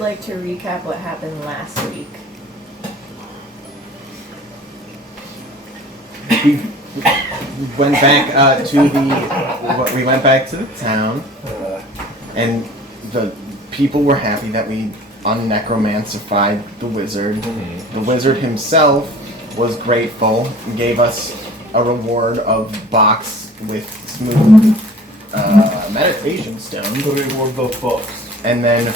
would like to recap what happened last week. We went back we went back to the town, and the people were happy that we unnecromancified the wizard. Mm-hmm. The wizard himself was grateful and gave us a reward of box with smooth meditation stone. The reward both books. And then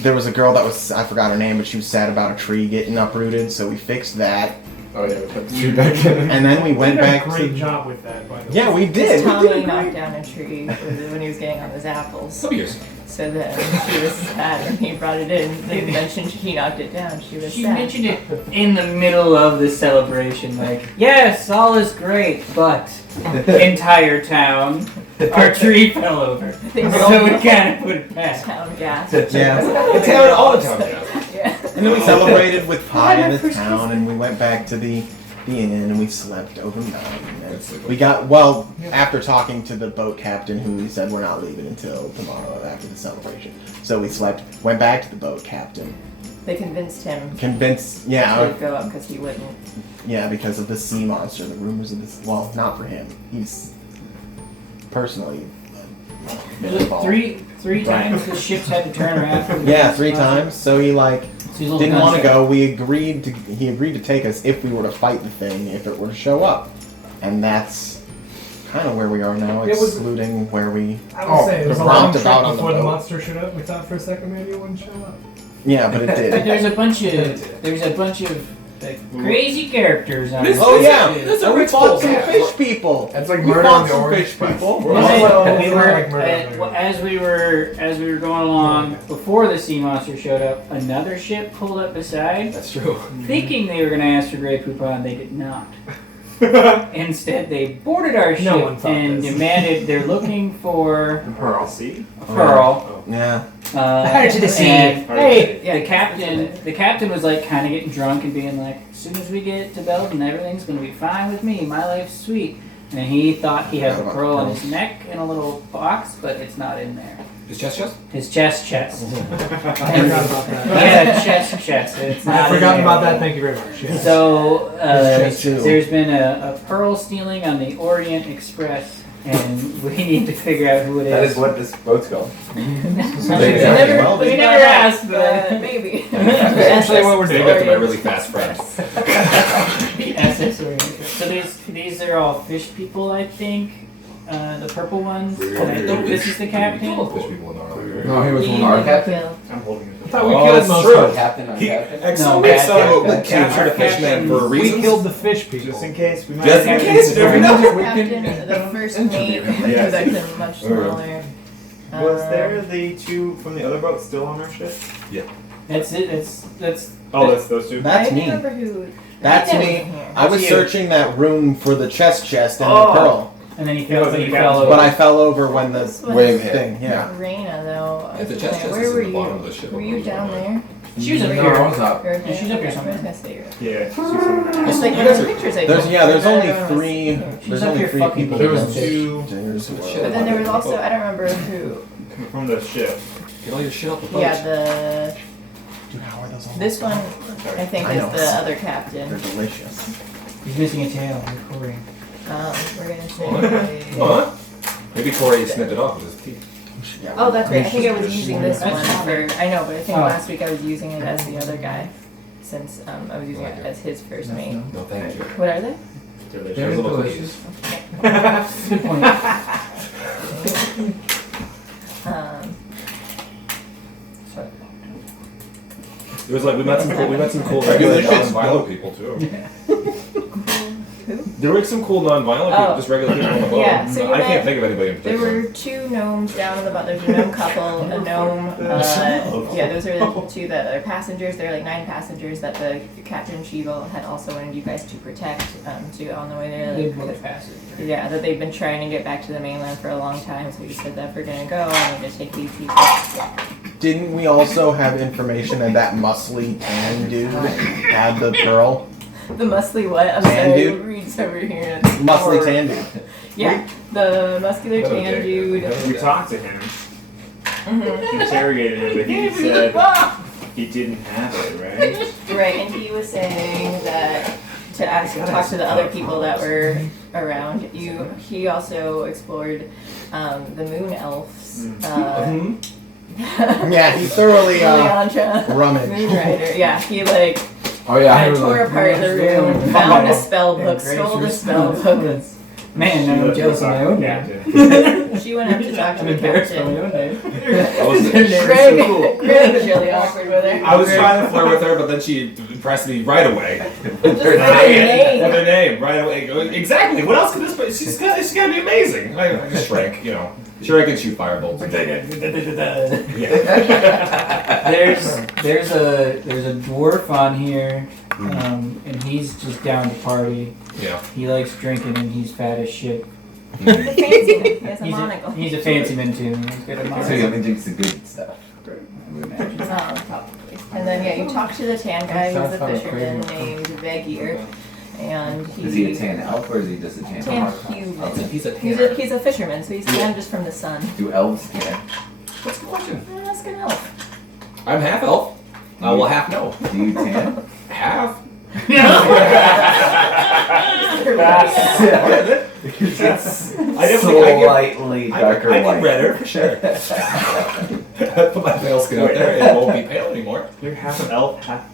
there was a girl that was, I forgot her name, but she was sad about a tree getting uprooted, so we fixed that. Oh yeah, we put the tree back in. And then we went back to... Great job with that, by the way. Yeah, we did. Tommy knocked down a tree when he was getting on his apples. Oh, yes. So then she was sad when he brought it in. They mentioned he knocked it down. She was She sad. mentioned it in the middle of the celebration, like, yes, all is great, but entire town, our tree fell over. So we kind of put it back. Town gas. Yeah. All the town gas. Yeah. And then we celebrated with pie in the town, and we went back to the inn, and we slept overnight. We got, well, after talking to the boat captain, who said we're not leaving until tomorrow after the celebration. So we slept, went back to the boat captain. They convinced him To go up because he wouldn't. Yeah, because of the sea monster, the rumors of this, well, not for him. He's personally... Three times the ships had to turn around. Yeah, 3 times, so he So he's a little didn't want to gun go. He agreed to take us if we were to fight the thing, if it were to show up. And that's kind of where we are now, excluding where we I would say it was a long romped trip about on the before the boat. monster showed up. We thought for a second maybe it wouldn't show up. Yeah, but it But did. there's a bunch of like, crazy characters on this. Oh yeah, That's a and we rich fought some bull. fish people. That's like We murder fought on the some Orient fish Express. people. We were like murder on the as we were going along before the sea monster showed up. Another ship pulled up beside, That's true. thinking they were going to ask for Grey Poupon. They did not. Instead, they boarded our ship one thought and this. demanded they're looking for Pearl. a pearl. Yeah. To the sea. Hey, Hey, the captain was like kind of getting drunk and being like, as soon as we get to Belden, everything's gonna be fine with me. My life's sweet. And he thought he had the pearl on his neck in a little box, but it's not in there. His chest? His chest. I forgot about that. Yeah, chest. It's not I forgot in about there. that. Thank you very much. Yes. So His chest too. there's been a pearl stealing on the Orient Express, and we need to figure out who it That is. is what this boat's called. We Well, we never asked, but but maybe. That's actually what we're Say doing. that to my really fast friend. SS Orient. So these are all fish people, I think. The purple ones. And I think this is the captain. Fish people in our No, he was He one of our would captain. kill. I'm holding it. I thought we Oh, killed that's most true. of them. Captain, our captain. Excellent. No, Son bad captured a fishman for a We reason. killed the fish people. Just in case. We might Just in case, you never know. Captain, the first mate, because I was much smaller. Was there the 2 from the other boat still on our ship? That's it. That's. Oh, that's those 2? That's I me. remember who. That's that me. wasn't here. I was That's you. searching that room for the chest and Oh. the pearl, And then he He fell. wasn't He the fell captain. over. but I fell over when the This was wave hit. thing. Yeah. Rhyea, though. Yeah, the chest Where is were in the bottom of you? the ship. Were you down there? She was up No, here. I was up. Or Yeah, she's up here I somewhere. was gonna say you're- Yeah. she's in It's like there. there's pictures I There's took. there's only Everyone was 3. here. There's up only here 3 fucking people. There was in those 2. dinners who were- But then there was also, I don't remember who. From the ship. Get all your shit off the boat. Yeah, Dude, how are those all? this one I think I is know. the other They're captain. delicious. He's missing a tail. Corey. We're gonna say. What? Maybe Corey snipped it off with his teeth. Yeah. Oh, that's right. I think I was using this That's one fine. for. I know, but I think Oh. last week I was using it as the other guy, since I was using it as his first mate. No, thank you. What are they? Delicious. They're Those little delicious. Good point. Sorry. It was like we met some cool Regular regular shit's non-violent dope. people too. Who? There were some cool non-violent people, Oh. just regular people on the boat. Yeah, so you I can't met- think of anybody in There particular. were 2 gnomes down in the boat. There's a gnome couple, a gnome. Yeah, those are the 2 that are passengers. There are like 9 passengers that the Captain Sheeval had also wanted you guys to protect to on the way there. They Like, both pass it. yeah, that they've been trying to get back to the mainland for a long time. So you said that if we're gonna go, I need to take these people. Didn't we also have information that muscly tan dude had the pearl? The muscly what? I'm Tan sorry, dude? Reed's over here. Muscly tan dude. Yeah, the muscular tan dude. We talked to him. interrogated him, but he said he didn't have it, right? Right, and he was saying that to talk to the other people that were around. He also explored the moon elves. Yeah, he thoroughly Leandra, rummaged. Moonrider. Yeah, he like Oh yeah, I kind of remember. tore apart the room, found a spell book, stole the spell book. Man, I'm jealous of my own name. Captain. She went up to talk to I'm the embarrassed by my captain. own name. I was, Greg's really awkward with her. I was trying to flirt with her, but then she impressed me right away. Just with her name. With her name, right away. Exactly. What else could this be? She's gotta be amazing. I just shrank, you know. Sure, I can shoot firebolts. Yeah. There's a dwarf on here, and he's just down to party. Yeah. He likes drinking and he's fat as shit. He's a fancy man. He has a monocle. He's a fancy man too. He's got a So he monocle. only drinks the good stuff. Probably. And then you talk to the tan guy who's a fisherman named Vegir, and he. Is he a tan elf or is he just a tan Tan elf? human. He's a He's a fisherman, so he's tan just from the sun. Do elves tan? What's the question? Ask an elf. I'm half elf. Well, half no. Do you tan? Half. It's I definitely I slightly darker get white. redder for sure. Put my pale skin out there, it won't be pale anymore. You're half elf, half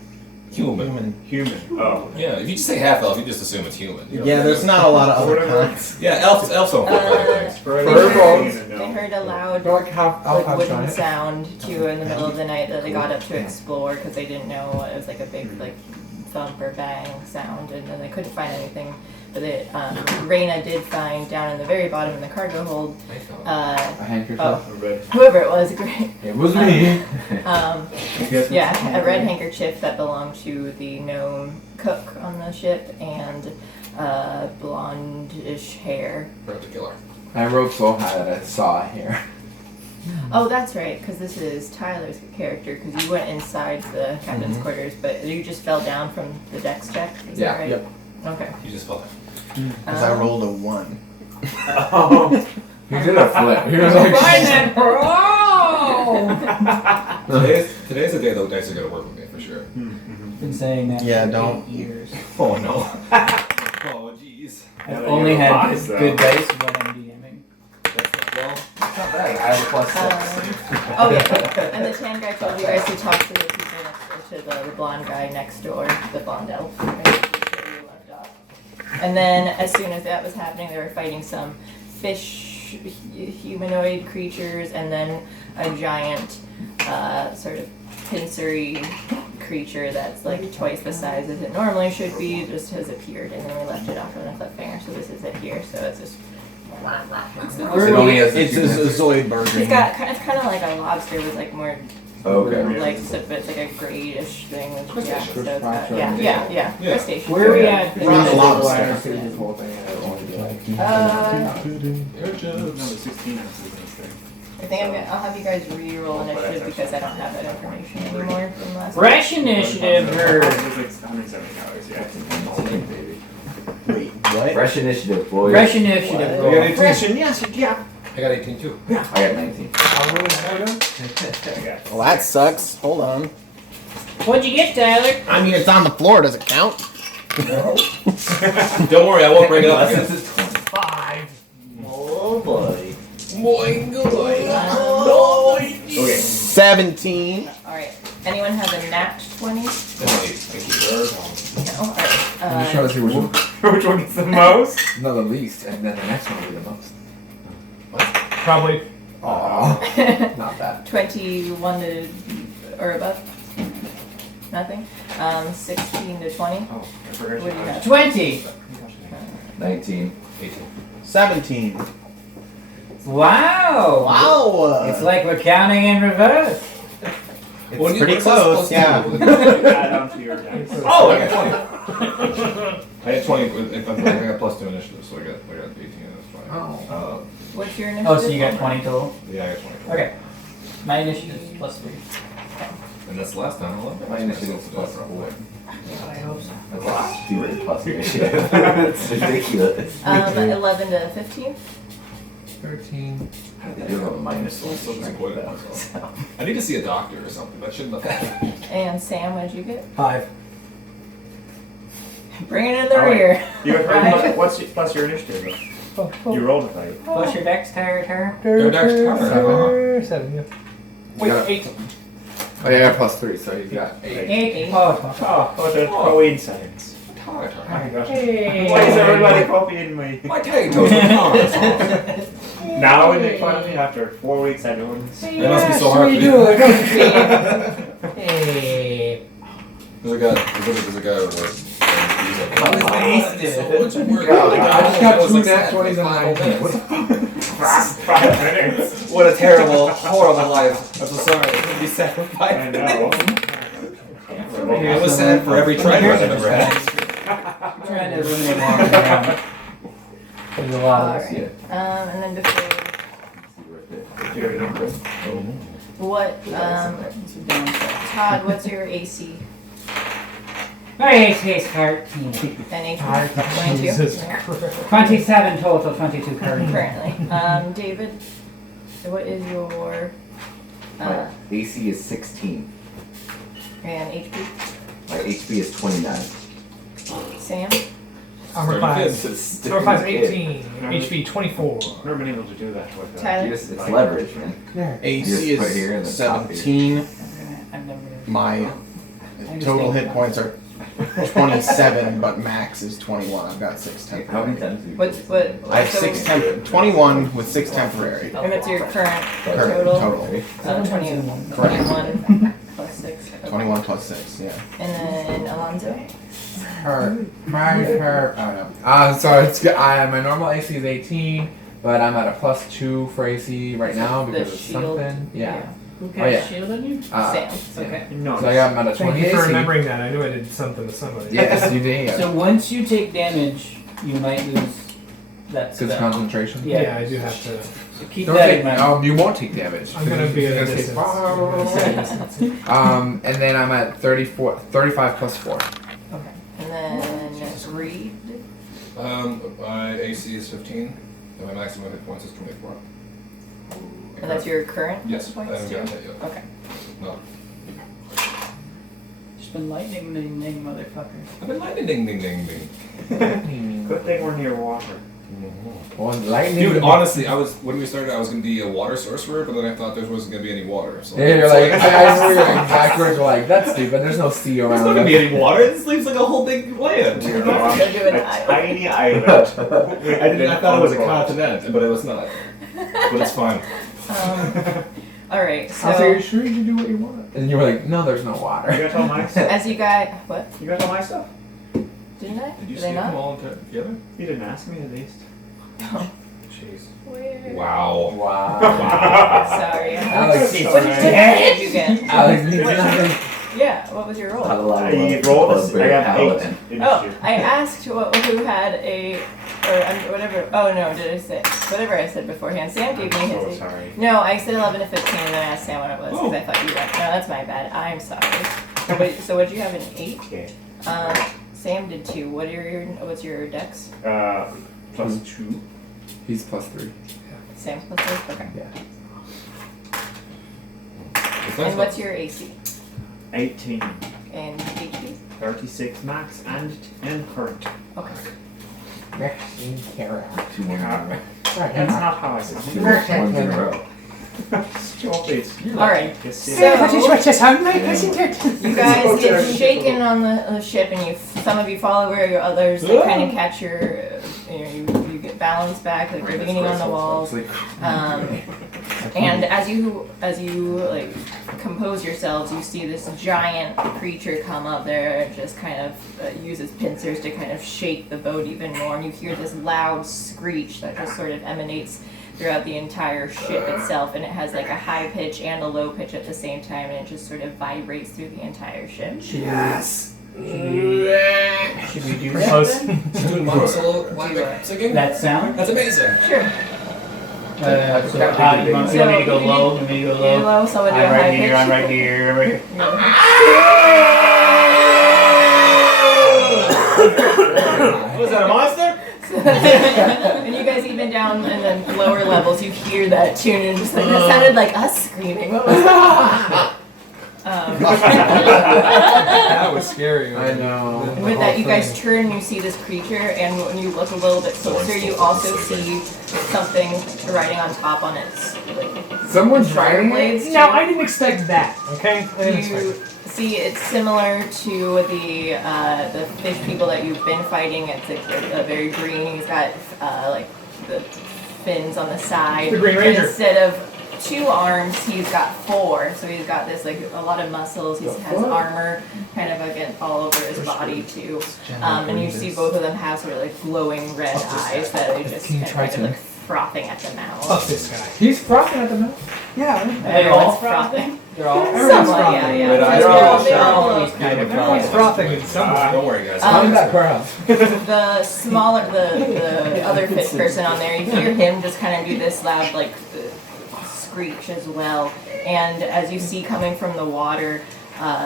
Human. human. Oh. Yeah, if you just say half elf, you just assume it's human. You don't Yeah, there's not a lot of other kinds. Yeah, elves don't fuck with other things. For They heard a loud They're like half like half wooden giant. sound too in the middle of the night that they got up to explore because they didn't know it was like a big like thump or bang sound, and then they couldn't find anything. But Rhyea did find down in the very bottom in the cargo hold, A handkerchief? whoever it was, great. It was me. Yeah, a red handkerchief that belonged to the gnome cook on the ship, and blondish hair. Particular. I rode so high that I saw hair. Oh, that's right, because this is Tyler's character, because you went inside the captain's quarters, but you just fell down from the dex check, is Yeah. that right? Yep. Okay. You just fell down. Because I rolled a 1. He did a flip. He was like, that bro! Today's the day the dice are gonna work with me for sure. Been saying that Yeah, for don't. 8 years. Oh no. Oh jeez. I've Yeah, only you're had wise, good though. dice when I'm DMing. well, it's not bad. I have a +6. Oh yeah, and the tan guy told you guys to talk to the people next door, to the blonde guy next door, the blonde elf. Right? Where you left off. And then as soon as that was happening, they were fighting some fish humanoid creatures, and then a giant sort of pincery creature that's like twice the size as it normally should be just has appeared, and then we left it off on a cliffhanger, so this is it here. So it's just It only has the It's two a members. Zoid burger. it's kind of like a lobster with like more Okay. like so it's like a grayish thing. Yeah, so it's Crustacean. got, yeah, Yeah. crustacean. Where are we at? We're on the lobster. This whole thing, I would only be like, Number 16 ounces in this thing. I think I'll have you guys re-roll initiative because I don't have that information anymore from last week. Fresh initiative It heard. was like $170, yeah. baby. Wait, what? Fresh initiative, boys. Fresh initiative What? roll. I got 18 too. I got 19. Well, that sucks. Hold on. What'd you get, Tyler? I mean, it's on the floor. Does it count? Don't worry, I won't bring it up Unless again. it's a 25. Oh boy. Okay. 17. Alright. Anyone have a nat 20? Thank you. No? Alright. I'm just trying to see which one. Which one gets the most? No, the least, and then the next one will be the most. Probably. Aww. Not bad. 21 to or above? Nothing? 16 to 20? Oh, I forgot. What do you have? 20. 19. 18. 17. Wow. Wow. It's like we're counting in reverse. It's pretty close, yeah. Add on to your dice. Oh, I got 20. I had 20. If I got +2 initiative, so I got 18. That's fine. Oh. What's your initiative? Oh, so you got 20 total? Yeah, I got 20. Okay. My initiative is +3. And that's the last time. I love that. My initiative is +4. I hope so. That's a lot. Stupid plus initiative. It's ridiculous. 11 to 15? 13. You have a minus I'm one. so disappointed in myself. I need to see a doctor or something. That shouldn't have happened. And Sam, what did you get? 5. Bring it in the All right. rear. You got Right. what's your, plus your initiative? You rolled a 5. Plus your dexterity. Your next 7, yeah. Wait, Yeah. 8. Oh, yeah, I got plus 3, so you got 8. 8. Oh, in seconds. Hey. Why is everybody copying me? My potatoes are cars. Now we make fun of me after 4 weeks I doing this. It must be so hard for you. Hey. There's a guy over there. He's like, I was wasted. so much work. I just got It was 2 like nat 7 20s and minutes. 19. 5 minutes. What a terrible, horrible life. I'm so sorry. It's gonna be sad for 5 I minutes. know. I was sad for every try I've ever had. I'm trying to eliminate walking around. There's a lot of us. Alright. And then before, what, Todd, what's your AC My AC is 13. and HP? 22? Jesus Yeah. Christ. 27 total, 22 currently. Currently. David, what is your, AC is 16. and HP? My HP is 29. Sam? Armor Kids. 5. Armor 5 18. HP 24. Never been able to do that with Tyler? It's leverage, man. AC You just put here in is the top here. 17. I've never. My total hit points are 27, but max is 21. I've got 6 How many temporary. times do you What, I have 6 21 with 6 temporary. And what's your current Current total? total. 21. Correct. 21 plus 6. Okay. 21 plus 6, yeah. And then Alonzo? My normal AC is 18, but I'm at a plus 2 for AC right now The because of shield. something. Yeah. Who Oh, yeah. cast shield on you? Sam. Okay. No. So I got him at a 20 Thank you for AC. remembering that. I knew I did something to somebody. Yes, you did. So once you take damage, you might lose that Good spell. concentration. Yeah, I do have to. So keep Don't that take, in mind. you won't take damage. I'm gonna be at a You're gonna distance. say, and then I'm at 35 plus 4. Okay. And then Reed? My AC is 15, and my maximum hit points is 24. And that's your current Yes, I points haven't too? got that yet. Okay. No. Just been lightning, ding, motherfucker. I've been lightning ding ding ding ding. Good thing we're near water. One lightning. Dude, honestly, when we started, I was gonna be a water sorcerer, but then I thought there wasn't gonna be any water. So Yeah, you're like, I know your exact words were like, that's stupid, there's no sea there's around. not gonna be us." any water. This leaves like a whole big land. We're Go on do an a island. tiny island. I thought it was a continent, but it was not. But it's fine. Alright, I was like, are you so sure you can do what you want? And you were like, no, there's no You water. got all my stuff. as you got, what? You got all my stuff. Didn't I? Did you Did see I them not? all together? You didn't ask me at least. Jeez. Where? Wow. Wow. Sorry. Alex, What did you get? Alex needs nothing. Yeah, what was your roll? Not a lot of I love rolled for this. a I got paladin. 8 Oh, initiative. I asked who had a, or whatever. Oh no, did I say whatever I said beforehand? Sam gave me I'm so his. sorry. No, I said 11 to 15, and then I asked Sam what it was because I thought you went. No, that's my bad. I'm sorry. Wait, so what did you have an 8? Okay. Sam did 2. What's your dex? Plus 2. He's plus 3. Sam's plus 3. Okay. Yeah. And what's your AC 18. and HP? 36 max and current. Okay. Two more in a row. That's not how I said Two it. ones in a row. Stop it. All right. Just So- say What is what is hungry, You guys get shaken on the ship, and some of you follow where your others like, kind of catch your, you get balanced back, like you're leaning on the walls. And as you like compose yourselves, you see this giant creature come up there and just kind of uses pincers to kind of shake the boat even more, and you hear this loud screech that just sort of emanates throughout the entire ship itself, and it has like a high pitch and a low pitch at the same time, and it just sort of vibrates through the entire ship. Yes. Should we do that Close. then? She's doing monosyllabic singing? That sound? That's amazing. Sure. So how do you want me to go low? You want me to go You're low? low, so we'll do a I'm high right pitch. here, I'm right here, I'm right here. Was that a monster? So When you guys even down in the lower levels, you hear that tune and just like, that sounded like us screaming. What was that? That was scary. I know. And with that, you guys turn and you see this creature, and when you look a little bit closer, you also see something riding on top on its Someone's shoulder riding it? blades. No, too. I didn't expect that. Okay, I didn't expect You it. see, it's similar to the fish people that you've been fighting. It's a very green. He's got like the fins on the side. The Green But Ranger. instead of 2 arms, he's got 4. So he's got this like a lot of muscles. He has armor kind of again all over his body too. And you see both of them have sort of like glowing red eyes that are just Can you try kind of to? like frothing at the mouth. Fuck this guy. He's frothing at the mouth. They're Everyone's all frothing. They're all. Somewhat, yeah. Red eyes, They're all- red they're eyes. all- He's kind of Everyone's frothing in some way. Don't worry, guys. How did that crowd? The smaller, the other fish person on there, you hear him just kind of do this loud like screech as well. And as you see coming from the water,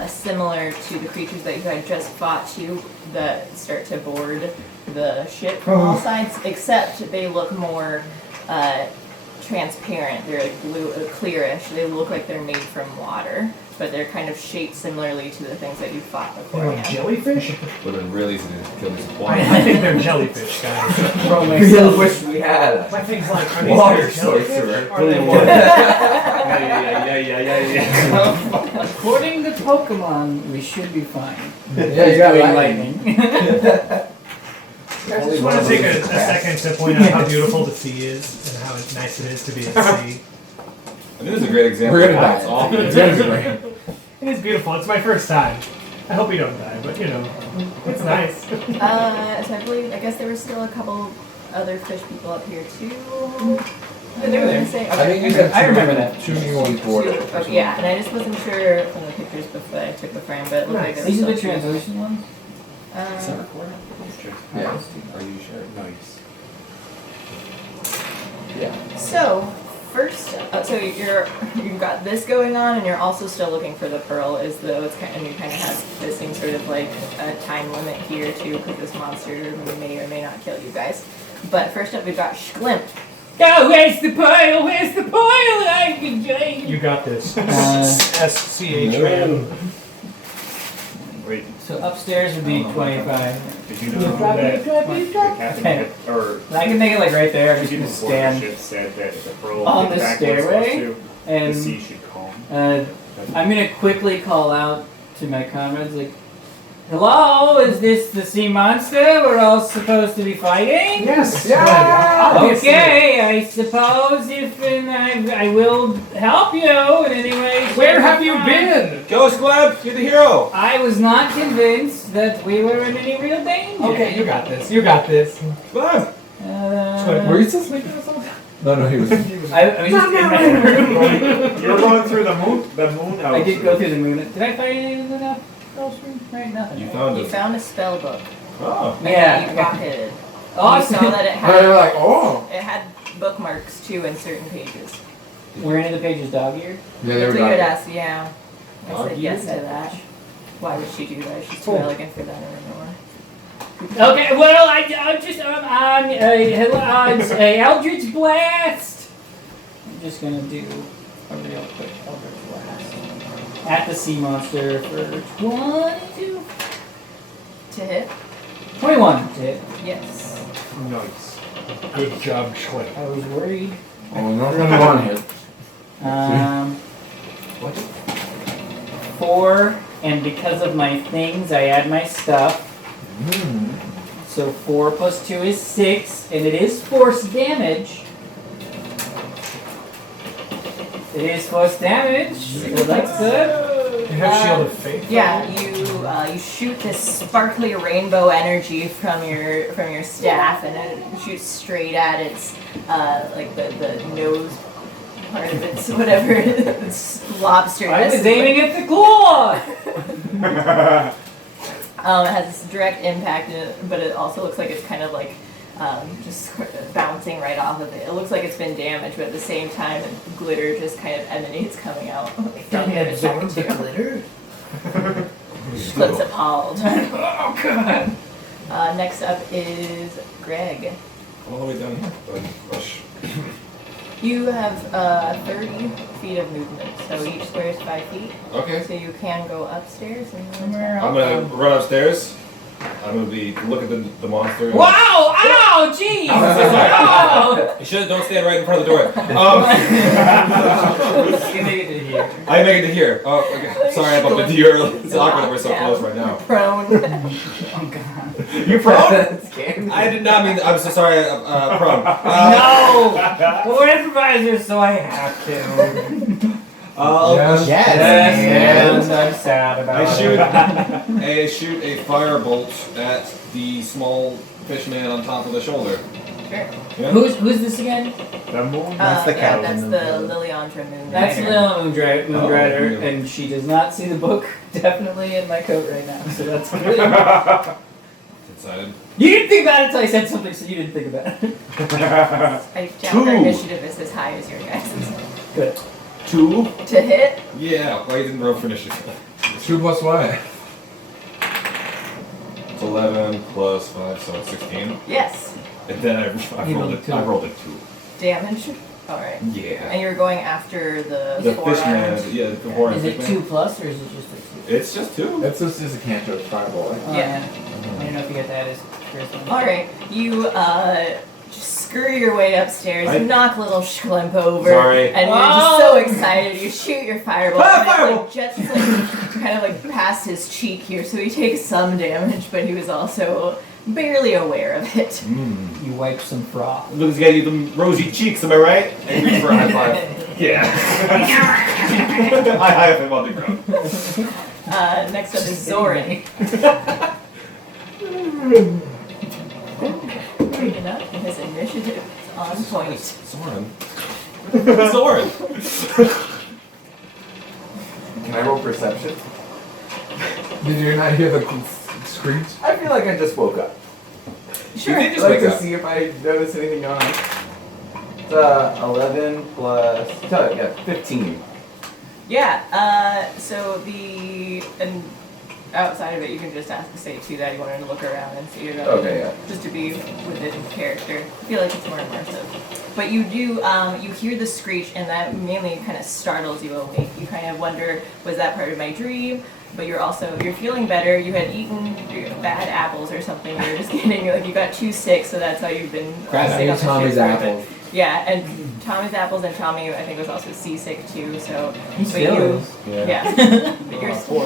similar to the creatures that you had just fought to, that start to board the ship from all sides, except they look more transparent. They're like blue, clearish. They look like they're made from water, but they're kind of shaped similarly to the things that you fought They're like before. jellyfish? Would have been really easy to kill these I quiet. think they're jellyfish, guys. Really wish we had. My thing's like, are these Water guys jellyfish? sorcerer. Are they Yeah. According to Pokemon, we should be fine. Yeah, you got Doing lightning. I just want to take a second to point out how beautiful the sea is and how nice it is to be at sea. And this is a great example. We're gonna of how die. it's awful. It's gonna be great. It is beautiful. It's my first time. I hope we don't die, but you know, it's nice. So I believe, I guess there were still a couple other fish people up here too. They were gonna say. I think you said I remember that. 2 new ones boarded. Okay, yeah, and I just wasn't sure from the pictures before I took the frame, but it looked like there These are was the still two. translation ones? Yeah. Are you sure? Nice. Yeah. So first, so you've got this going on, and you're also still looking for the pearl. Is though it's kind of, and you kind of have this same sort of like a time limit here too, because this monster may or may not kill you guys. But first up, we've got Schlimp. Oh, where's the pile? Where's the pile? I can join. You got this. SCHM. Wait, So upstairs would be 25. did you know that the captain had, or I can make it like right there. I'm the just people gonna before the stand ship said that if the pearl on gets the back where it's supposed stairway, to, the and sea should calm. I'm gonna quickly call out to my comrades like, "Hello, is this the sea monster we're all supposed to be fighting?" Yes. Yeah. Obviously. Okay, I suppose if I will help you in any way. Where shape, have or you form. been? Ghost Gleb, you're the hero. I was not convinced that we were in any real danger. Okay, you got this. You got this. Gleb. Were you still sleeping or something? No, he was. I was just in my room. You're going through the moon house. I did go through the moon. Did I find anything in the house room? Right, nothing. You right? found You it. found a spell book. Oh. Yeah. You pocketed. Awesome. You saw that it And they were had like, oh. bookmarks too in certain pages. Were any of the pages dog-eared? Yeah, they were So you would done. ask, yeah. I said yes to that. Why would she do that? She's too elegant for that anymore. Okay, well, I'm just on Eldritch Blast. I'm just gonna do a real quick Eldritch Blast at the sea monster for 22, To hit? 21 to hit. Yes. Nice. Good job, Schlick. I was worried. Oh, not gonna one hit. 4, and because of my things, I add my stuff. So 4 plus 2 is 6, and it is force damage. It is force damage, so that's good. You have Shield of Faith. Yeah, you shoot this sparkly rainbow energy from your staff, and it shoots straight at its like the nose part of its whatever its lobster. I was aiming at the claw! It has this direct impact, but it also looks like it's kind of like just bouncing right off of it. It looks like it's been damaged, but at the same time, glitter just kind of emanates coming out from it. absorbed the glitter? Looks appalled. Oh god! Next up is Greg. All the way down here. Push. You have 30 feet of movement, so each square is 5 feet. Okay. So you can go upstairs and I'm gonna run upstairs. I'm gonna look at the monster. Wow! Ow! Jeez! I'm so sorry. Oh! You should don't stand right in front of the door. You made it to here. I make it to here. Oh, okay. Sorry, I bumped into you early. It's awkward that we're so close right now. prone. Oh god. You prone? That scared me. I did not mean. I'm so sorry. Prone. No! Well, we're improvisers, so I have to. Yes. Yes. And I'm sad about it. I shoot a firebolt at the small fish man on top of the shoulder. Sure. Yeah? Who's this again? The moon. That's the Yeah, captain that's of the the- Liliandra Moon. That's Rider. Lil Moonrider, really? and she does not see the book definitely in my coat right now, so that's really Excited. You didn't think about it until I said something, so you didn't think about it. I doubt her initiative is as high as your guys'. Good. 2? To hit? Yeah. Why you didn't roll for initiative? 2 plus what? It's 11 plus 5, so it's 16. Yes. And then I rolled a 2. I rolled a 2. Damage? Alright. Yeah. And you're going after the The four fish man. arms. Yeah, the four Is it 2 plus, or is it just a 2? It's just 2. That's just a cantrip fireball. Right? Oh, Yeah. I don't know if you get that as first one. Alright. You just scurry your way upstairs, I- knock little Schlimp over, Sorry. and you're just so excited. You shoot your fireball, Ah, and fireball! it just kind of like past his cheek here, so he takes some damage, but he was also barely aware of it. You wipe some froth. Looks got you them rosy cheeks, am I right? And reach for a high five. Yeah. I high five on the ground. Next up is Zoran. Picking up his initiative is on point. Soren. Soren. Can I roll perception? Did you not hear the screech? I feel like I just woke up. Sure. You did I'd just like wake to up. see if I notice anything going on. It's 11 plus, yeah, 15. Yeah, so and outside of it, you can just say too that you wanted to look around and see your Okay, yeah. just to be within character. I feel like it's more immersive. But you do, you hear the screech, and that mainly kind of startles you awake. You kind of wonder, was that part of my dream? But you're feeling better. You had eaten bad apples or something. You're just getting, you got 2 sick, so that's how you've been sick on the Tommy's ship for a bit. apples. Yeah, and Tommy's apples, and Tommy, I think, was also seasick too, so. He but still you, is. Yeah. But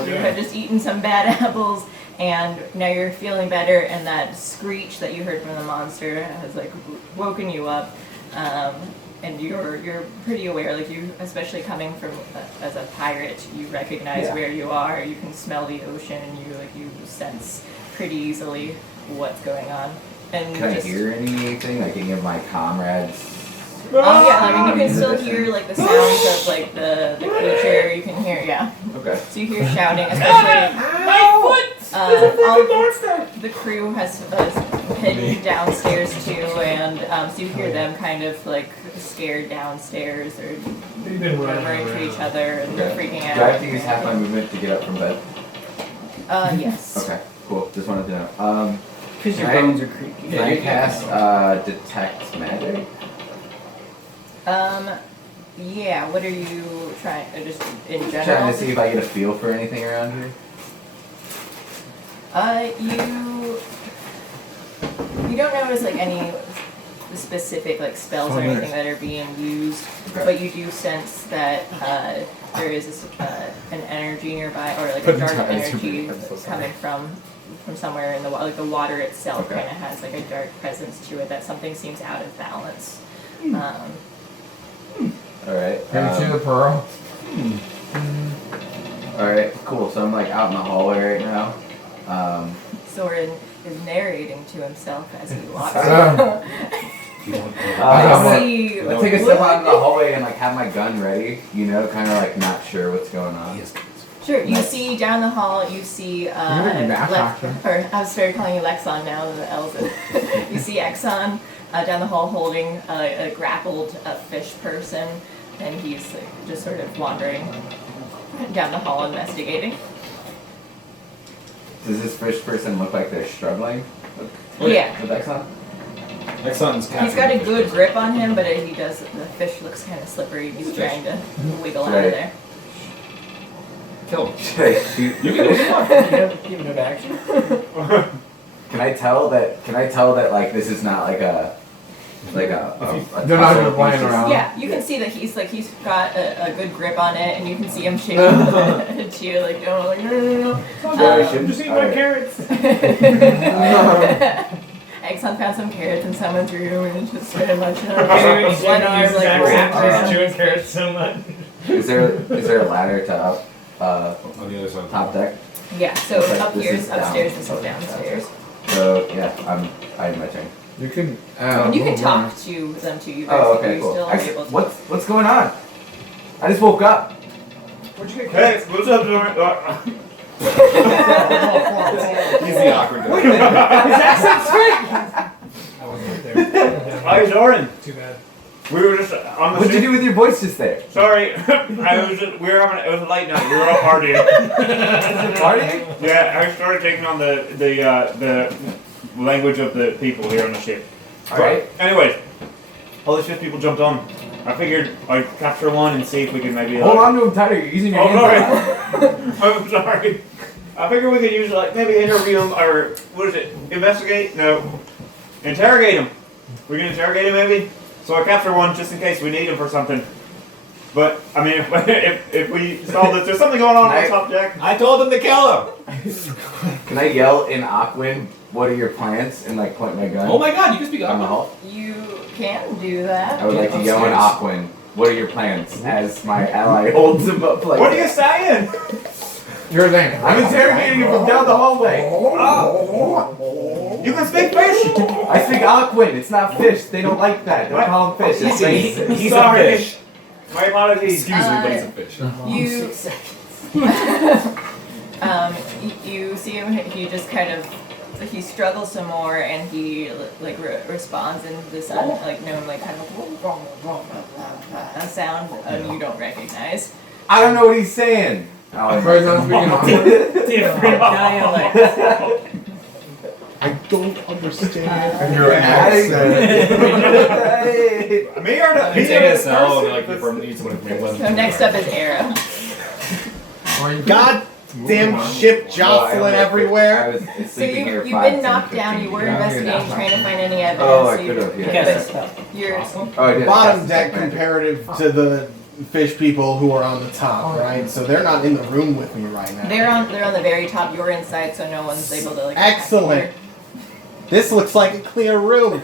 you had just eaten some bad apples, and now you're feeling better, and that screech that you heard from the monster has, woken you up. And you're pretty aware, you, especially coming from as a pirate, you recognize where you are. You can smell the ocean, and you sense pretty easily what's going on. And Can I hear anything? Like any of my comrades? Yeah, you can still hear the sounds of the creature. You can hear, Okay. So you hear shouting, especially. My foot! The crew has hidden downstairs too, and so you hear them kind of scared downstairs or They've been running murmuring to each around. other and freaking out. Do I have to use half my movement to get up from bed? Yes. Okay, cool. Just wanted to know. Because your Can I- bones are creaky. Can I cast detect magic? Yeah. What are you trying? Just in general. Trying to see if I get a feel for anything around here. You don't notice any specific spells or anything that are being used, but you do sense that there is an energy nearby, or a dark energy coming from somewhere in the water. The water itself Okay. kind of has a dark presence to it. That something seems out of balance. All right. to the pearl. All right. Cool. So I'm out in the hallway right now. Soren is narrating to himself as he walks. I'm gonna See, take a step out in the hallway and have my gun ready. Kind of not sure what's going on. Sure, you see down the hall, you see, or I started calling you Lexon now, the Elven. You see Exxon down the hall holding a grappled fish person, and he's just sort of wandering down the hall investigating. Does this fish person look like they're struggling? Yeah. With Exxon? Exxon's He's got a good grip on him, but he does. The fish looks kind of slippery. He's trying to wiggle out of Right. there. Kill him. Should I shoot You the can fish? Give him action. Can I tell that like this is not like a They're tussle? not even playing around. Yeah, you can see that he's got a good grip on it, and you can see him shaking the head to you like, no, like, no. I'm just eating my carrots. Exxon found some carrots in someone's room and just very much one Carrots, arm like wrapped around chewing his carrots so much. Is there a ladder to up On the other side. top deck? Yeah, so Okay, up this here is is upstairs, this is down. downstairs. So yeah, I had my turn. You can. And you can move talk around. to them too. You guys Oh, okay, you cool. still are able to. What's going on? I just woke up. Where'd you get Hey, carrots? what's up, Lauren? He's the awkward guy. His accent's straight! I wasn't there. Hi, Zoran. Too bad. We were just on the What'd you ship. do with your voice just there? Sorry, we were having, it was a late night, we were all partying. Party? Yeah, I started taking on the language of the people here on the ship. Alright. Anyways, all the ship people jumped on. I figured I'd capture one and see if we could maybe Hold on to him tighter. You're using your Oh, hands. sorry. I'm sorry. I figured we could use like maybe interview him or what is it? Investigate? No. Interrogate him. We can interrogate him maybe? So I capture one just in case we need him for something. But I mean if we saw that there's something going on on top deck. I told him to kill him. Can I yell in Aquan, what are your plans? And like point my gun Oh my god, you can speak on the up. hull? You can do that. I would like to yell in Aquan, what are your plans? As my ally holds him up like What are you saying? You're saying. I'm interrogating him from down the hallway. You can speak fish! I speak Aquan, it's not fish. They don't like that. Don't What? call him fish. It's racist. He's Sorry. a fish. My apologies. Excuse me, but he's a fish. You see him. He just kind of he struggles some more, and he like responds in this like known like kind of a sound you don't recognize. I don't know what he's saying. First I'm speaking on. Different dialect. I don't understand Your accent. Me or the He's in his cell and like you need someone to bring So next up is Era. God damn ship jostling everywhere. So you've been knocked down. You were investigating, trying to find any evidence. Oh, I so could have, You yeah. cast a spell. You're Oh, I did. Bottom deck comparative to the fish people who are on the top, right? So they're not in the room with me right now. they're on the very top. You're inside, so no one's able to like. Excellent. This looks like a clear room.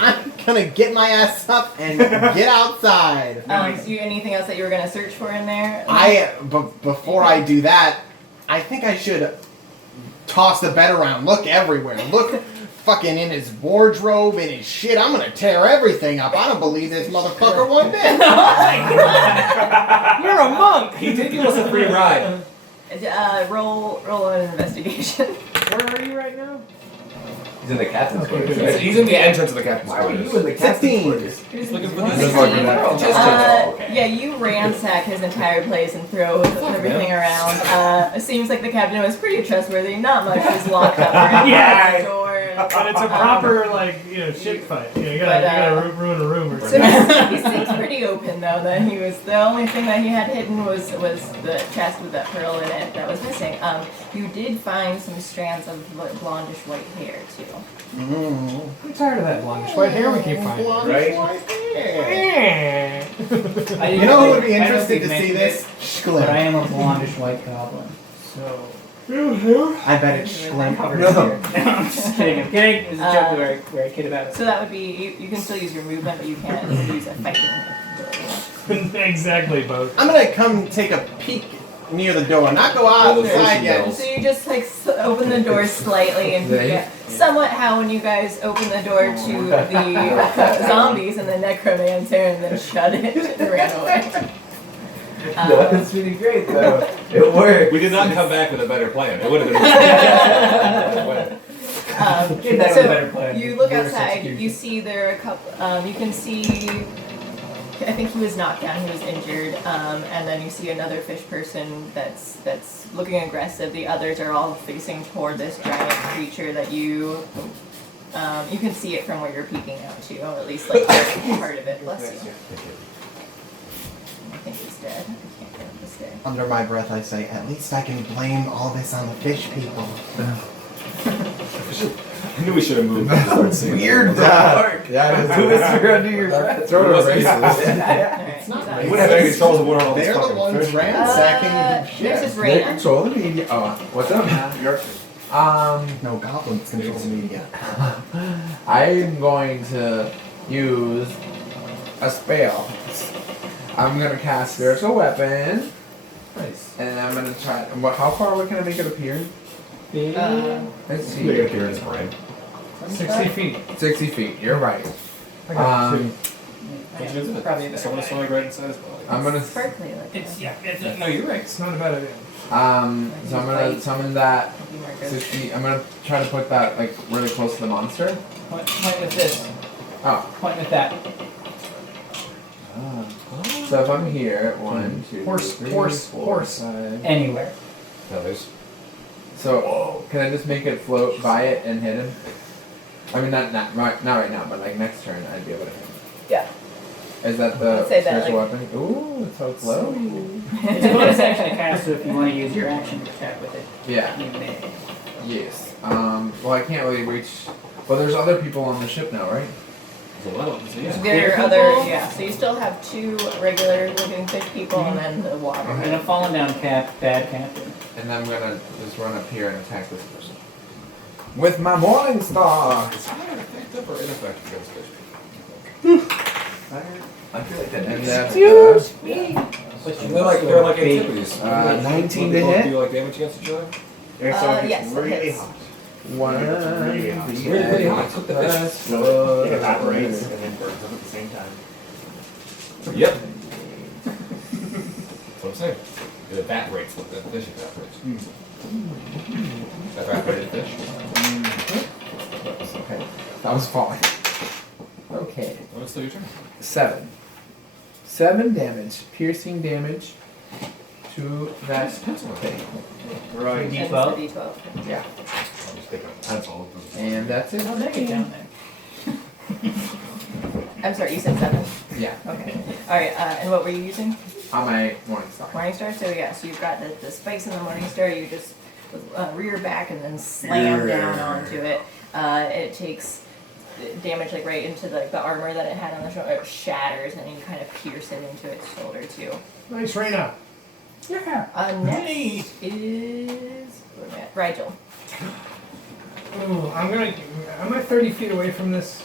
I'm gonna get my ass up and get outside. You anything else that you were gonna search for in there? Before I do that, I think I should toss the bed around. Look everywhere. Look fucking in his wardrobe, in his shit. I'm gonna tear everything up. I don't believe this motherfucker one bit. You're a monk! He did give us a free ride. Roll an investigation. Where are you right now? He's in the captain's quarters. He's in the entrance of the captain's Why are quarters. you in the captain's 16. quarters? He's looking for Just this. looking at- Uh, yeah, you ransack his entire place and throw everything around. It seems like the captain was pretty trustworthy. Not much was locked up or Yeah. the door. But it's a proper, like, ship fight. You gotta ruin a room or So something. he seems pretty open though. That he was the only thing that he had hidden was the chest with that pearl in it that was missing. You did find some strands of blondish white hair too. I'm tired of that blondish white hair we keep finding. Right? You know who would be I don't interested think to see mentioned this? it, But I Schlim. am a blondish white goblin. So. I bet it's Schlim. I'm just kidding, I'm kidding. It was a joke where I kid about it. So that would be you can still use your movement, but you can't use a fighting ability. Exactly, both. I'm gonna come take a peek near the door, not go outside yet. So you just like open the door slightly and you get somewhat how when you guys open the door to the zombies and the necromancer and then shut it and ran away. No, it's really great though. It worked. We did not come back with a better plan. It would have been. That was a better plan. You look Reverse outside. execution. You see there are a couple. You can see I think he was knocked down. He was injured, and then you see another fish person that's looking aggressive. The others are all facing toward this giant creature that you can see it from where you're peeking out to, or at least like part of it. Bless you. I think he's dead. I can't get up the stairs. Under my breath, I say, at least I can blame all this on the fish people. I knew we should have moved. And start singing. Weird. Yeah, Who is under your breath? Throw it It's Alright, not he's right. out. You wouldn't have any controls of what all these They're the fucking ones fish- ransacking There's shit. his They Rhyea. control the media. Oh, what's up? Your No, goblins control the media. I'm going to use a spell. I'm gonna cast spiritual weapon, Nice. and I'm gonna try. How far away can I make it appear? Let's You make it see. appear in his brain. 60 feet. 60 feet. You're right. I got two. What'd you do? Probably a Someone better saw me right inside his body. I'm gonna. Sparkly like It's, that. yeah, it's, no, you're right. It's not a bad idea. So I'm gonna summon that It'll be more good. 60. I'm gonna try to put that like really close to the monster. Point with this. Oh. Point with that. So if I'm here, 1, 2, Horse, 3, horse, 4, horse. 5. Anywhere. No, there's. So can I just make it float by it and hit him? I mean, not right now, but like next turn, I'd be able to hit him. Yeah. Is that the I'd say that, spiritual weapon? Ooh, it's so slow. It's a bonus action to cast, so if you want to use your action to attack with it, Yeah. you may. Yes. Well, I can't really reach. Well, there's other people on the ship now, right? There's a lot of them, so yeah. There are People? other, yeah. So you still have two regular looking fish people, and then the water. And a fallen down bad captain. And I'm gonna just run up here and attack this person with my morning star. Is fire effective or ineffective against fish people? I feel like that And makes that's But you They're like bait. antiquities. 19 They to both hit. do like damage against each other? Yes, it really hits. hot. One. Really hot. It's really, really hot. Cook the fish. It evaporates and then burns up at the same time. Yep. That's what I'm saying. It evaporates what the fish evaporates. Evaporated fish. Okay. That was falling. Okay. Oh, it's still your turn. 7. 7 damage. Piercing damage to that thing. Right. And it's D12. the D12. Yeah. I'm just taking a pencil. And that's it. Oh, there you down there. I'm sorry, you said 7? Yeah. Okay. Alright, and what were you using? On my morning star. Morningstar? So yeah, so you've got the spikes in the Morningstar, you just rear back and then slam down onto it. It takes damage like right into the armor that it had on the shoulder. It shatters and you kind of pierce it into its shoulder too. Nice, Reyna. Yeah. Next is where am I at? Rigel. Ooh, I'm at 30 feet away from this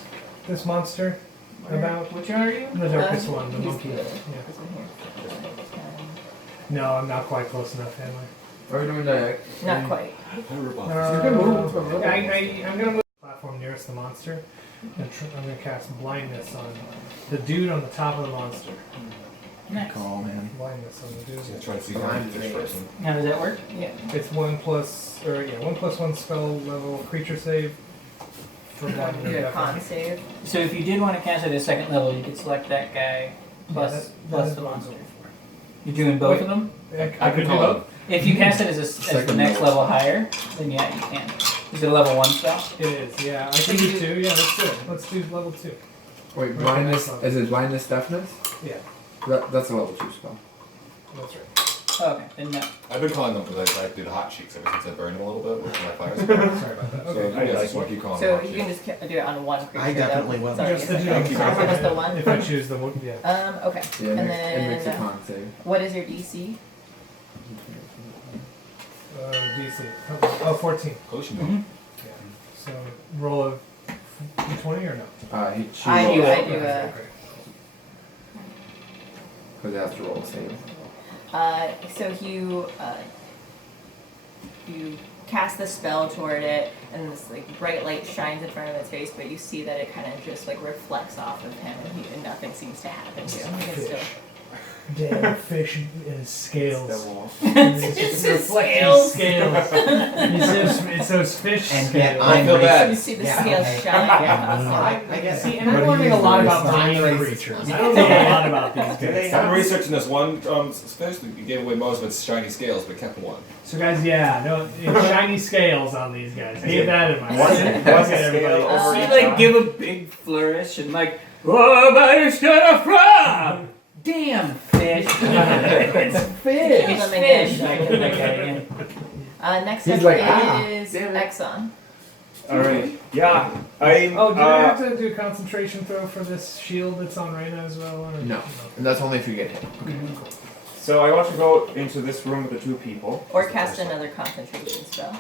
monster. About Which one are you? the darkest one, the He's monkey. the- Yeah. this one here. No, I'm not quite close enough, am I? Are we doing that? Not quite. You can move a little. I'm gonna move the platform nearest the monster, and I'm gonna cast blindness on the dude on the top of the monster. Nice. Call, man. Blindness on the He's gonna dude. try to see how fish person. How does that work? Yeah. It's 1+1 spell level creature save for blindness. Do a con definitely. save. So if you did want to cast it at second level, you could select that guy plus, that plus is the what I'm monster. going You're doing both Wait. of them? I could do both. If you cast it as the Second next level. level higher, then yeah, you can. Is it a level 1 spell? It is, yeah. I can do 2. Yeah, let's do it. Let's do level 2. Wait, blindness. Is it blindness deafness? Yeah, That's a level 2 spell. that's right. Oh, okay, then no. I've been calling them because I did hot cheeks ever since I burned them a little bit with my fire spell. Sorry about that. So Okay. you guys just want to keep calling them So hot you can cheeks. just do it on one creature. I definitely though. will. Sorry, Just a the second. dude. So just the one? If I choose the one, yeah. Okay. Yeah, And it makes a then con save. what is your DC? DC. Oh, 14. Potion. Mhm. Yeah. So roll a d20 or no? She I rolls. do Okay. a. Because it has to roll a save. So you cast the spell toward it, and this like bright light shines in front of its face, but you see that it kind of just like reflects off of him, and nothing seems to happen to him. He can still. Damn fish and his scales. It's the Scales. It's those fish And scales. yet I I'm feel bad. You see the Yeah, scales okay. shine. I guess. See, and I'm learning a lot about marine racist. creatures. I don't know a lot about these guys. I'm researching this one, especially you gave away most of its shiny scales, but kept one. So guys, yeah, no, it's shiny scales on these guys. Keep that in mind. What's Look the at everybody. scale over She each like eye? give a big flourish and like, where are you from? Damn fish. It's fish. Kill them Fish. again. I kill that guy again. Next He's up like, "Ah, is damn it." Exxon. Alright. Yeah. I'm. Oh, do I have to do a concentration throw for this shield that's on Reyna as well? Or? No, and that's only if you get hit. So I want to go into this room with the two people. Or cast another concentration spell.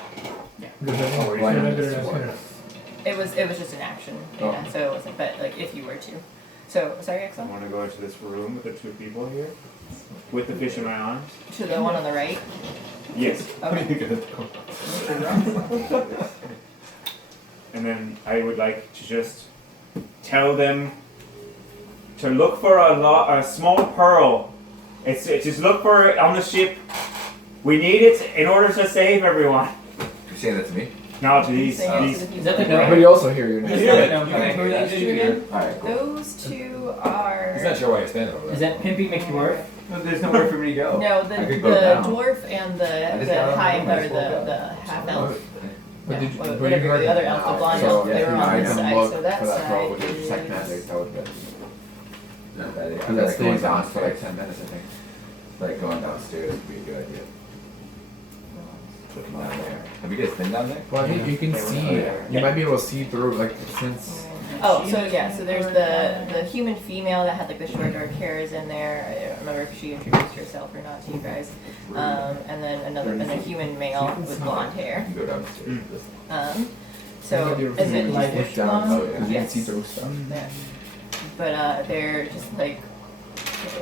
It was just an action. Yeah, so it wasn't, but like if you were to. So, sorry, I Exxon? want to go into this room with the two people here. With the fish in my arms. To the one on the right? Yes. Okay. And then I would like to just tell them to look for a small pearl. It's just look for it on the ship. We need it in order to save everyone. You saying that to me? No, to these. Saying it to these. the people Is that the on note? But you also hear your Yeah. name. Yeah. Okay. Who are those two again? Alright, cool. Those two are. He's not sure why you're standing over there. Is that Pimpy McDwarf? No, there's nowhere for me to go. No, the I could go down. dwarf and the just got high on the or room, I the just half elf. But Yeah, did you, whatever, but you heard the other it elf, the now, blonde so elf, they if were you on guys this can side, look so that for that pearl side with your is- second magic, that would be No, that is- Because that stays on for like 10 minutes, I think. Like going downstairs would be a good idea. Looking down there. Have you guys been down there? Well, I think you can They were see, there. you might be able to see through, like, since... Oh, so yeah, so there's the human female that had like the short dark hairs in there. I don't remember if she introduced herself or not to you guys. And then and a human male with blonde hair. You go downstairs. So is it like like push down, long? because you can Yes. see through stuff. Yeah. But they're just like,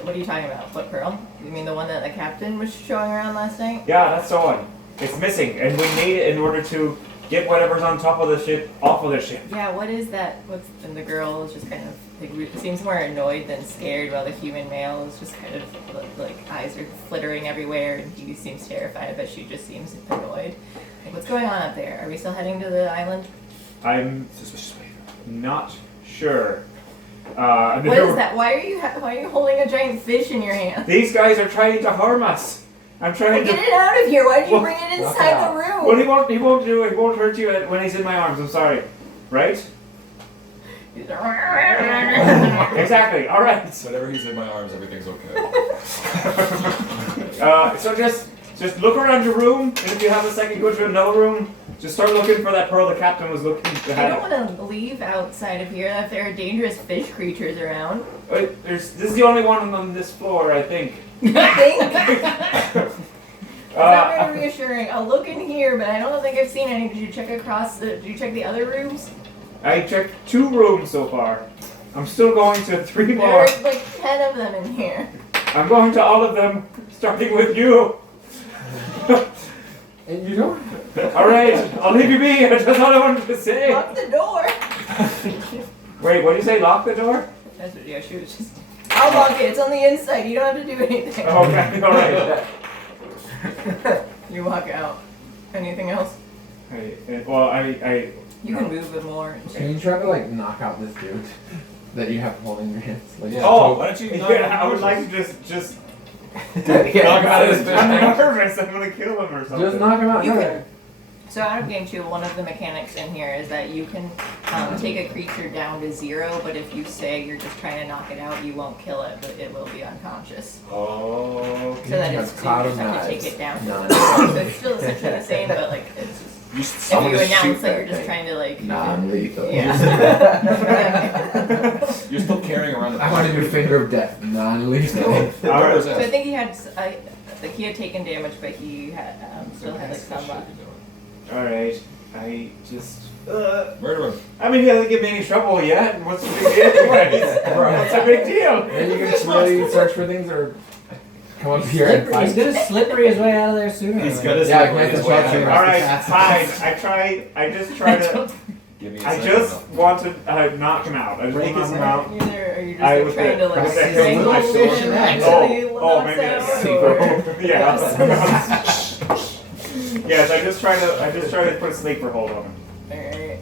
what are you talking about? What pearl? You mean the one that the captain was showing around last night? Yeah, that's the one. It's missing, and we need it in order to get whatever's on top of the ship off of the ship. Yeah, what is that? And the girl is just kind of like seems more annoyed than scared, while the human male is just kind of like eyes are flittering everywhere, and he seems terrified, but she just seems annoyed. Like, what's going on up there? Are we still heading to the island? I'm Suspicious behavior. not sure. What is that? Why are you holding a giant fish in your hand? These guys are trying to harm us. I'm Well, trying get to. it out of here! Why did you Well, bring it walk inside out. the room? Well, he won't do it. He won't hurt you when he's in my arms. I'm sorry. Right? Exactly. All right. Whenever he's in my arms, everything's okay. So just look around your room, and if you have a second, go to another room. Just start looking for that pearl the captain was looking to I don't have. want to leave outside of here if there are dangerous fish creatures around. This is the only one on this floor, I think. I think. It's not very reassuring. I'll look in here, but I don't think I've seen any. Did you check did you check the other rooms? I checked 2 rooms so far. I'm still going to 3 There more. are like 10 of them in here. I'm going to all of them, starting with you. And you don't... Alright, I'll leave you be. That's all I wanted to say. Lock the door. Wait, what did you say? Lock the door? That's what, yeah, she was just. I'll lock it. It's on the inside. You don't have to do anything. Okay, alright. You walk out. Anything else? Well, You can move it more. Can you try to, like, knock out this dude that you have holding your hands? Like, Oh, Why don't you? yeah, I would like to just knock him out of his I'm business. nervous. I'm gonna kill him or something. Just knock him out. You No. can. So out of game 2, one of the mechanics in here is that you can take a creature down to 0, but if you say you're just trying to knock it out, you won't kill it, but it will be unconscious. Oh. So that That's it's, so cloud you of just have to knives. take it down to None. 0. So it's still essentially the same, but like it's just, I'm if you gonna announce shoot that you're that just thing. trying to like Non-lethal. Yeah. You're still carrying around the. I want to do finger of death. Non-lethal. Alright. So I think he had like he had taken damage, but he had still had like some left. Alright. I just. Murder him. I mean, he hasn't given me any trouble yet. What's the big deal? What's the big deal? Then you can really search for things or come up here and He's fight. gonna slippery his way out of there sooner. or He's later. gonna Yeah, slip like his the way shot out. shooter. Alright, fine. I just try to. Give me a I second, just though. want to knock him out. I just want to knock him out. Either are you just I like, was trying to like with the strangle little him fish in until that. he Oh, knocks maybe out? that's Or- Yeah. Yes, I just try to put a sleeper hold on him. Alright.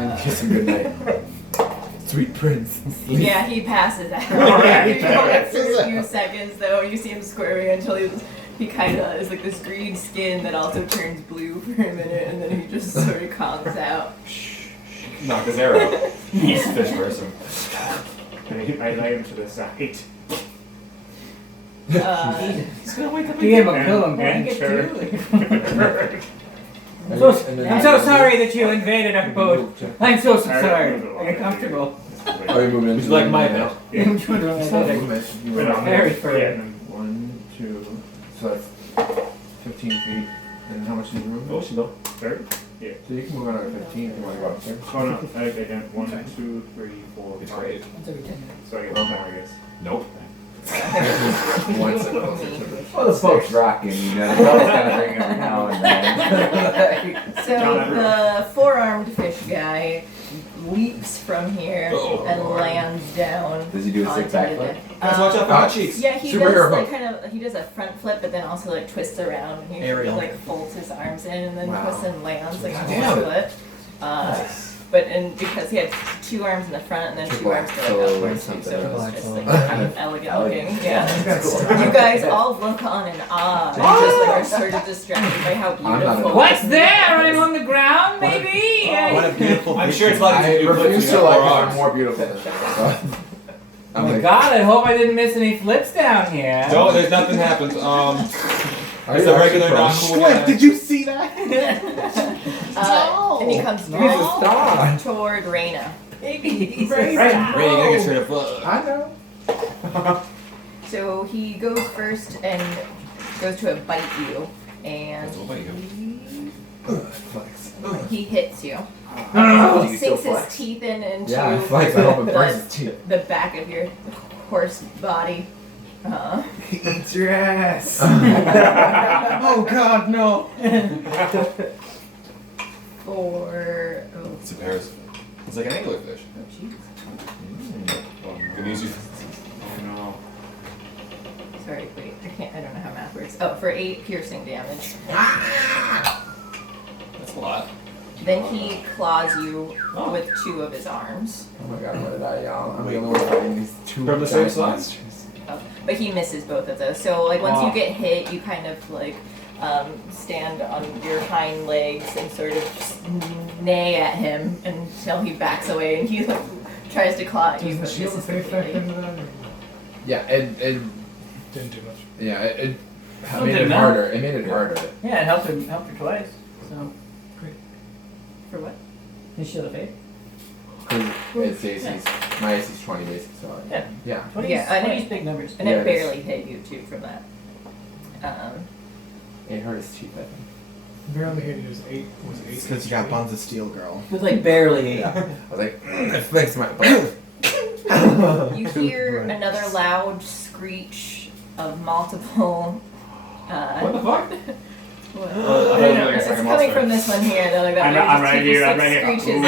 And kiss him goodnight. Sweet prince. Yeah, he passes out. Alright. You go for a few seconds though. You see him squirming until he kind of is like this green skin that also turns blue for a minute, and then he just sort of calms out. Knock his arrow out. He's a fish person. I lay him to the side. Uh, He's gonna wake up Do you give him a And- pillow and and blanket turn. too? And then- I'm so sorry that you invaded our boat. I'm so sorry. Are you comfortable? Oh, you moving Would you like my bed? Yeah. I'm doing really good. Put on Very there. furry. Yeah, and then 1, 2, so that's 15 feet. And how much is the room? Oh, she go. third. So you can move another 15 if you want to go upstairs. Oh no, I didn't. 1, 2, 3, 4, It's 5. great. Once every 10 minutes. So I get 1 more, I guess. Nope. One step closer to the well, the boat's rocking, you know. The boat's kind of ring every now and then. So the four-armed fish guy leaps from here Oh, and Lord. lands down. Does he do a onto sick the backflip? deck. Guys, watch out for hot cheeks. Yeah, he Superhero does like boat. kind of. He does a front flip, but then also like twists around and he Aerial. like folds his arms in and then Wow. twists and lands like a Damn. flip. But because he had 2 arms in the front and then 2 arms Black going solo upwards, or too, so something. it was Black just solo. like kind of elegant Elegant. looking. Yeah. You guys all look on in awe and just like are sort of distracted by how not beautiful. a- What's there? I'm on the ground, maybe? What a beautiful I'm fish. sure it's like I refuse to like it. I'm more beautiful than that. So. Oh I'm my like, god, I hope I didn't miss any flips down here. No, there's nothing happened. are It's you a regular actually non pro? cool Flip, guy. did you see that? And he comes He's a straight star. toward Reyna. Ray, you gotta get straight up. I know. So he goes first and goes to bite you, and That's what bite you. Flex. he hits you. Ah. He sinks his teeth into Yeah, Flex. I hope it burns his teeth. the back of your horse body. He eats your ass. Oh God, no. For It's a parasite. It's like an anglerfish. oh jeez, Good news. Oh no. sorry, wait, I don't know how math works. Oh, for 8 piercing damage. That's a lot. Then he claws you Oh. with 2 of his arms. Oh my god, what did I yell? I'm the only one fighting these two From the same giant side? monsters. But he misses both of those. So like once Wow. you get hit, you kind of like stand on your hind legs and sort of neigh at him until he backs away and he like tries to claw at you. Does the but shield misses face factor completely. into that? Or Yeah, it didn't do much. yeah, it Still made did it enough. harder. It made it harder. Yeah, it helped her twice. So, For what? his shield of faith. Cause it's AC's, my AC's 20 basic, so Yeah. yeah. 20's, Yeah, I know. 20's big numbers. And Yeah, it it is. barely hit you too from that. It hurt his teeth, I think. Barely hit it was 8. Was it 8? It's because you got Bonds of Steel, girl. It was like barely. I was like, it fixed my butt. You hear Right. another loud screech of multiple. What the fuck? What? I No, thought you were like a it's second coming monster. from this one here. They're like that. I'm They're right just two here, I'm distinct right here. screeches.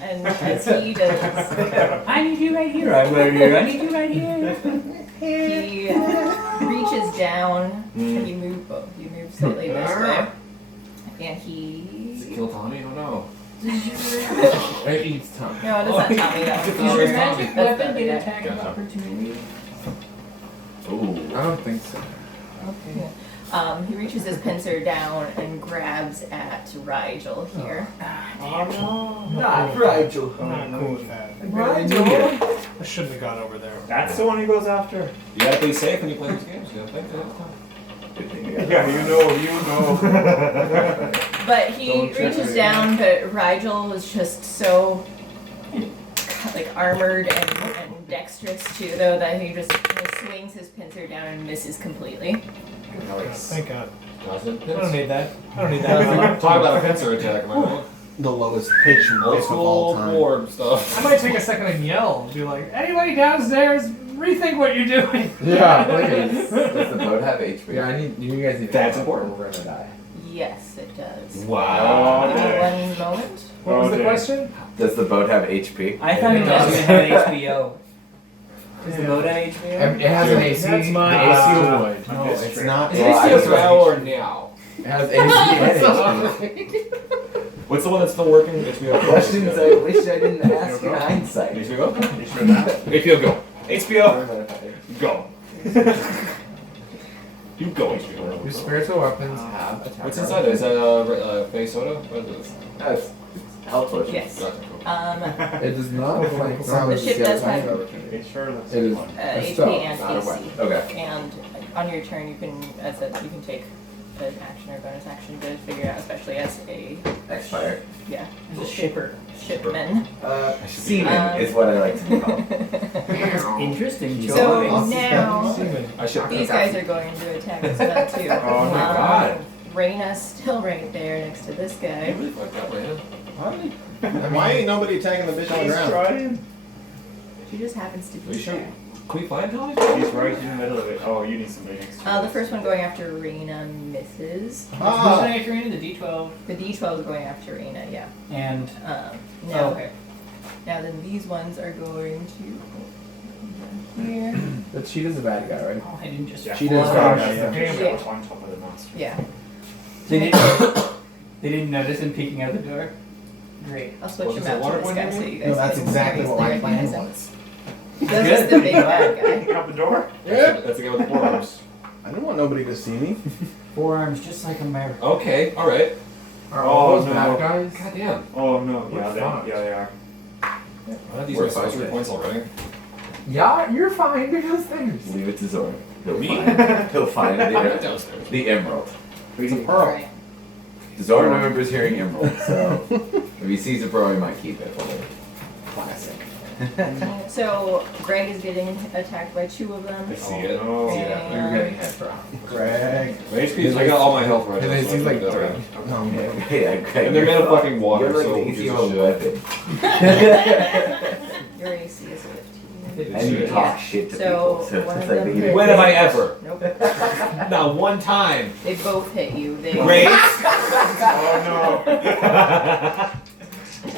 And as he does, I need you right here. I'm right here. I need you right here. he reaches down and he moves slightly this way, and Does it he. kill Tommy? Oh no. It eats tongue. No, it doesn't tell me that. Use Does your Sorry, magic That's weapon the get other attack of Gotcha. opportunity? Ooh. I don't think so. Okay. He reaches his pincer down and grabs at Rigel here. Not Rigel. I'm not cool with that. I shouldn't have gone over there. That's the one he goes after. You gotta play safe when you play these games. You gotta think ahead of time. Yeah, you know. But he Don't check reaches it. down, but Rigel was just so like armored and dexterous too, though, that he just swings his pincer down and misses completely. Thank God. Doesn't I don't pinch. need that. I don't need that. Talk about a pincer attack, man. The lowest pitch Old of all school time. war stuff. I might take a second and yell and be like, anybody downstairs, rethink what you're doing. Yeah, please. Does the boat have HP? Yeah, you guys need to That's go. important. We're gonna die. Yes, it does. Wow. Give me one moment. What was the dear. question? Does the boat have HP? I thought it was going to have HBO. Does the boat have HBO? It has an AC. That's my the AC would. No, it's not. Is Well, this I now or now? It has AC and HP. What's the one that's still working? HBO. Questions I wish I didn't ask in hindsight. HBO. You sure that? HBO go. HBO go. You go HBO. Your spiritual weapons have attack. What's inside? Is that face soda? What is this? That's health potion. Yes. Gotcha. Cool. It does not look like The ship does have It sure looks It is. like one. HP Still, and not a AC. weapon. Okay. And on your turn, you can, as a, you can take an action or bonus action to figure out, especially as a Expire. yeah As a shipper. shipman. Seaman is what I like to be called. Interesting choice. So now I should. these guys are going to attack as well too. Oh my God. Reyna's still right there next to this I guy. really fucked up, man. Why ain't nobody attacking the bitch on the He's ground? trying. She just happens to Are be you sure? there. Can we find Tommy? He's right in the middle of it. Oh, you need somebody next to The first one going after Reyna misses. Who's Ah, going after Reyna? The D12 The D12 is going after Reyna, yeah. and Now, okay. now then these ones are going to here. But Cheetah's a bad guy, right? I didn't just. Yeah. She does Oh, fire, yeah, yeah. Damn, Yeah. that was on top of the monster. Yeah, They didn't. They didn't notice him peeking out the door. Great. I'll switch What him was that, out water to this boy guy name? so you guys no, that's can exactly what my easily plan recognize him. was. This is the big bad guy. Picking up the door? That's the guy with the forearms. I don't want nobody to see me. Forearms just like America. Okay, alright. Are Oh, all those no. bad guys? God damn. Oh no, We're yeah, fucked. they are. I have these We're are sorcery fucked. points already. Yeah, you're fine. They're downstairs. Leave it to Zora. He'll Me? find. He'll find I'm not the, downstairs. the emerald. It's a pearl. Right. Zora remembers hearing emerald, so if he sees a pearl, he might keep it. Classic. So Greg is getting attacked by two of them. I see it. Oh, See yeah. that. You're getting head dropped. Greg. My HP, I got all my health right now. It so seems I like think that's three. right. No, man. Yeah, Craig, And they're made of fucked. fucking water, You're like so the who gives easy a old shit? weapon. Your AC is 15. And you Shit. talk shit to So, people. So one it's of like them the hit- When have I ever? Nope. Not one time. They both hit you. They Great. Oh no.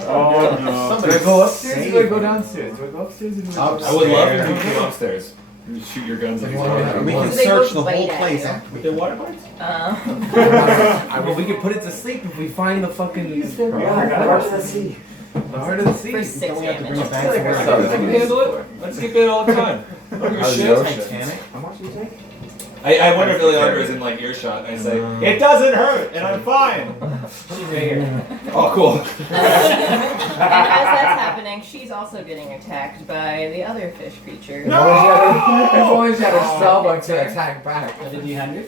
Oh no. Do I go upstairs Save or do I go him. downstairs? Do I go upstairs or do I go Upstairs. I would love if you came upstairs. You shoot your guns at these We guys. We can So they search both the whole bite at place you. after we They're water bites? Well, we can put it to sleep if we find the fucking. The sea. The heart of the sea. for 6 Then we have to bring damage. it back to where So, it I can is. handle it. I just get bit all the time. I don't give a How's the shit. ocean? Titanic. How much do you take? I wonder if Ileandra is in like earshot. I say, it doesn't hurt, and I'm fine. She's right here. Oh, cool. And as that's happening, she's also getting attacked by the other fish creature. We've always had a salvo to attack back. The D100.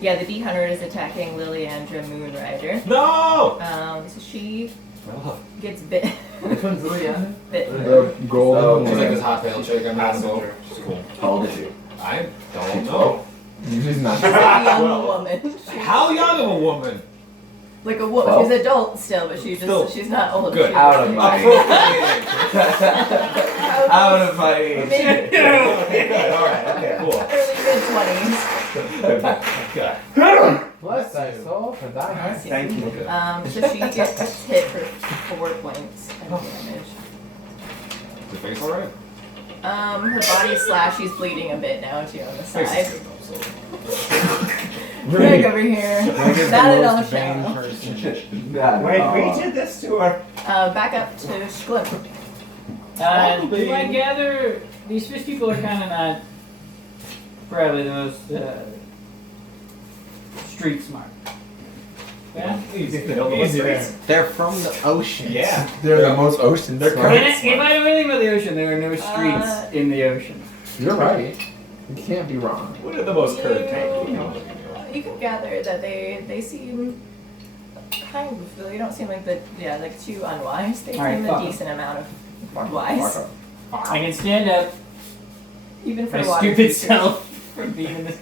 Yeah, the D100 is attacking Liliandra Moonrider. No. So she Oh. gets bit. Which one's Liliana? bit. The golden She's like one. this hot pale chick. I'm not so. Passenger. She's cool. How old is she? I don't know. She's not. She's a young woman. How young of a woman? Like a woman. Well, she's adult still, but still she's not old. good. She's Out of like- my out of my age. Mid- Okay, good. All right. Okay. Cool. early mid-20s. Okay. Bless thy soul for thy heart. Thank you. So she gets hit for 4 points of damage. Is her face alright? Her body slash, she's bleeding a bit now too on the Face side. is good though, so. Greg over here. Greg is Not at the all most vain shallow. person. Wait, we did this to her. Back up to Shklim. Do I gather these fish people are kind of not probably the most street smart. Yeah. Easy Easy there. They're from the ocean. Yeah. They're the most ocean. They're smart. If I know anything about the ocean, there are no streets in the ocean. You're right. You can't be wrong. What are the most current tank? You can gather that they seem kind of, they don't seem like like too unwise. They Alright, seem fuck a 'em. decent amount of wise. I can stand up, Even for my water stupid creatures. self, from being in this.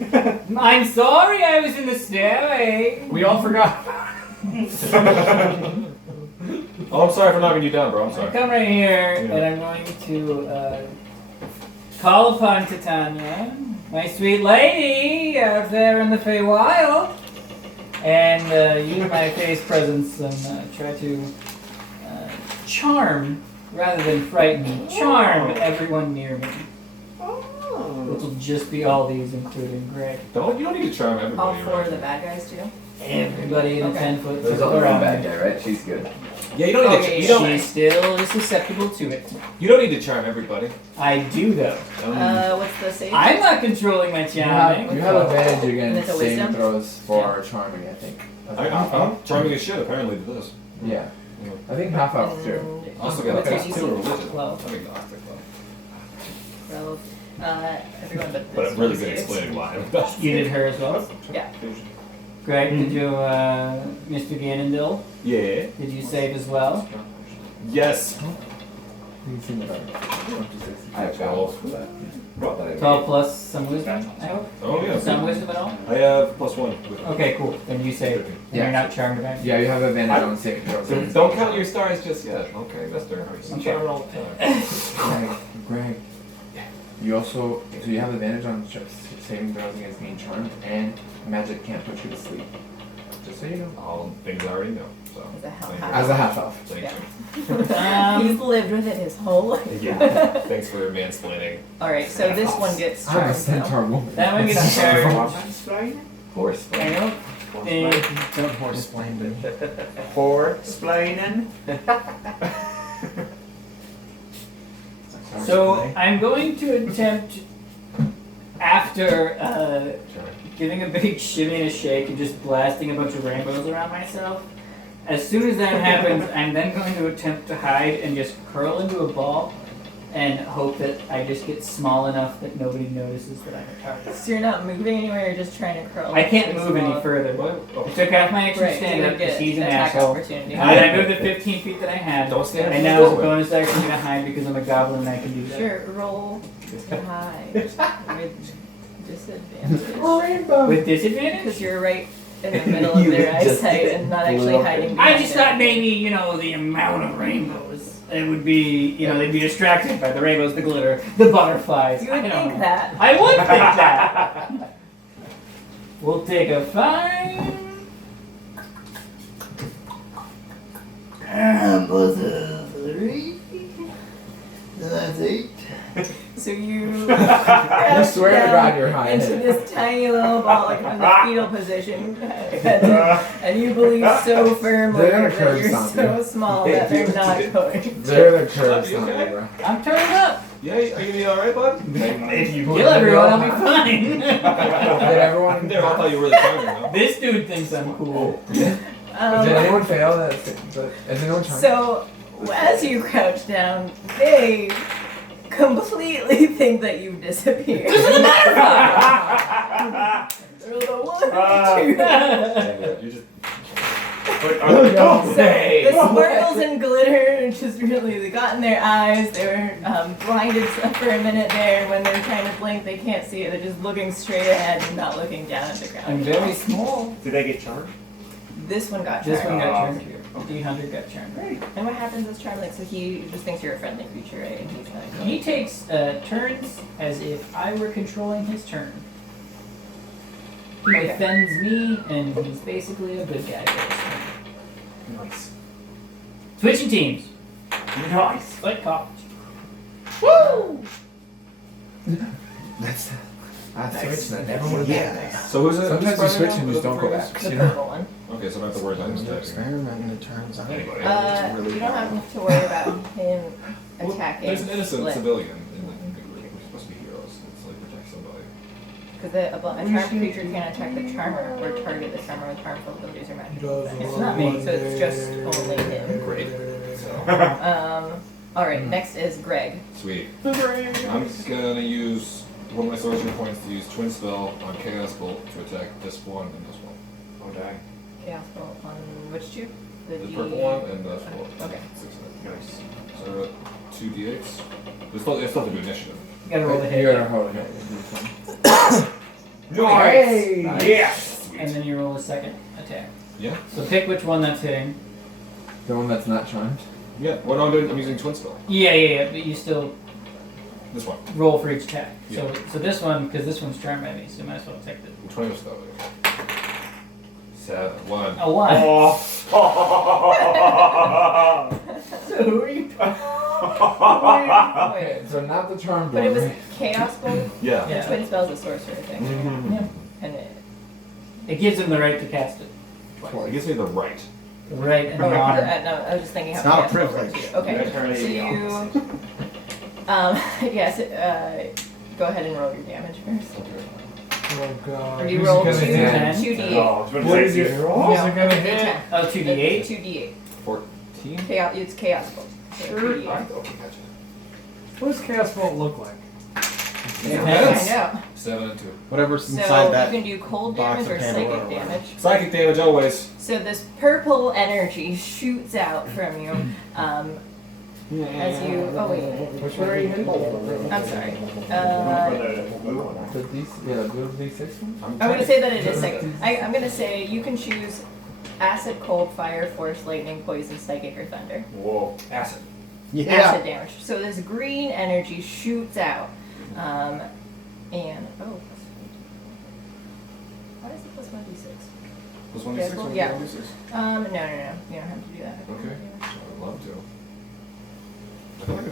I'm sorry, I was in the stairway. We all forgot. Oh, I'm sorry for knocking you down, bro. I'm I sorry. come right here, Yeah. and I'm going to call upon Titania, my sweet lady out there in the Feywild. and use my face presence and try to charm rather than frighten. Charm everyone near me. Which will just be all these, including Greg. You don't need to charm All everybody. four of right? the bad guys too. Everybody in a Okay. 10-foot There's circle only one around bad me. guy, right? She's good. Yeah, you don't need to. Okay, You don't. She still is susceptible to it. You don't need to charm everybody. I do though. What's the save? I'm not controlling my charming. You have advantage And against it's a saving wisdom? throws for charming, I think. I'm charming as shit. Apparently, to this. Yeah. I think half elf too. And Also got a what's your plus DC? 2 religion. 12. I'm agnostic though. 12. Everyone but this But I'm really one good at saves. explaining why. You did her as well. Yeah. Greg, did you, Mr. Ganondorf? Yeah. Did you save as well? Yes. You can see the better. I have 12 for that. Brought that in. 12 plus some wisdom, I hope? Oh yeah. Some wisdom at all? I have +1. With Okay, cool. Then you save. And Yeah. you're not charmed about it? Yeah, you have advantage on saving throws. Don't count your stars just yet. Okay, Mister. I'm Okay. charming all the time. Greg. You also, so you have advantage on saving throws against being charmed, and magic can't put you to sleep. Just so you know. All things I already know. So. As a hell thank you. house. As a half elf. Thank Yeah. you. He's lived with it his whole life. Yeah. Thanks for mansplaining. Alright, so this one gets I'm a charmed. centaur woman. That one gets charmed. Horse. I don't think. Don't horse explain it. Horse-splaining. So I'm going to attempt, after giving a big shimmy and a shake and just blasting a bunch of rainbows around myself, as soon as that happens, I'm then going to attempt to hide and just curl into a ball and hope that I just get small enough that nobody notices that I'm a target. So you're not moving anywhere, you're just trying to curl. I can't into move any small- further. What? Oh. I took out my extra Right, you stand up would because get he's an attack asshole. opportunity. And then I moved the 15 feet that I had. Don't stand And in now the as a doorway. bonus action, I'm going to hide because I'm a goblin and I can do that. Sure, roll to hide with disadvantage. With disadvantage? Because you're right in the middle of their just eyesight and not actually hiding. I just behind thought maybe, the amount of rainbows. It would be, they'd be distracted by the rainbows, the glitter, the butterflies. it. You would I don't think know. that. I would think that. We'll take a 5. That's 8. So you You crouch swear to down God you're high. into this tiny little ball, like in the fetal position, and you believe so firmly They're gonna that curve you're something. so small that they're not going. They're the curves You on okay? me, bro. I'm turning up. Yeah, are you gonna be alright, bud? If you kill everyone, I'll be fine. Did everyone? There, I thought you were really charming, though. This dude thinks I'm cool. Did anyone fail? Is anyone trying? So, as you crouch down, they completely think that you've disappeared. This is a butterfly! They're the one, two. You just. So the swirls and glitter just really they got in their eyes. They were blinded for a minute there. When they're trying to blink, they can't see it. They're just looking straight ahead and not looking down at the I'm ground. very small. Did they get charmed? This one got This one charmed. got turned. D100 got turned. Right. And what happens is charmed, like, so he just thinks you're a friendly creature, right? And he's not going. He takes turns as if I were controlling his turn. He Okay. defends me, and he's basically a good guy. Nice. Switching teams. Nice. Foot college. Woo! That's switch that. Everyone. Yeah. So who's it? Sometimes you switch and just don't go back. The You know. purple one. Okay, so I'm not the word I'm When you typing. experiment and it turns out. Anybody. You don't have to worry about him Well, attacking. there's an innocent Split. civilian in the group. We're supposed to be heroes. It's like protect somebody. Because a charmed creature can't attack the charmer or target the charmer with harmful abilities or magical effects. It's not me. So it's just only him. Great. So, Alright, next is Greg. sweet. I'm gonna use one of my sorcery points to use Twin Spell on Chaos Bolt to attack this one and this one. Oh, dang. Chaos Bolt on which two? The purple one and this one. Okay. 6 of it. Nice. So 2 d8s. It's still to do initiative. You gotta roll the You gotta hit. hold it. Nice. Yes. And then you roll a second attack. Yeah. So pick which one that's hitting. The one that's not charmed. Yeah. Well, no, I'm using Twin Spell. Yeah, but you still This one. roll for each attack. So Yeah. this one, because this one's charmed by me, so you might as well take the 20 spell. 1. A 1. Oh. So who are you? Wait, So not the charm but it was right? Chaos Bolt. Yeah. The twin spell's a sorcerer thing. Yeah. And it, It gives him the right to cast it. Well, it gives me the right. Right and oh, the honor. no, I was just thinking how It's not a Chaos Bolt works privilege. too. Okay, That's so really you, yes, go ahead and roll your damage first. Oh god. Or you Who's roll it gonna hit? 10? 2d8. Oh, it's been What is sexy. it? Who's it gonna hit? Oh, 2d8? 2d8. 14? Chaos, it's Chaos Bolt. So 2d8. Okay, gotcha. What does Chaos Bolt look like? Find out. 7 and 2. Whatever's So inside you that. can do cold box damage or of Pandora psychic or whatever. damage. Psychic damage always. So this purple energy shoots out from you as you. Oh wait, Which one are you hitting? I'm sorry. The blue D6 one? I'm gonna say that it is psychic. I'm gonna say you can choose acid, cold, fire, force, lightning, poison, psychic, or thunder. Whoa. Acid. Yeah. Acid damage. So this green energy shoots out, and oh, why is it plus 1d6? Plus 1d6 Yeah, or yeah. 1d6? No, you don't have to do that. Okay. I'd love to.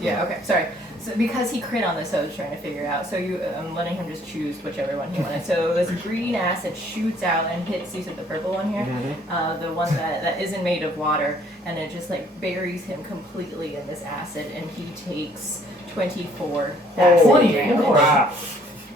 Yeah, okay, sorry. So because he crit on this, I was trying to figure out. So I'm letting him just choose whichever one he wanted. So this green acid shoots out and hits, you said the purple one here? The one that isn't made of water, and it just like buries him completely in this acid, and he takes 24 acid 20. damage. Wow.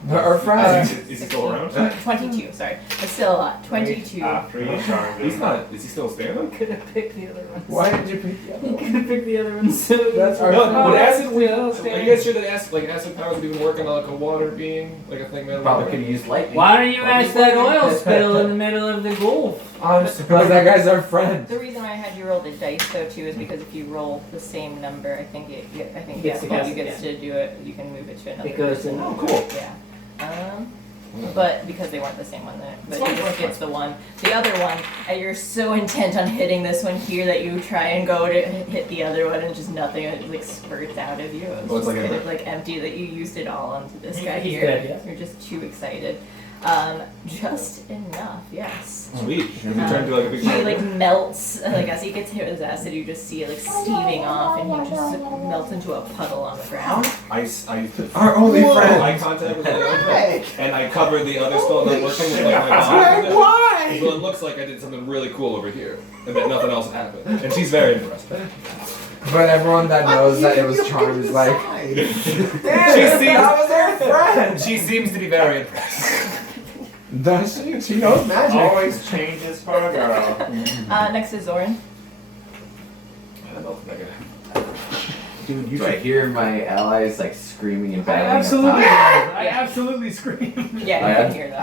Our friend. Is he still around? 22, sorry. But still a lot. 22. After you charmed He's him. not. Is he still You standing? could have picked the other ones. Why did you pick the other You one? could have picked the other ones. So That's our No, friend. would acid. Are Are you guys sure that acid powers would even work on like a water being, like a thing made of Probably water? could use lightning. Why don't you ask that oil spill in the middle of the Gulf? I'm surprised that guy's our friend. The reason why I had you roll the dice though too is because if you roll the same number, I think He yes, gets to cast you it get to do it. You can move it to another. It goes in. Oh, cool. Yeah. But because they weren't the same one, but It's fine, he just it's gets the one. The other one, you're so intent on hitting this one here that you try and go to hit the other one and just nothing. It like spurts out of you. It's Oh, it's just like kind a- of like empty that you used it all onto this guy He's here. dead, yeah. You're just too excited. Just enough, yes. Sweet. Should we turn to like a big He like melts, like as he gets hit with acid, you just see it like steaming off, and he just melts into a puddle on the ground. I Our only eye friend. contact with the other Hey. and I cover the other spell not working with like my Hey, body. why? So it looks like I did something really cool over here, and that nothing else happened. And she's very impressed. But everyone that knows that it was charmed is like, She seems that was our friend. she seems to be very impressed. Does she? She knows magic. Always changes for a girl. Next is Zoran. I don't know if I can- Dude, you Do I should. hear my allies like screaming and I battling? absolutely, up I absolutely scream. Yeah, you can hear that.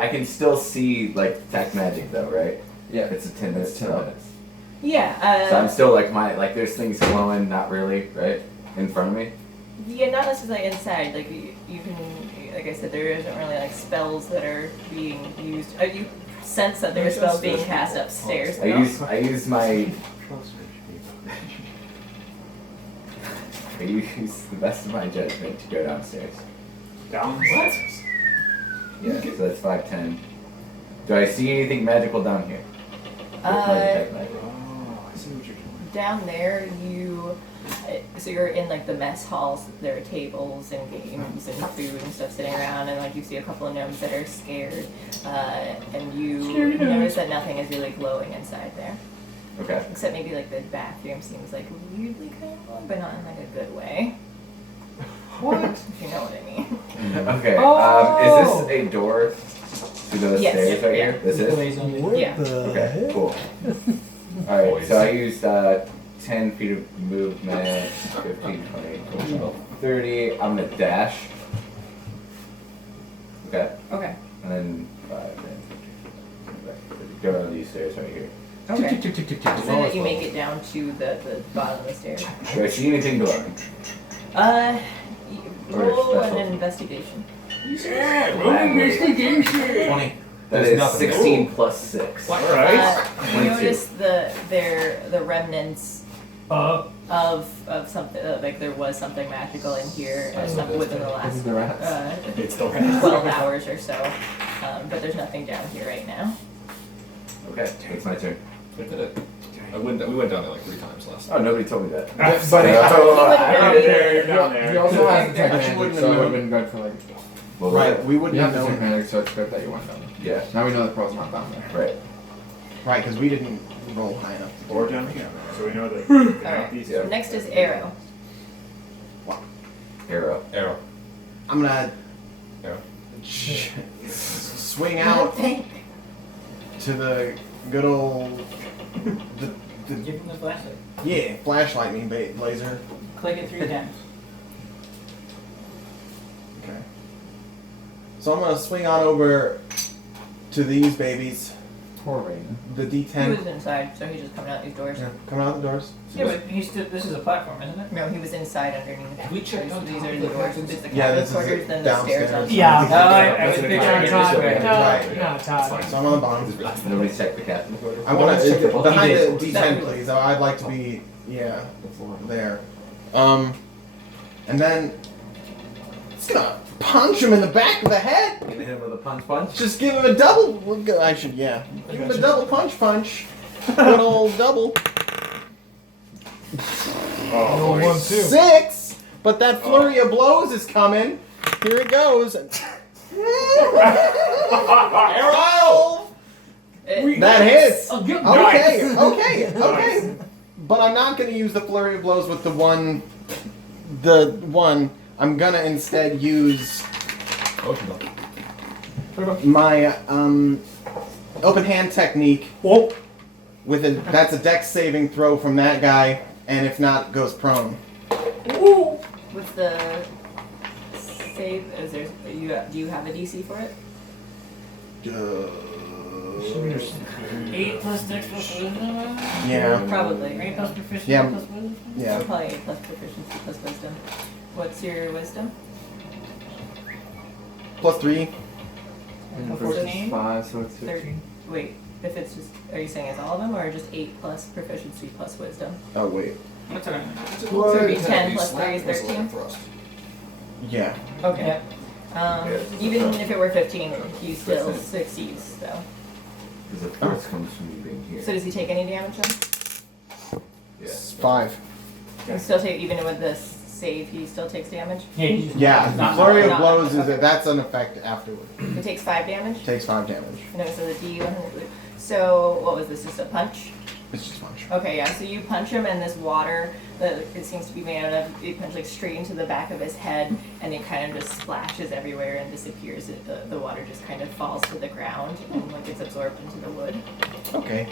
I can still see like detect magic though, right? Yeah. It's a 10 minute It's 10 spell. minutes. Yeah. So I'm still like there's things glowing, not really, right? In front of me? Yeah, not necessarily inside. Like you can, like I said, there isn't really like spells that are being used. You sense that there are spells being cast upstairs. I use my I use the best of my judgment to go downstairs. Down. What? Yeah, so that's 5'10". Do I see anything magical down here? With my detect magic? Oh, I see what you're doing. Down there, so you're in like the mess halls. There are tables and games and food and stuff sitting around, and like you see a couple of gnomes that are scared, and you notice that nothing is really glowing inside there, Okay. except maybe like the bathroom seems like weirdly kind of glowing, but not in like a good way. What? If you know what I mean. Okay. Oh! Is this a door to those Yes, stairs right yeah. here? This is? Yeah. Okay, cool. Alright, so I used 10 feet of movement, 15, 20, 25, 30. I'm gonna dash. Okay, Okay. and then 5, then 50. Go down these stairs right here. Okay. So that you make it down to the bottom of the stairs. Do I see anything glowing? Roll special. an investigation. Yeah, roll investigation. 20. That There's is nothing. 16 plus 6. Alright. You 22. notice the remnants of something, like there was something magical in here within the This last is the rats. It's still rats. 12 hours or so, but there's nothing down here right now. Okay, it's my turn. I did it. We went down there like 3 times last Oh, nobody told me that. But You're down there. he also has detect Actually, magic, wouldn't so it have would have been good for like. Well, Right, we You wouldn't have have detect known. magic, so it's good that you went down. Yeah, Now we know the crow's not down there. right. Right, because we didn't roll high enough. Or down here. So we know that. Alright. These Yeah. Next is arrow. Arrow. Arrow. I'm gonna Arrow. swing out to the good old the Give him the flashlight. yeah flashlight me laser. Click it 3 times. Okay. So I'm gonna swing on over to these babies. Poor Rain. The He D10. was inside, so he's just coming out these doors. Yeah, coming out the doors. Yeah, but he's still, this is a platform, isn't it? No, he was inside underneath. Have we checked on These top are of the the doors. captain's- There's the Yeah, captain's this is quarters, then the downstairs. stairs on Yeah. Oh, I was That's picturing what it it Todd is. right now. Right. No, Todd. So I'm on the bottom. Nobody checked the captain's quarters? I want to behind He the did. D10, please. I'd like to be there. And then it's gonna punch him in the back of the head. Gonna hit him with a punch? Just give him a double. I should, yeah. Give him a double punch. Good old double. Oh, Roll boy. 1, 2. 6. But that flurry of blows is coming. Here it goes. Arrow. That hits. Oh, good. Okay. But I'm not going to use the flurry of blows with the one. I'm gonna instead use my open hand technique. With that's a dex saving throw from that guy, and if not, goes prone. What's the save? Is there? Do you have a DC for it? 8 plus dex plus wisdom? Yeah. Probably. 8 plus proficiency Yeah. plus wisdom? Yeah. Probably 8 plus proficiency plus wisdom. What's your wisdom? +3. And Before the versus name? 5, so it's 15. Wait, if it's just, are you saying it's all of them, or just 8 plus proficiency plus wisdom? Oh wait. What's our So it'd be 10 plus 3 is 13? Yeah. Okay. Even if it were 15, he still succeeds, though. Because the force comes from you being here. So does he take any damage then? Yeah. 5. He still take, even with the save, he still takes damage? Yeah, you just Yeah. not- Flurry of not- blows is okay. that's an effect afterward. He takes 5 damage? Takes 5 damage. No, so the D100. So what was this? Just a punch? It's just punch. Okay, yeah. So you punch him, and this water that it seems to be made out of, you punch like straight into the back of his head, and it kind of just splashes everywhere and disappears. The water just kind of falls to the ground and like gets absorbed into the wood. Okay.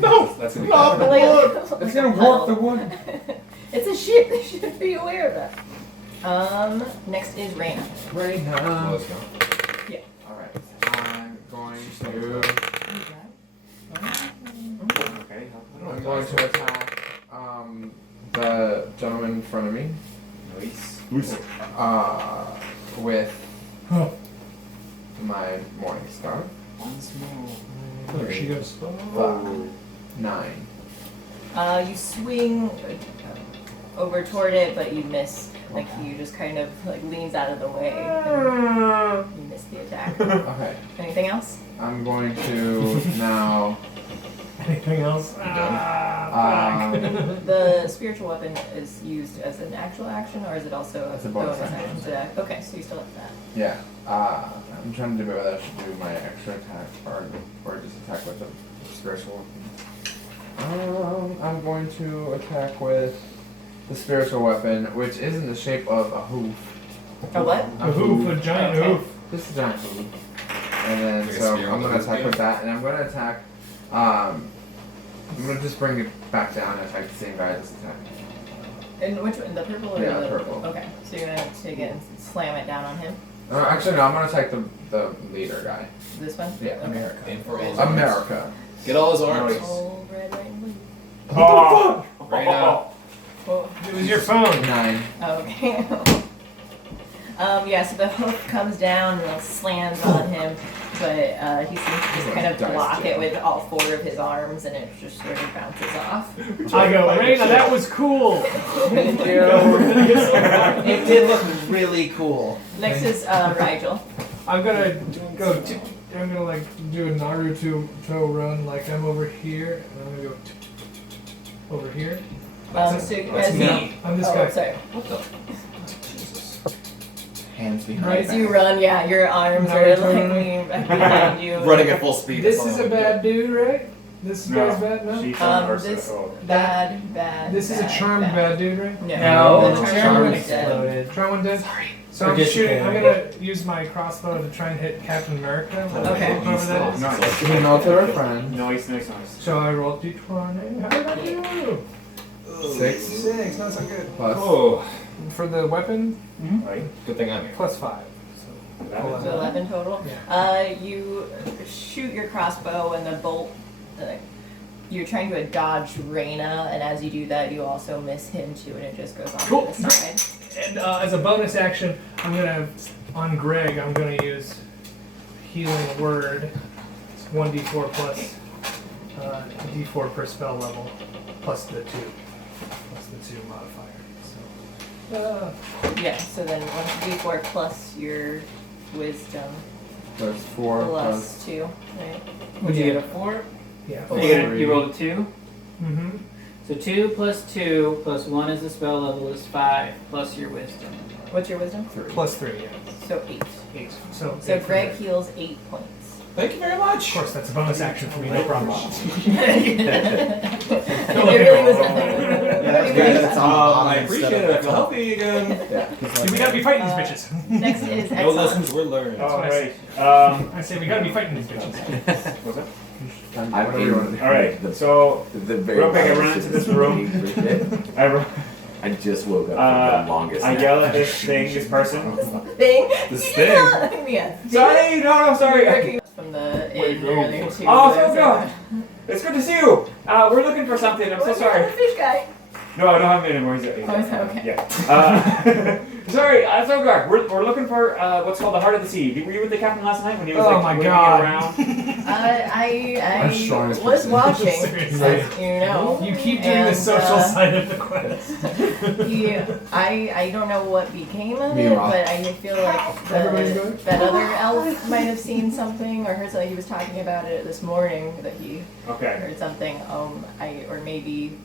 No! That's gonna be Not the Like- wood. like It's a gonna warp the puddle. wood. It's a ship. They should be aware of that. Next is Reyna. Right Well, now. let's go. Alright. I'm going to. Okay. I'm going to attack the gentleman in front of me. Nice. With my morning star. There she goes. 9. You swing over toward it, but you miss. Like he just kind of like leans out of the way. And you miss the attack. Okay. Anything else? I'm going to now. Anything else? The spiritual weapon is used as an actual action, or is it also As a bonus action. to that? Okay, so you still have that. Yeah. I'm trying to debate whether I should do my extra attack or just attack with the spiritual weapon. I'm going to attack with the spiritual weapon, which is in the shape of a hoof. A what? A hoof, a giant Okay. hoof. Just a giant hoof. And then, Like a so spear I'm with going a to attack hoof, with that, and I'm going to attack, I'm going to just bring it back down and attack the same guy that's attacking. And which one? The purple or Yeah, the purple. Okay, so you're gonna take it and slam it down on him. Actually, no, I'm going to attack the leader guy. This one? Yeah, Okay. America. Aim for all his arms. America. Get all his arms. All red, white, and blue. Oh! Right now. Well, It was your phone. 9. okay. Yeah, so the hoof comes down and slams on him, but he seems to just kind of block it with all 4 of his arms, and it just sort of bounces off. I go, Reyna, that was cool. It did look really cool. Next is Rigel. I'm gonna go I'm gonna like do a Naruto run. Like I'm over here, and I'm gonna go over here. So That's as me. you, I'm this oh, guy. sorry. What the? Jesus. Hands behind. As back. you run, yeah, your arms are Naruto like run. leaning back behind you. Running at full speed. This that's is all a we do. bad dude, right? This No, guy's bad, no? she's on our This side. Oh. bad. This is a charmed bad dude, right? No, No, the the charm charm is dead. exploded. Try one dead. Sorry. So Or I'm shooting. I'm dissipated. gonna use my crossbow to try and hit Captain America. Okay. Whoever that is. Nice. We know if they're a friend. Nice. So I rolled d20. How did I do? 6 6. Not so good. plus. Oh, For the weapon, Right. good thing I'm here. plus 5. That So 11 total. Yeah. You shoot your crossbow and the bolt. You're trying to dodge Reyna, and as you do that, you also miss him too, and it just goes off Cool. to the side. And as a bonus action, I'm gonna on Greg. I'm gonna use healing word. It's 1d4 plus d4 per spell level, plus the 2 modifier. So. Yeah. So then 1d4 plus your wisdom Plus 4 plus 2, right? Would you get a 4? Yeah. You rolled a 2? Mm-hmm. So 2 plus 2 plus 1 is the spell level is 5 plus your wisdom. What's your wisdom? 3. Plus 3, yeah. So 8. 8. So So 8 for Greg Greg. heals 8 points. Thank you very Of much. course, that's a bonus action for me. No problem. It really was nothing. Yeah, that's good. That's on the bottom I instead appreciate of it. I the feel top. healthy again. Yeah. We gotta be fighting these bitches. Next is No Exxon. lessons were learned. All what I right. I say we gotta be fighting these bitches. What's that? I'm in. All right. So The very real quick, I bottom run is into this just room. for shit. I, ru- I just woke up from the longest I nap. yell at this thing, this person. Thing. This thing. Yeah. Sorry, no, sorry. From the inn earlier too. Oh, There's so good. It's good to see you. We're looking for something. I'm so What's sorry. the fish guy? No, I don't have him anymore. He's Oh, is that okay? Yeah. Sorry, Sogar. We're looking for what's called the Heart of the Sea. Were you with the captain last night when he was Oh like my waving God. around? I Our strongest was person. watching, Seriously. as you know. You keep doing and, the social side of the quest. I don't know what became of Me it, Rob. but I feel like Everybody's going? that other elf might have seen something or heard something. He was talking about it this morning that he Okay. heard something. Or maybe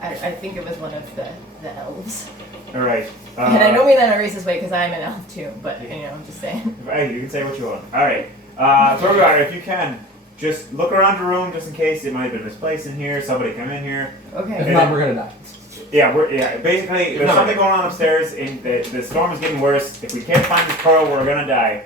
I think it was one of the elves. All right. And I don't mean that in a racist way because I'm an elf too, but I'm just saying. Hey, you can say what you want. All right. Sogar, if you can, just look around the room just in case it might have been misplaced in here. Somebody come in here. Okay. If not, we're gonna die. Yeah. Basically, there's something going on upstairs, and the storm is getting worse. If we can't find this pearl, we're gonna die.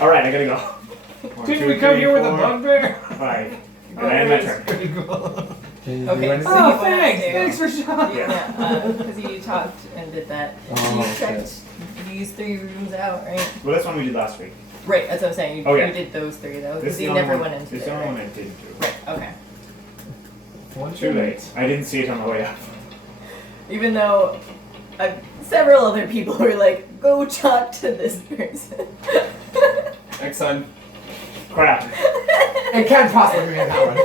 All right, I gotta go. 1, Didn't 2, we come 3, here with a 4, bugbear? 5. And I end my turn. Pretty cool. Can you Okay, do anything? so you went thanks. upstairs. Thanks for showing. Yeah, because you talked and did that. Oh, You checked these 3 rooms out, right? Well, that's one we did last week. Right, that's what I'm saying. Oh, yeah. You did those 3 though, This because is the you only never one. went into This is it. the only Right? one I didn't do. Right, okay. Too late. I didn't see it on the way up. Even though several other people were like, go talk to this person. Next time. Crap. It can't possibly be that one.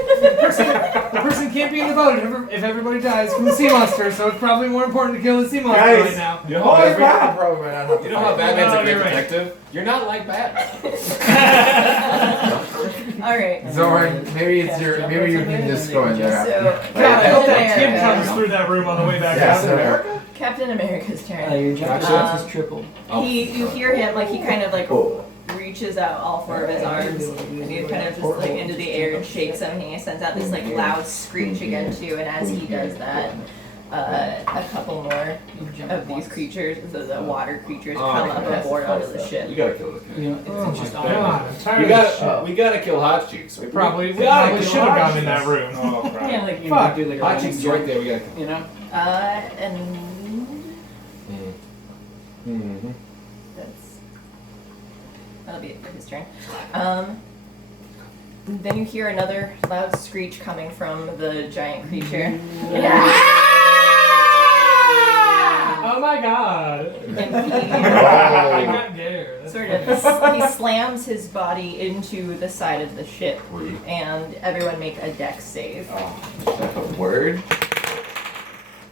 The person can't be in the boat if everybody dies from the sea monster, so it's probably more important to kill the sea monster Guys. right now. You know Oh, how, it's bad. Probably might not have to you know how fight. Batman's No, a great you're right. detective? You're not like Batman. Alright. Zoran, maybe you can just go in there. So, after. God, I hope that Captain Tim comes America. through that room on the way back Yeah, out. so- Captain America's turn. Your jump Gotcha. chance is tripled. You hear him, like, he kind of, like, Oh. reaches out all 4 of his arms, and he kind of just, like, into the air and shakes them, and he sends out this, like, loud screech again, too, and as he does that, a couple more of these creatures, the water creatures, come up and board onto the ship. You gotta kill this guy. You know, Oh it's my just God, I'm tired We of this gotta, we gotta kill Hot Cheeks. We Probably gotta should kill have Hot gone in Cheeks. that room. Oh, crap. Yeah, like you Fuck. do like a Hot running Cheeks is right jump, there. We gotta kill. you know? And Mm-hmm. that'll be it for his turn. Then you hear another loud screech coming from the giant creature. Oh my God! And I he got scared. That's sort of he slams his body into the side of the ship, Word. and everyone make a dex save. Word?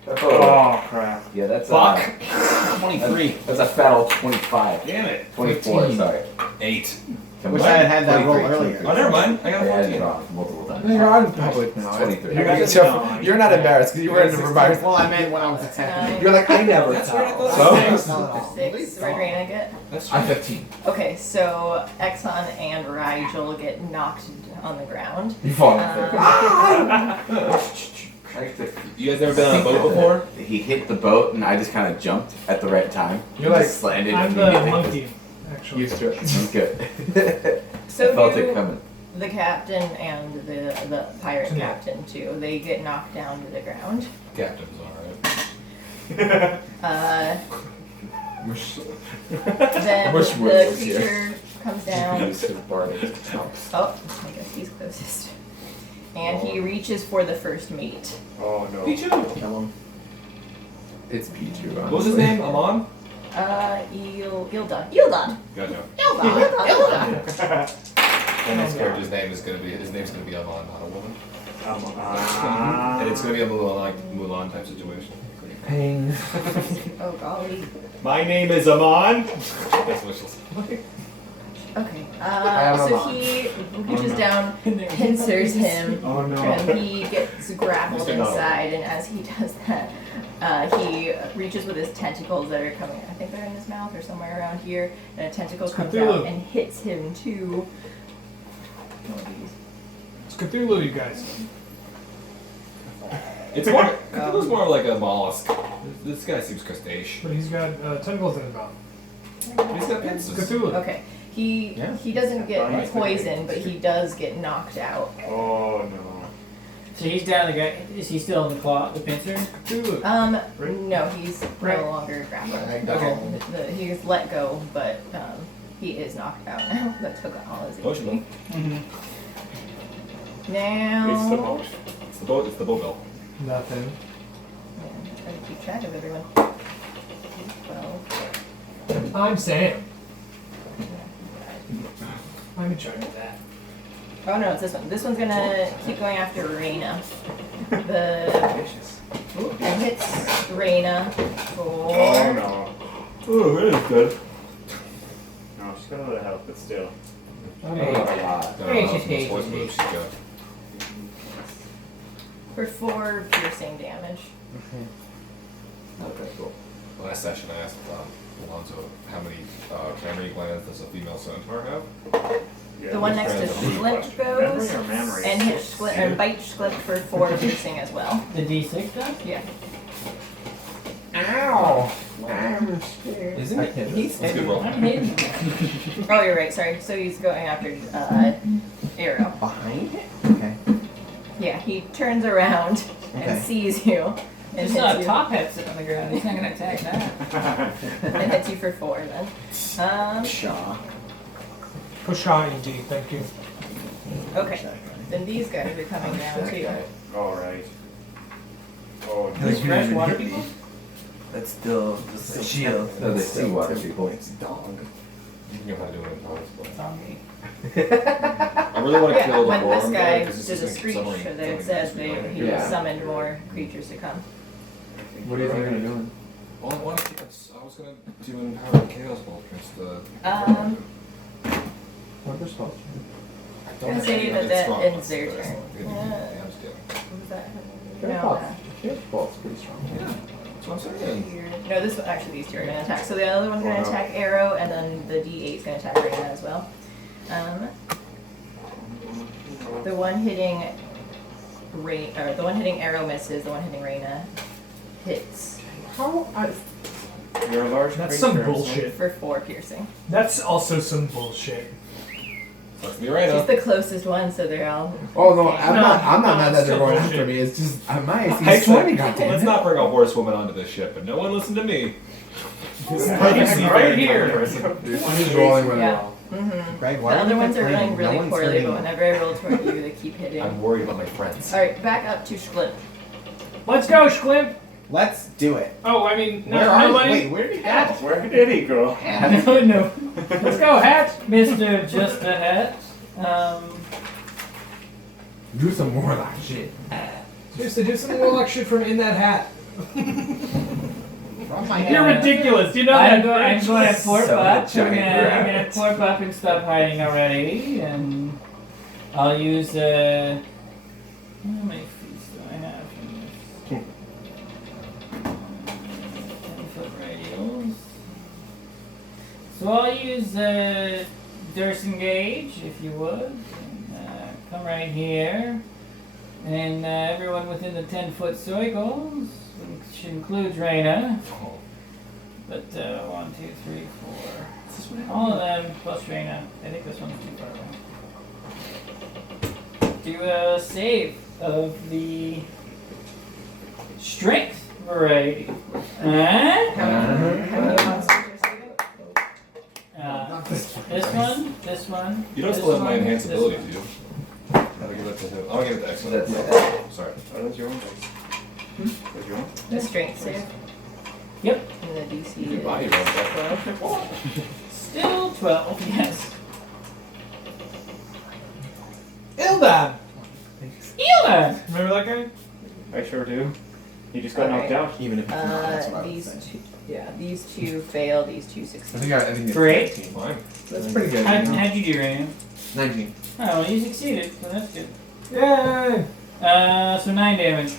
Oh, crap. Yeah, that's Fuck. a 23. that's a fat old 25. Damn it. 24, 15. sorry. 8. Wish I had had that roll earlier. Oh, never mind. I got a I had 14. dropped multiple times. You're on public now. 23. You're not embarrassed because you were in the revival. Well, I meant when I was attacking. You're like, I never That's right, I tell. thought So? 6. Where did Reyna get? That's I'm right. 15. Okay, so Exxon and Rigel get knocked on the ground. You fall off there. You guys ever been on a boat before? He hit the boat and I just kind of jumped at the right time. You're like, Just landed I'm the immediately. monkey, actually. Used to it. I'm good. So I felt do it coming. the captain and the pirate captain too. They get knocked down to the ground. Captain's alright. Then wish the Wood was here. creature comes down. Use his bardic chops. Oh, I guess he's closest. And he reaches for the first mate. Oh no. Pichu. Kill him. It's Pichu. What was his name? Amon? Ildon. Gotcha. Ildon. And his character's name is gonna be Amon, not a woman. Ah. And it's gonna be a Mulan type situation. Pain. Oh golly. My name is Amon. That's what she'll say. Okay. am a So mom. he reaches down, pincers him, Oh no. and he gets grappled Mr. Donald. inside. And as he does that, he reaches with his tentacles that are coming. I think they're in his mouth or somewhere around here. And a tentacle comes Cthulhu. out and hits him too. It's Cthulhu, you guys. It's more. It was more like a mollusk. This guy seems crustacean. But he's got tentacles in his mouth. He's got pincers. Cthulhu. Okay. He doesn't get poisoned, but he does get knocked out. Oh no. So he's down the guy. Is he still in the claw, the pincer? Cthulhu. No, he's Right. no longer grappled. Okay. He's let go, but he is knocked out now. That took all his Potion HP. Mm-hmm. Now. It's the boat. It's the boat. It's the boat bell. Nothing. Yeah, trying to keep track of everyone. 12. I'm Sam. I'm in charge of that. Oh no, it's this one. This one's gonna keep going after Reyna. It hits Reyna for. Oh no. Oh, that is good. No, she's got a little health, but still. Not a lot. Hey. Voice moves she's got. For 4 piercing damage. Okay, cool. Last session I asked Alonzo how many mammary glands does a female centaur have? Yeah, The one this next to guy's a good Flint question. goes Memory or memory? and hits Flint or bites Flint for 4 piercing as well. The D6 does? Yeah. Ow! I'm scared. Isn't I it? can't He's That's a good roll. I'm hitting. Oh, you're right. Sorry. So he's going after Arrow. behind it. Okay. Yeah, he turns around and Okay. sees you and Just saw hits a you. top hat sitting on the ground. He's not gonna attack that. And hits you for 4 then. Shaw. Pusha indeed, thank you. Okay. Then these guys are coming down too. Alright. Oh no. These fresh water people? That's still just a shield. No, the seawater people. It's dog. You know how to do it in powers, but Zombie. I really want to Yeah, kill the when this worm guy because this did a is screech, summary- so that summary it says speed, right? he Yeah. summoned more creatures to come. What do you think you're doing? Well, I want to keep it. I was gonna do an empowered chaos bolt against the. What are the spells? I gonna don't say know, that it's that strong, ends but their it's turn. good to do damage to. What was that? Chaos Bolt's pretty strong. Yeah, that's what I'm saying. Here. No, this one, actually these two are gonna attack. So the other one's gonna attack Arrow, and then the D8 is gonna attack Reyna as well. The one hitting the one hitting Arrow misses. The one hitting Reyna hits How? You're a large That's creature, some so- bullshit. for 4 piercing. That's also some bullshit. Let's be right She's up. the closest one, so they're all. Oh no, I'm not no, mad that it's they're still going bullshit. after me. It's just my AC Hey, is 20. Goddamn Let's it. not bring a horsewoman onto this ship, but no one listened to me. She's right here. I'm just rolling with it Yeah. all. Mm-hmm. Greg, The why other you ones are complaining? rolling really No one's poorly, hurting but you. whenever I roll toward you, they keep hitting. I'm worried about my friends. All right, back up to Schlipp. Let's go, Schlimp! Let's do it. Oh, I mean, Where are you? nobody. Wait, where did he go? Where did he go? No. Let's go, Hat! Mr. Just a Hat. Do some more like shit. Seriously, do some warlock shit from in that hat. Oh my You're god. ridiculous. You know I'm that. going to forp Summon a up. I'm giant gonna rabbit. forp up and stop hiding already, and I'll use how many feet do I have in this? 10-foot radius. So I'll use disengage, if you would. And, come right here. And everyone within the 10-foot circles, which includes Reyna. But 1, 2, 3, 4. All of them plus Reyna. I think this one's too far away. Do a save of the strength variety. How many monsters are saving? This one. You don't this still have my one, enhanced this ability, one. do you? I'll give it to him. I'll give it to excellent. That's Sorry. Oh, that's your own dice. That's your own? The strength save. Yep. And the DC You can is buy your own stuff. Still 12, yes. Ildan. Elon! Remember that guy? I sure do. He just got knocked Alright. out. Even if it's not, that's what I would These say. two, these two fail, these two I succeed. think it's Great. 19. Fine. That's pretty good. How'd you do, Raina? 19. Oh, well, you succeeded, so that's good. Yay! So 9 damage.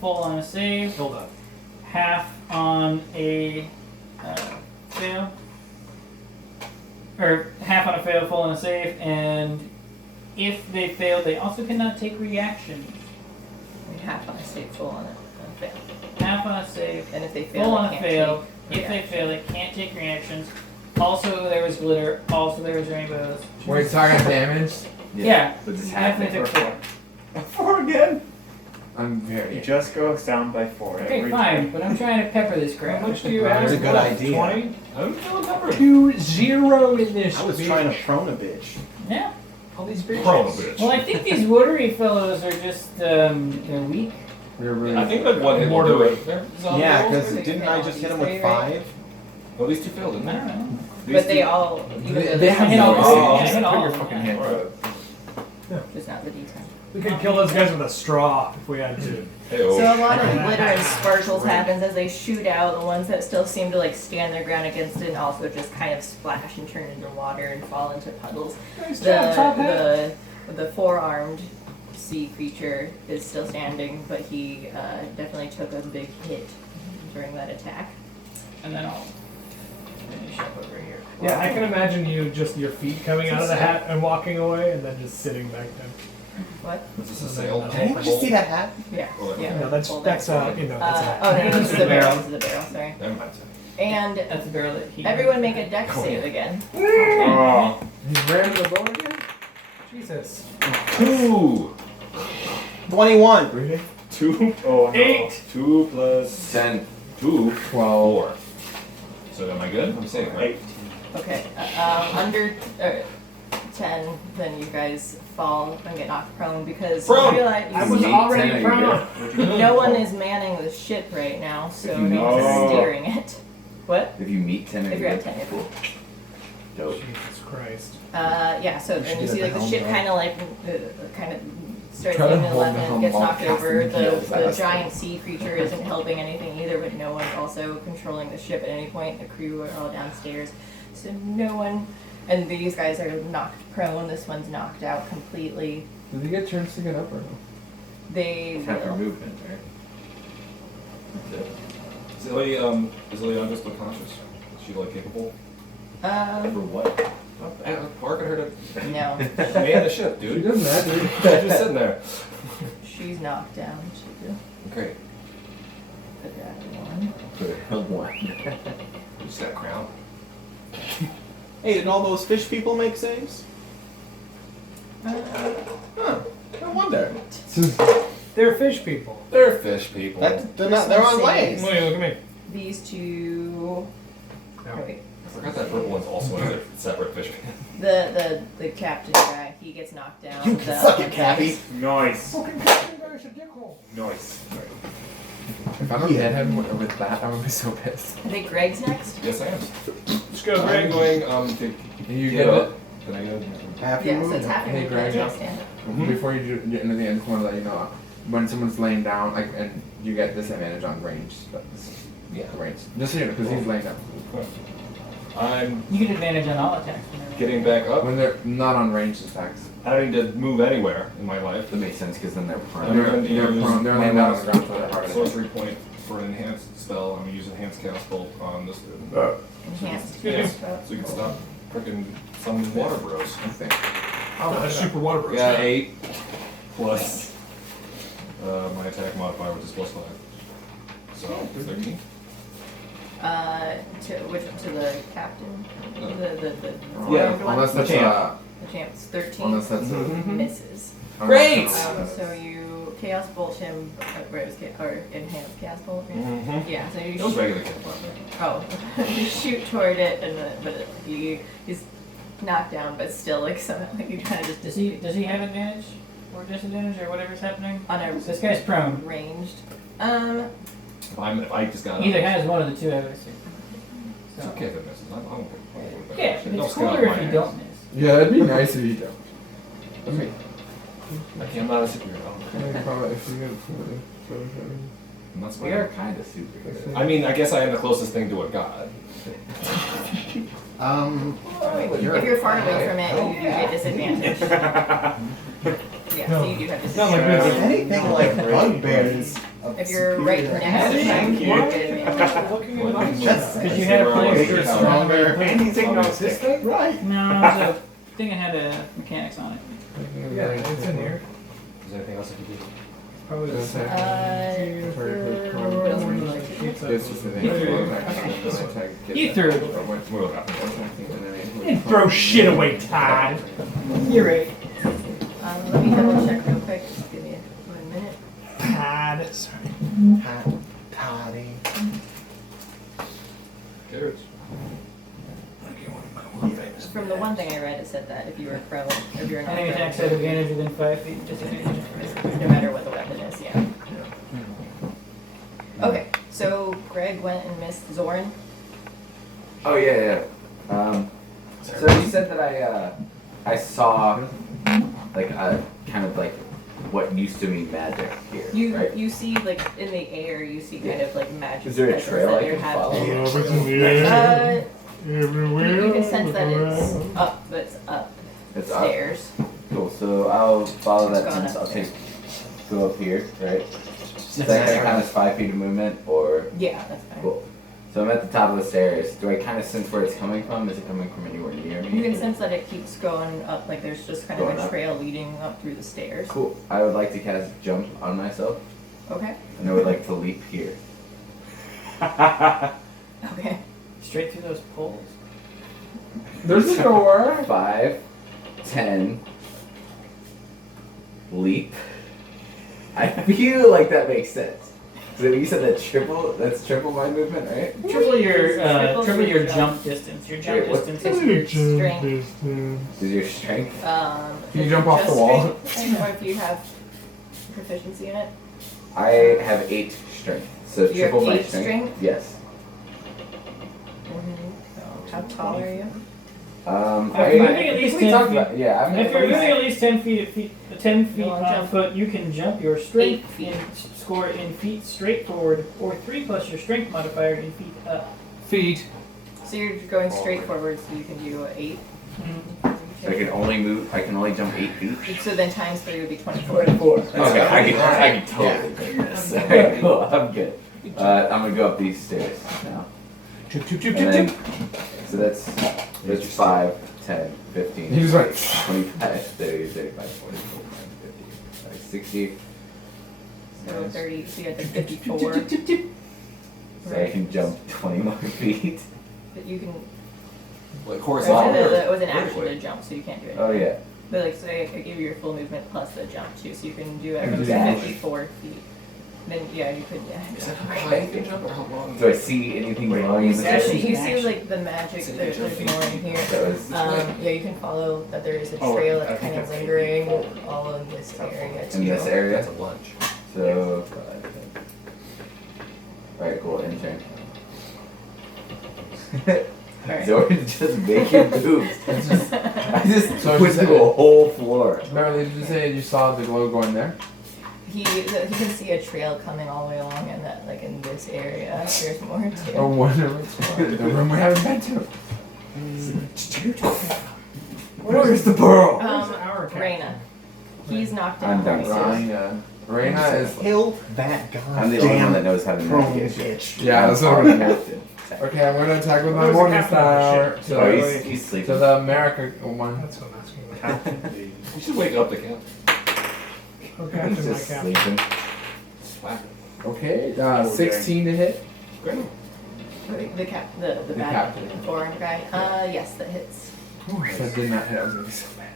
Full on a save. Hold up. Half on a fail. Or half on a fail, full on a save, and if they fail, they also cannot take reactions. I mean, half on a save, full on a fail. Half on a save, And if they fail, full they on a can't fail. take If they reactions. fail, they can't take reactions. Also, there was glitter. Also, there was rainbows. We're talking damage. Yeah, But this definitely took 4. 4 again? I'm You very. just go down by 4 Okay, every fine, time. but I'm trying to pepper this How crap. much do you That's have? a good idea. 20? I'm feeling peppered. 2-0 in this. I was bitch. trying to prone a bitch. Yeah. All these bitches. Prone a bitch. Well, I think these watery fellows are just they're weak. We're really. I think that one hit will do it. There, zombie Yeah, rolls. because They didn't fail I just hit him with these three, right? 5? Well, these two failed, didn't I they? don't know. These But they two- all, even though They have hit no all AC. three. Yeah, Just hit put all your of fucking them. hands Alright. up. just not the D10. We could kill those guys with a straw if we had to. Hey-oh. So a lot of glitter and sparkles happens as they shoot out. The ones that still seem to like stand their ground against it and also just kind of splash and turn into water and fall into puddles. Nice job, Top Hat. The four-armed sea creature is still standing, but he definitely took a big hit during that attack. And then I'll finish up over here. Yeah, I can imagine you just your feet coming out of the hat and walking away, and then just sitting back there. What? Is this a sail? Did Anyone just see that hat? Yeah. Oh, Yeah. No, that's Hold that's that. you know that's a hat. Oh no, this is the barrel. This is the barrel. Sorry. Never mind. And That's the barrel that he. everyone make a dex save again. Oh, You ran the bow again? Jesus. 2! 21. Really? 2? oh no. 8. 2 plus 10. 2? 12. 4. So am I good? I'm safe, right? 8. Okay. Under 10, then you guys fall and get knocked prone because Prone! you realize I was Eight, already 10, prone. no one is manning the ship right now, so If you no one's meet- steering it. What? If you meet 10 If of you're you, at 10, you're cool. dope. Jesus Christ. Yeah, so We should then you get see at like the the helm, ship though. kind of like kind of starts Try to aiming at hold the 11, helm gets while knocked over. casting The kills fast. giant sea creature isn't helping anything either, but no one's also controlling the ship at any point. The crew are all downstairs, so no one. And these guys are knocked prone. This one's knocked out completely. Did they get turns to get up or no? They Half your will. movement, right? That's it. Is Ileana still conscious? Is she like capable? For what? Parking her to No, man the ship, She dude. doesn't matter. She's just sitting there. she's knocked down. She will Okay. put that one. For one. You just got a crown. Hey, did all those fish people make saves? Uh, Huh. No wonder. They're fish people. They're fish people. They're on waves. Look at me. these two. No. Oh, wait. I forgot that purple one's also another separate fish man. The captain guy, he gets knocked down. You The- can suck it, Cappy. Nice. Fucking captain guy should dickhole. Nice. If I don't hit him with that, I would be so pissed. I think Greg's next. Yes, I am. Let's go, I'm Greg. going to You get get up. it. Can I go? Half your Yeah, so it's movement. half your Hey, movement, Greg. just stand. Before you get into the end, I just want to let you know when someone's laying down, like, and you get disadvantage on range spells. Yeah. range. Just so you know, because he's laying down. I'm You get advantage on all attacks. getting back up. When they're not on ranged attacks. I don't need to move anywhere in my life. That makes sense because then they're I'm prone. going to They're use prone. They're my laying down on last the ground, so they're harder to hit. sorcery point for an enhanced spell. I'm going to use enhanced cast bolt on this dude. Enhanced. Yeah, so you can stop freaking some water bros. I think. Oh, that's super water bros. Yeah, 8 plus my attack modifier, which is +5. So 13. To the captain? The Yeah, armed one? Unless that's champ. The champ's 13. unless that's Misses. Great! So you chaos bolt him, where is or enhanced chaos bolt? Mm-hmm. Yeah, so you It was shoot. regular kick. Oh, you shoot toward it, but he's knocked down, but still like somehow you kind of just Does he have advantage or disadvantage or whatever's happening? on a This guy's prone. ranged. If I just got Either has one of the two, I would assume. It's okay if it misses. I don't care. Yeah, but Don't it's skin off cooler my if you ass. don't miss. Yeah, it'd be nice if you don't. I mean, I'm not a superhero. if you get I'm not We smart. are kind of super. I mean, I guess I am the closest thing to a god. If you're far away from it, you get disadvantage. Yeah, so you do have Not like disadvantage. this. If anything, like bugbears. If you're right next to him, you get advantage. Because you had a player Bigger, stronger. And he's agnostic. Right. No, it was a thing that had a mechanics on it. Yeah, it's in here. Is there anything else I can do? Probably the same. What else would you like to do? It's just an You threw it. Move up. And throw shit away, Todd. You're right. Let me double check real quick. Just give me 1 minute. Todd. Sorry. Hot toddy. Carrots. From the one thing I read, it said that if you were prone, if you're not Any attacks have prone, advantage within 5 feet. Disadvantage. no matter what the weapon is, yeah. Okay, so Greg went and missed Zoran. Oh yeah. So you said that I saw like a kind of like what used to be magic here, right? You see like in the air, you see kind of like magic. Is there a presence trail that I you're can having. follow? You can sense that it's up, but it's up It's up. stairs. Cool. So I'll follow that It's gone sense. I'll upstairs. go up here, right? So that kind of counts as 5 feet of movement, or Yeah, that's fine. cool. So I'm at the top of the stairs. Do I kind of sense where it's coming from? Is it coming from anywhere near me? You can sense that it keeps going up, like there's just kind of Going a up. trail leading up through the stairs. Cool. I would like to cast jump on myself, Okay. and I would like to leap here. Okay. Straight through those poles. There's a door. 5, 10, leap. I feel like that makes sense. So you said that's triple my movement, right? Triple your Triple your jump distance. Your jump Wait, what- distance is your Strength. Is your strength? Can you jump off the wall? Or if you have proficiency in it. I have 8 strength. So You have triple my 8 strength? Yes. How tall are you? If you're moving at least we 10 talked feet, about, yeah, I'm if you're moving at least 10 feet, 10 feet You'll on jump. foot, you can jump your 8 strength feet. and score in feet straight forward, or 3 plus your strength modifier in feet up. Feet. So you're going straight forward, so you can do 8. So I can only jump 8 feet. So then times 3 would be 24. Okay, I can totally do this. Alright, cool, I'm good. I'm gonna go up these stairs now. Chip, chip, And chip, chip, then, chip. so that's 5, 10, 15, He's like, 25, 30, 35, 40, 45, 50, 60. So 30, so you had the 54. So I can jump 20 more feet. But you can. Like It horizontal. was an action vertically? to jump, so you can't do it. Oh yeah. But like, so I give you your full movement plus the jump too, so you can do it from Dash. 54 feet. Then yeah, you could Is that yeah. how high you can jump or how long? Do I see anything glowing in the Actually, distance? you see like the magic there's more in here. That was Yeah, you can follow that there is a Oh, trail I that's think kind of that's- lingering all in this area too. in this area. That's a lunch. So. Alright, cool. Intern. Alright. Zoran's just making moves. I just So went is through a whole floor. Beverly, did you say you saw the glow going there? he can see a trail coming all the way along in that, like in this area. There's more too. Oh, wonderful. The room we haven't been to. Where's the pearl? Where's our captain? Reyna. He's knocked I'm down. done. Reyna. Reyna is. Kill that guy. I'm the only one that knows how to Prone navigate. bitch. Yeah, that's what I'm we're the captain. Okay, I'm gonna attack with my Where's the morning captain of the star. Oh, To, he's to sleeping. the America one. That's what I'm asking. You should wake up the captain. Oh, He's captain, my just captain. sleeping. Slap it. Okay, 16 to hit. Great. The The bad captain. foreign guy. Yes, that hits. That did not hit. I was gonna be so bad.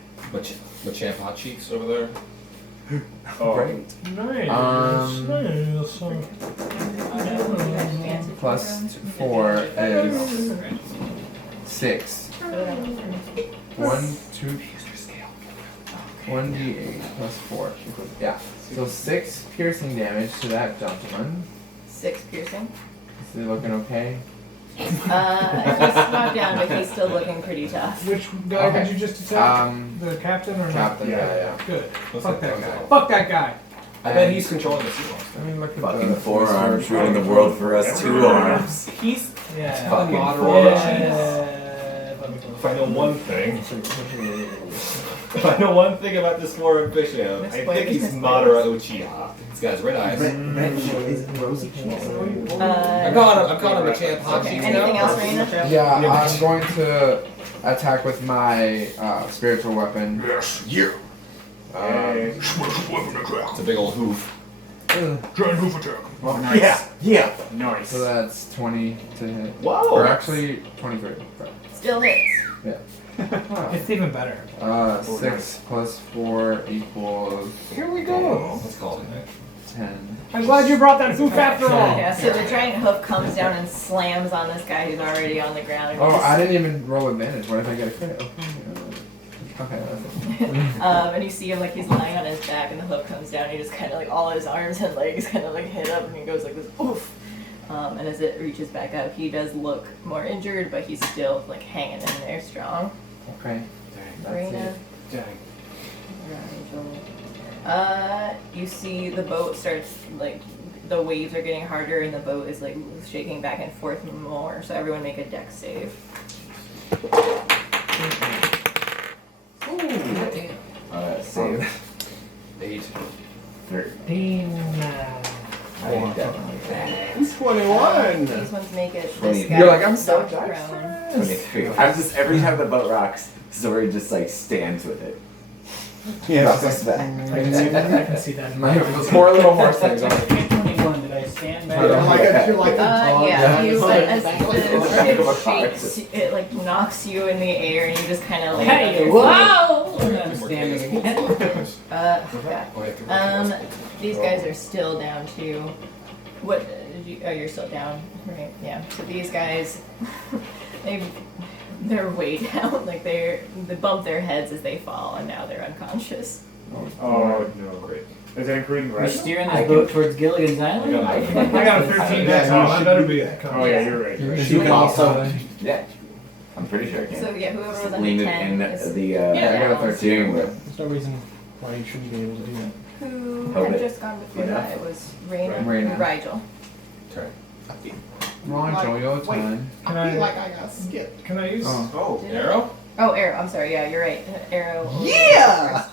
Machamp hot cheeks over there. Oh, Great. Nice. Um, Plus 4 is 6. 1, 2, 1d8 plus 4 equals, yeah. So 6 piercing damage to that gentleman. 6 piercing. Is he looking okay? He's knocked down, but he's still looking pretty tough. Which guy Okay. did you just attack? Um, The captain or Captain, yeah. Good. What's Fuck that that guy? guy. Fuck that guy. I bet he's controlling the sea monster. I mean, look at Fucking the 4 arms ruling the world for us 2 arms. He's Yeah. fucking If I know one thing, if I know one thing about this foreign fish man, I think he's Madara Uchiha. This guy's red eyes. Is it rosy cheeks? I'm calling him Machamp hot Okay. cheeks Anything now. else, Reyna? Yeah, I'm going to attack with my spiritual weapon. Yes, you. It's a big old hoof. Giant hoof attack. well, nice. Yeah. Nice. So that's 20 to hit. Whoa! Or actually, 23. Still hits. Wow. It's even better. 6 plus 4 equals Here we go. Let's call it Nick. 10. I'm glad you brought that hoof after all. Yeah, so the giant hoof comes down and slams on this guy who's already on the ground. Oh, I didn't even roll advantage. What if I get a crit? Okay, that's it. And you see him like he's lying on his back, and the hook comes down. And he just kind of like all his arms and legs kind of like hit up, and he goes like this, oof. And as it reaches back up, he does look more injured, but he's still like hanging in there strong. Okay. That's Reyna. it. Dang. Rigel. You see the boat starts like the waves are getting harder, and the boat is like shaking back and forth more. So everyone make a dex save. Save. 8. 13. I definitely 21. These ones make it. Twenty. This guy You're like, I'm so knocked dex prone. 23. I'm just, every time the boat rocks, Zori just like stands with it. Yeah. Rocks us back. I can see that. My poor little horse legs on it. 21, did I stand back? You're like a dog. Yeah, you Like, as back the like- ship shakes, it like knocks you in the air, and you just kind of like. Hey, whoa! I'm standing again. These guys are still down to. What? Did you, oh, you're still down, right? Yeah. So these guys, they're way down. Like they bump their heads as they fall, and now they're unconscious. Oh, no. Great. Is that including We're Rachel? steering this boat towards Gilligan's Island? I I got a 13 dex, so I better be a Oh, yeah, you're right. You're right. You can also. Yeah. I'm pretty sure I can. So yeah, whoever was under Lean it 10 in is the Yeah, I got a down. 13. steering wheel. There's no reason why you shouldn't be able to do that. Who Hold had it. just gone before Enough. that? It was Reyna. Reyna. Rigel. Turn. Wrong, Joey, your time. Can I feel I, like I got skipped. can I use? Oh. Oh, arrow? Oh, Arrow. I'm sorry. Yeah, you're right. Arrow. Yeah!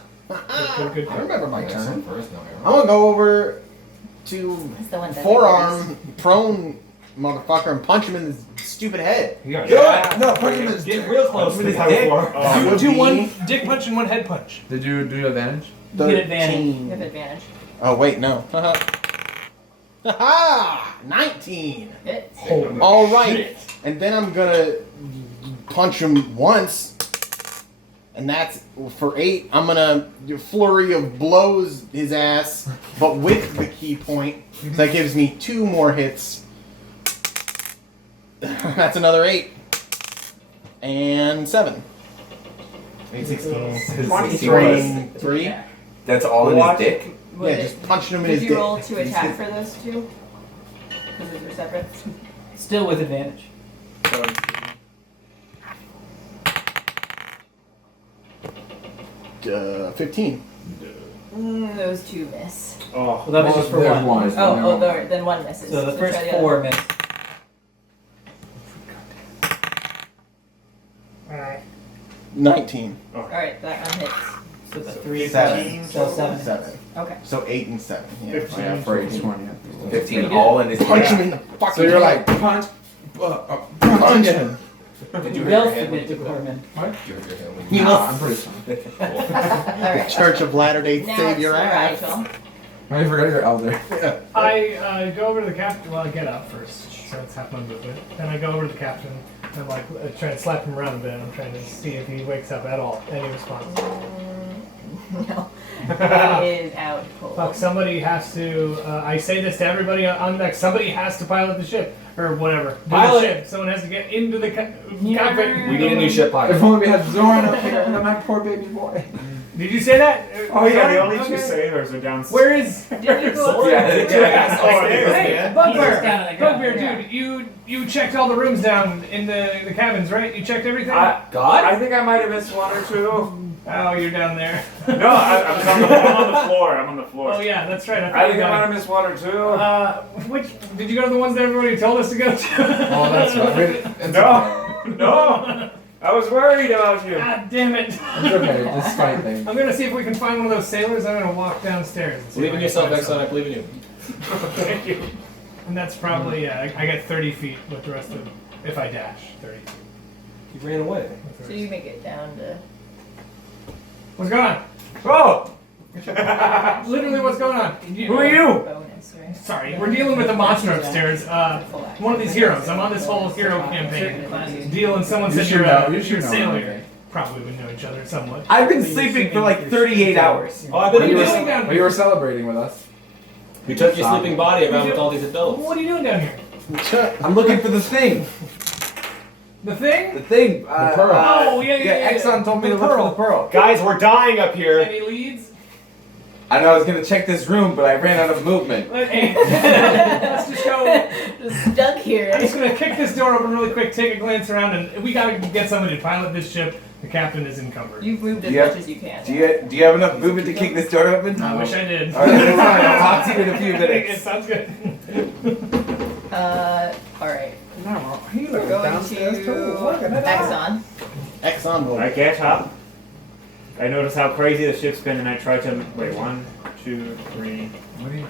Good. I remember my First, turn. no arrow. I'm gonna go over to That's the one that forearm prone motherfucker and punch him in his stupid head. Yeah. No, punch him in his Get real close to Punch him in this his dick. before. That would Do be one dick punch and one head punch. Did you do advantage? You get advantage. You have advantage. Oh wait, no. Haha! 19. Hit. All right, and then I'm gonna punch him once, and that's for 8. I'm gonna do a flurry of blows his ass, but with the key point, so that gives me 2 more hits. That's another 8 and 7. 8, 16, 23. Yeah. That's all in his dick? Was Yeah, it- just punching him in Did his you dick. roll to attack for those two? Because those are separate. Still with advantage. 15. Those two miss. Oh, Well, that was just for There's one. one. Then one misses. So the first try other 4 one. miss. Alright. 19. Alright, that one hits. So the 3 7. So 7. 7. Okay. So 8 and 7. Yeah. 15. Yeah, for each one. Yeah. 15 all in his Punch hand. him in the fucking So you're head. like punch. Punch him. Did you hurt They'll your hand submit when to you did Corman. that? Did you hurt your hand when You Nah, know, I'm pretty strong. Alright. Church of Latter-day Now Savior it's ass. Rigel. I forgot you're elder. Yeah. I go over to the captain. Well, I get up first, so it's half my movement. Then I go over to the captain and like try to slap him around a bit. I'm trying to see if he wakes up at all. Any response? No. He is out cold. Fuck! Somebody has to. I say this to everybody on deck. Somebody has to pilot the ship or whatever. Do Pilot. the ship. Someone has to get into the cockpit. We need a new ship pilot. If only we had Zoran up here and then my poor baby boy. Did you say that? Oh yeah, the only Okay. two sailors are downstairs. Where is? Did you go Yeah, up? that's upstairs, Hey, man. He's down Bugbear! on the ground, Bugbear, yeah. dude, you checked all the rooms down in the cabins, right? You checked everything? God? I think I might have missed one or two. Oh, you're down there. No, I'm on the floor. I'm on the floor. Oh yeah, that's right. I think I might have missed one or two. Which did you go to the ones that everybody told us to go to? Oh, that's right. It's No, no. I was worried about you. God damn it! It's okay. This fight thing. I'm gonna see if we can find one of those sailors. I'm gonna walk downstairs. And see Believe if in I yourself, can find Exxon. I believe in you. Thank you. And that's probably I get 30 feet with the rest of if I dash 30. He ran away. So you make it down to. What's going on? Oh, Literally, what's going on? who are you? Bonus, right? Sorry, we're dealing with a monster upstairs. One of these heroes. I'm on this whole hero campaign. Dealing. Someone You said should you're know. a You should know. sailor. Okay. Probably would know each other somewhat. I've been sleeping for like 38 hours. Oh, I've been What are you doing doing down Well, you here? were celebrating with us. You took your sleeping body around with all these adults. What are you doing down here? I'm looking for the thing. The thing? The thing. The pearl. Oh, yeah. Exxon told me The to look for pearl. the pearl. Guys, we're dying up here. Any leads? I know I was gonna check this room, but I ran out of movement. Hey, let's just go. Just stuck here. I'm just gonna kick this door open really quick, take a glance around, and we gotta get somebody to pilot this ship. The captain is encumbered. You've moved as Do you much have- as you can. Do you have enough movement to kick this door open? I wish I did. Alright, that's fine. I'll talk to you in a few It minutes. sounds good. Alright. No, he We're going to Exxon. Exxon will. I get up. I notice how crazy the ship's been, and I try to wait. 1, 2, 3,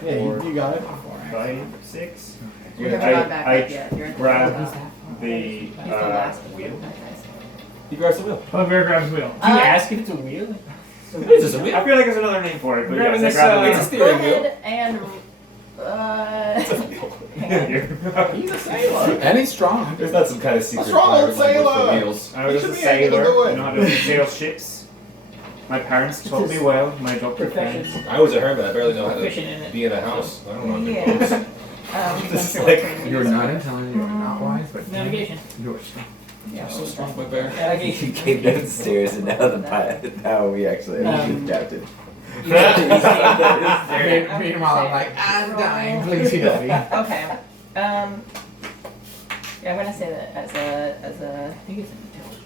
Yeah, you got it. 5, 6. We haven't gone back I up yet. You're at the grab last. the He's the last wheel. guys. He grabs the wheel. Bugbear grabs wheel. Do you ask if it's a wheel? What is this, a wheel? I feel like there's another name for it, but Grabbing yes, this, I grab It's a Go steering wheel. ahead and hang on. And he's strong. There's not some kind of secret What's wrong, pirate old language for sailor? wheels. I was You just a should be able to sailor. do it. I know how to sail ships. My parents taught me well. My adopted Profession. parents. I was a hermit. I barely know how Proficient in to it. be in a house. I don't know. Yeah. Just I'm like- sure You're not intelligent, you're not wise, but Navigation. you're strong. You're so strong, bugbear. You Navigation. came downstairs and now the pilot. Now we actually have a captain. Meanwhile, I'm like, I'm dying, please heal me. Okay. Yeah, I'm gonna say that as a. I think it's intelligence.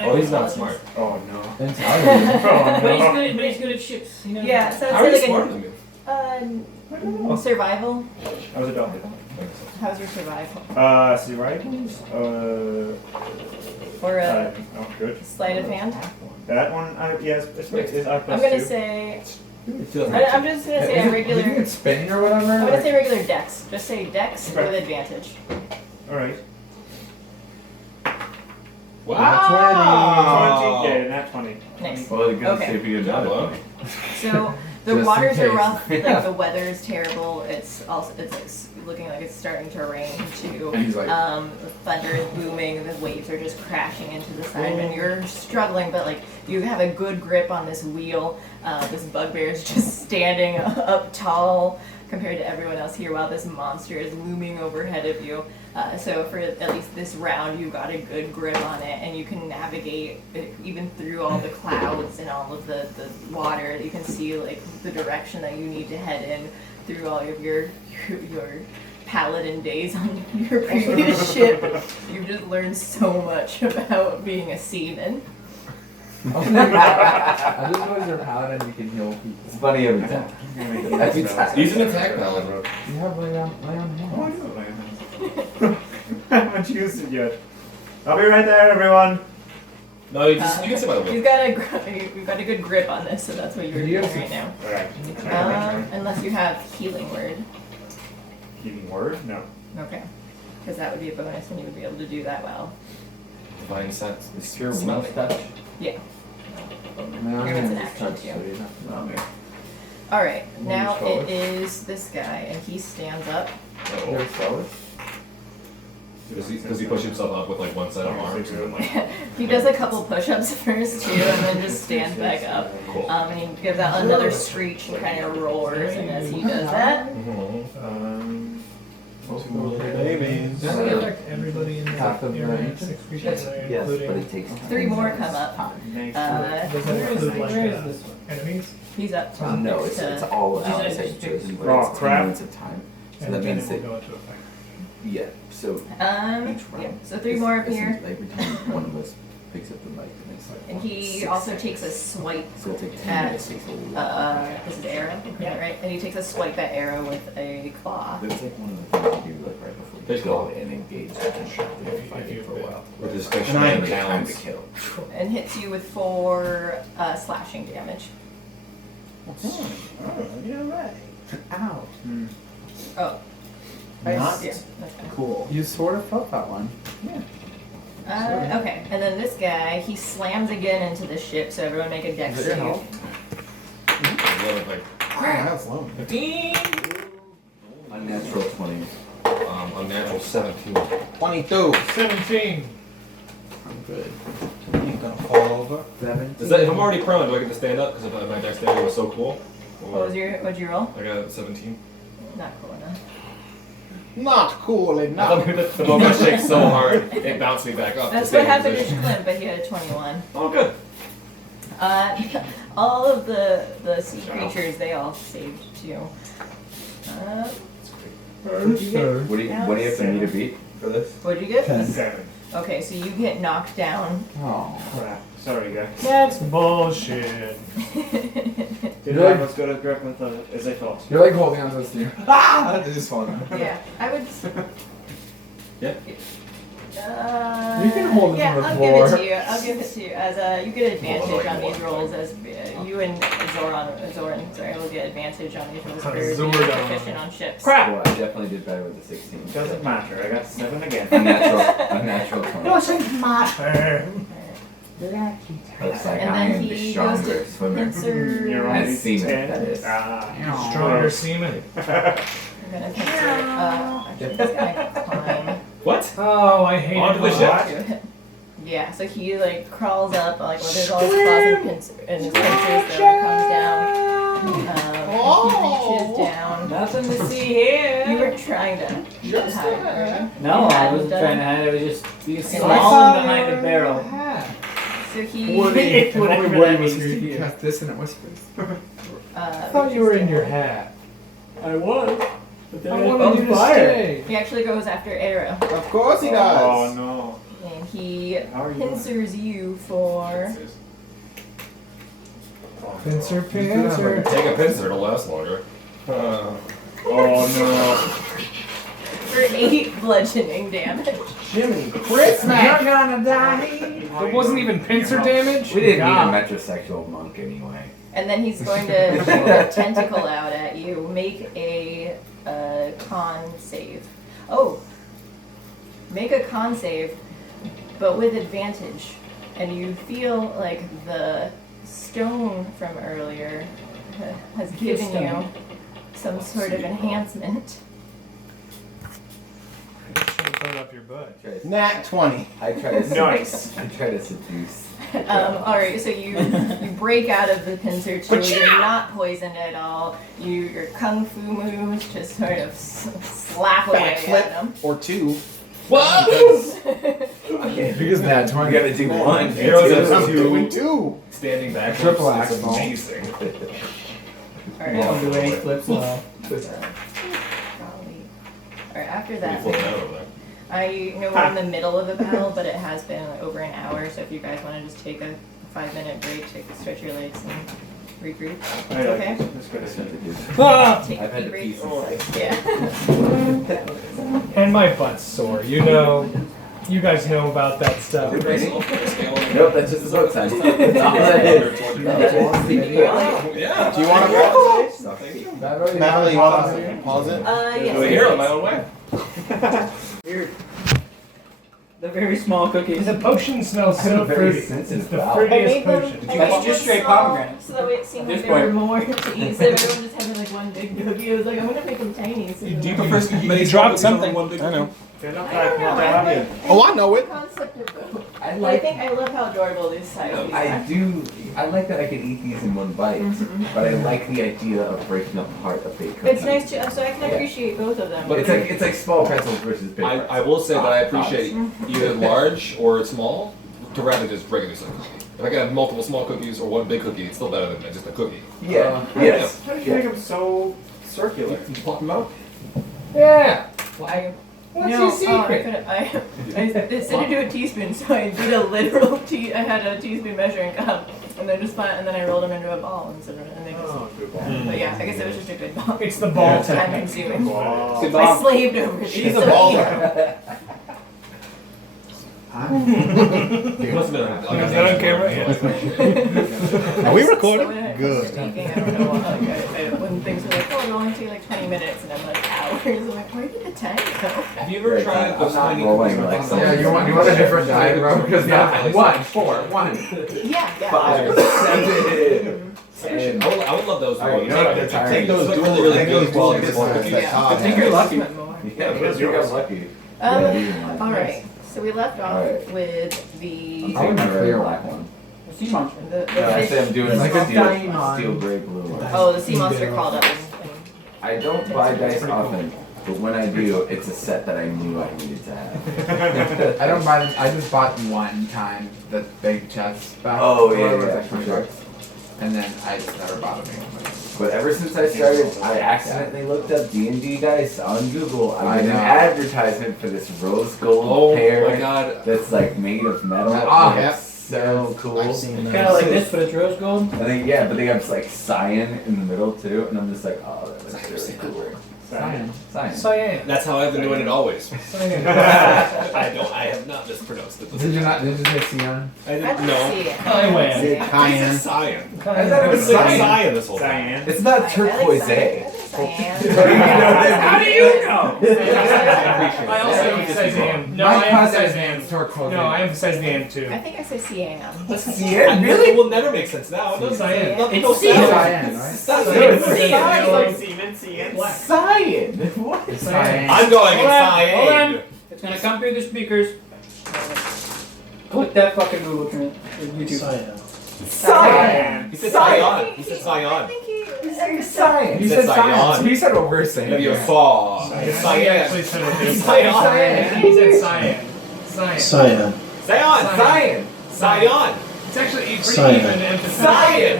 Oh, he's not smart. Oh no. Intelligent. But he's good at ships. He knows Yeah, that. so How are you it's like smarter than me? survival. I was adopted. How's your survival? Survivals? Or a Oh, good. sleight of hand? That one, yes, it's I I'm plus gonna 2. say. It feels I'm just gonna say a You regular. think it's spinning or whatever? I'm gonna Like- say regular dex. Just say dex Okay. with advantage. Alright. Wow. 20. Yeah, not 20. Nice. Well, you're gonna Okay. see if you can Yeah, do well. So the Just in waters are case. rough. Like the weather is terrible. It's also looking like it's starting to rain too. And he's like- Thunder is booming. The waves are just crashing into the side, and you're struggling. But like you have a good grip on this wheel. This bugbear is just standing up tall compared to everyone else here, while this monster is looming overhead of you. So for at least this round, you got a good grip on it, and you can navigate it, even through all the clouds and all of the water. You can see like the direction that you need to head in through all of your paladin days on your previous ship. You've just learned so much about being a seaman. I just realized you're a paladin, you can heal people. It's funny every time. Every time. He's an attack paladin. You have lay on hands. Oh, I do have lay on hands. I haven't used it yet. I'll be right there, everyone. No, you can sit by the wheel. You've got a good grip on this, so that's what you're doing right now. Alright. Unless you have healing word. Healing word? No. Okay. Because that would be a bonus, and you would be able to do that well. Divine sense. It's your mouth touch. Yeah. Lay on It's an hands is action, touch, too. so you have to Okay. All right. You Now spell it it? is this guy, and he stands up. You're a seller? Does he push himself up with like one set of arms and then like He does a couple push-ups first too, and then just stands back up. cool. And he gives out another screech and kind of roars. And as he does that, Two little babies. Does it affect everybody in the Half of the area? range? 6 creatures, Yes, including. but it takes 3 more come up. Does that include like enemies? He's up. No, it's all These are outside just chosen, but Oh, it's 10 crap. minutes of time. So And that then means it will that, go into effect. yeah, so each Yeah. round. So 3 more is appear, Every time one of us picks up the mic, and it's like. and he 6 also seconds. takes a swipe. So it'll take 10 at, minutes, takes a lot. This is Arrow, yeah, right? And he takes a swipe at Arrow with a claw. That's like one of the things you do like right before Fish you go claw. and engage and fighting for a while. with his fish And I and am Time to talons. kill. And hits you with 4 slashing damage. You're right. Ow. Oh. Not Yeah, that's fine. cool. You sort of felt that one. Okay, and then this guy, he slams again into the ship, so everyone make a dex Is it your save. help? Like That's low. 15. Unnatural 20. Unnatural 17. 22. 17. I'm good. You're gonna fall over. 17. Is that if I'm already prone, do I get to stand up? Because my dexterity was so cool. What'd you roll? I got 17. Not cool enough. Not cool I enough. thought the moment I shake so hard, it bounced me back up. That's to what standing happened to position. Clint, but he had a 21. Oh, good. All of the sea creatures, they all saved too. What'd you get? What do you have to me to beat for this? What'd you get? 7. Okay, so you get knocked down. Oh. Crap. Sorry, guys. That's bullshit. Didn't have as good a grip with as I thought. You're like holding on to this thing. Ah! It just falling down. Yeah, I would. Yeah. You can hold it Yeah, from the I'll floor. give it to you. I'll give it to you. As you get advantage on these rolls, as you and Zoran, sorry, will get advantage on these rolls for being Zordon. proficient on ships. Crap! Well, I definitely did better with the 16. Doesn't matter. I got 7 again. Unnatural 20. Looks like And I then am the he stronger goes to swimmer. pincer. You're As only seaman, 10. that is. Ah. Stronger semen. I'm gonna pincer. Actually, this guy climb. What? Oh, I hate Onto the it. ship. Yeah, so he like crawls up, like where there's all his claws and his pincers, then comes down. He reaches down. Nothing to see here. You were trying to hide, weren't you? No, You I hadn't wasn't done- trying to hide. I was just being Okay. small and behind a barrel. So he. Woody. And Whatever only that Woody was means here. to You you. cast this and it whispers. I thought you were in your hat. I was. But then I I wanted you to stay. He actually goes after Arrow, Of course he does. Oh no. and he How are you doing? pincers you for. Pincer, Just do that pincer. like Take a pincer, it'll last longer. Oh no. For 8 bludgeoning damage. Jimmy, Chris, You're gonna die. It wasn't even pincer damage? We didn't God. need a metrosexual monk anyway. And then he's going to shoot a tentacle out at you. Make a con save. Oh! Make a con save, but with advantage. And you feel like the stone from earlier has given you some sort of enhancement. Should've thrown it up your butt. Nat 20. I try to Nice. I try to seduce. Alright, so you break out of the pincer too. You're not poisoned at all. Your kung fu moves just sort of slap away at them. Backflip or 2. Because that 20. We gotta do one. Arrows at I'm doing 2. 2. Standing back. Triple It's axe ball. amazing. Alright. Don't do any flips now. Alright, after Pretty that, flipping out over there. I know we're in the middle of a battle, but it has been over an hour, so if you guys want to just take a 5-minute break to stretch your legs and regroup. I know, Okay. that's good. Take I've had a to break. pee since Yeah. And my butt's sore. You know, you guys know about that stuff. Nope, that's just the boat sign. That's all that is. Do you want to Natalie, you want to pause it? Yes. Here on my own way. The very small cookies. The potion smells so very fruity. sensitive It's the valve. I fruitiest made them. potion. I You made just them straight small, pomegranate. so that way it seemed like This there were point. more to eat. So everyone just having like one big cookie. I was like, I'm gonna make them tiny. So Do you then- prefer many dropped small cookies something. over one big I know. They're not I don't know. that heavy. Oh, I know it. The concept of both. I I like. think I love how adorable these sizes I are. do. I like that I can eat these in one bite, but I like the idea of breaking apart a big cookie. It's nice to, so I can appreciate both of them. But It's like small pretzels versus big. I pretzels. will say that I appreciate either large or small to rather just regular size cookie. If I can have multiple small cookies or one big cookie, it's still better than just a cookie. Yeah. Yes. How did you make them so circular? You plop them out. Yeah. Why? What's No, your I secret? couldn't. I said to do a teaspoon, so I did a literal I had a teaspoon measuring cup, and then and then I rolled them into a ball and they just. Oh, good ball. But yeah, I guess it was just a good ball. It's the ball Time technique. consuming. Wow. Good I ball. slaved over it. She's a So baller. Dude. Must have been Is that on camera? Yeah. Are we So recording? when I was Good. speaking, I don't know, when things were like, oh, it'll only take like 20 minutes, and I'm like, hours. I'm like, where did the time go? Have you ever Right, tried I'm those not tiny rolling cookies like with some- Yeah, you want a different diagram because Yeah, now I like 1, some. 4, 1. Yeah, yeah. 5, 7. I would love those. Alright, you know what, that's Take alright. those Take really, really those good dual quality small biscuits. cookies. Yeah. Ah, I think you're lucky. More. Yeah, because you got lucky. All right. So we left off Alright. with the I'm taking the clear black one. Sea monster. the No, I fish. said I'm doing the like a small- steel gray blue one. Oh, the sea monster called up. I don't buy dice often, but when I do, it's a set that I knew I needed to have. I don't buy them. I just bought one time the big chest back. Oh, yeah, whatever, yeah, like for 20 sure. bucks. And then I just never bought them again. But ever since I started, I accidentally looked up D&D dice on Google. I got an know. advertisement for this rose gold Oh pair my god. that's like made of metal. Ah, and yeah. it's so cool. I've seen Kind those. of like this, but it's rose gold. And then, yeah, but they have like cyan in the middle too, and I'm just like, oh, that looks really cool. Cyan. Cyan. Cyan. That's how I've been doing it always. Cyan. I have not mispronounced it. Did you not? Did you say Sion? I I didn't didn't know. see it. Cyan. It's Cayenne. cyan. I thought it was It's like cyan. cyan this whole time. Cyan. It's not I like turquoise. cyan. How How do you know? I also emphasize the M. No, My I emphasize cousin the M. is turquoise. No, I emphasize the M too. I think I said cyan. Cyan? Really? It will never make sense now. It doesn't. Cyan. Nothing It's goes cyan. sour. Cyan, right? It's not Cyan. cyan. It's It's cyan. Like semen, cyan. Cyan. What? It's Cyan. I'm going Hold on, cyan. hold on. It's gonna come through the speakers. Click that fucking Google Trend or YouTube. Cyan. He said Cyan. cyan. He said I cyan. think he. Cyan. You said said Cyan. Cyan. So you said what we're saying. Maybe a saw. He Cyan. actually said it. Cyan. He said cyan. Cyan. Cyan. Cyan. Cyan. Cyan. It's actually pretty Cyan. even to emphasize. Cyan.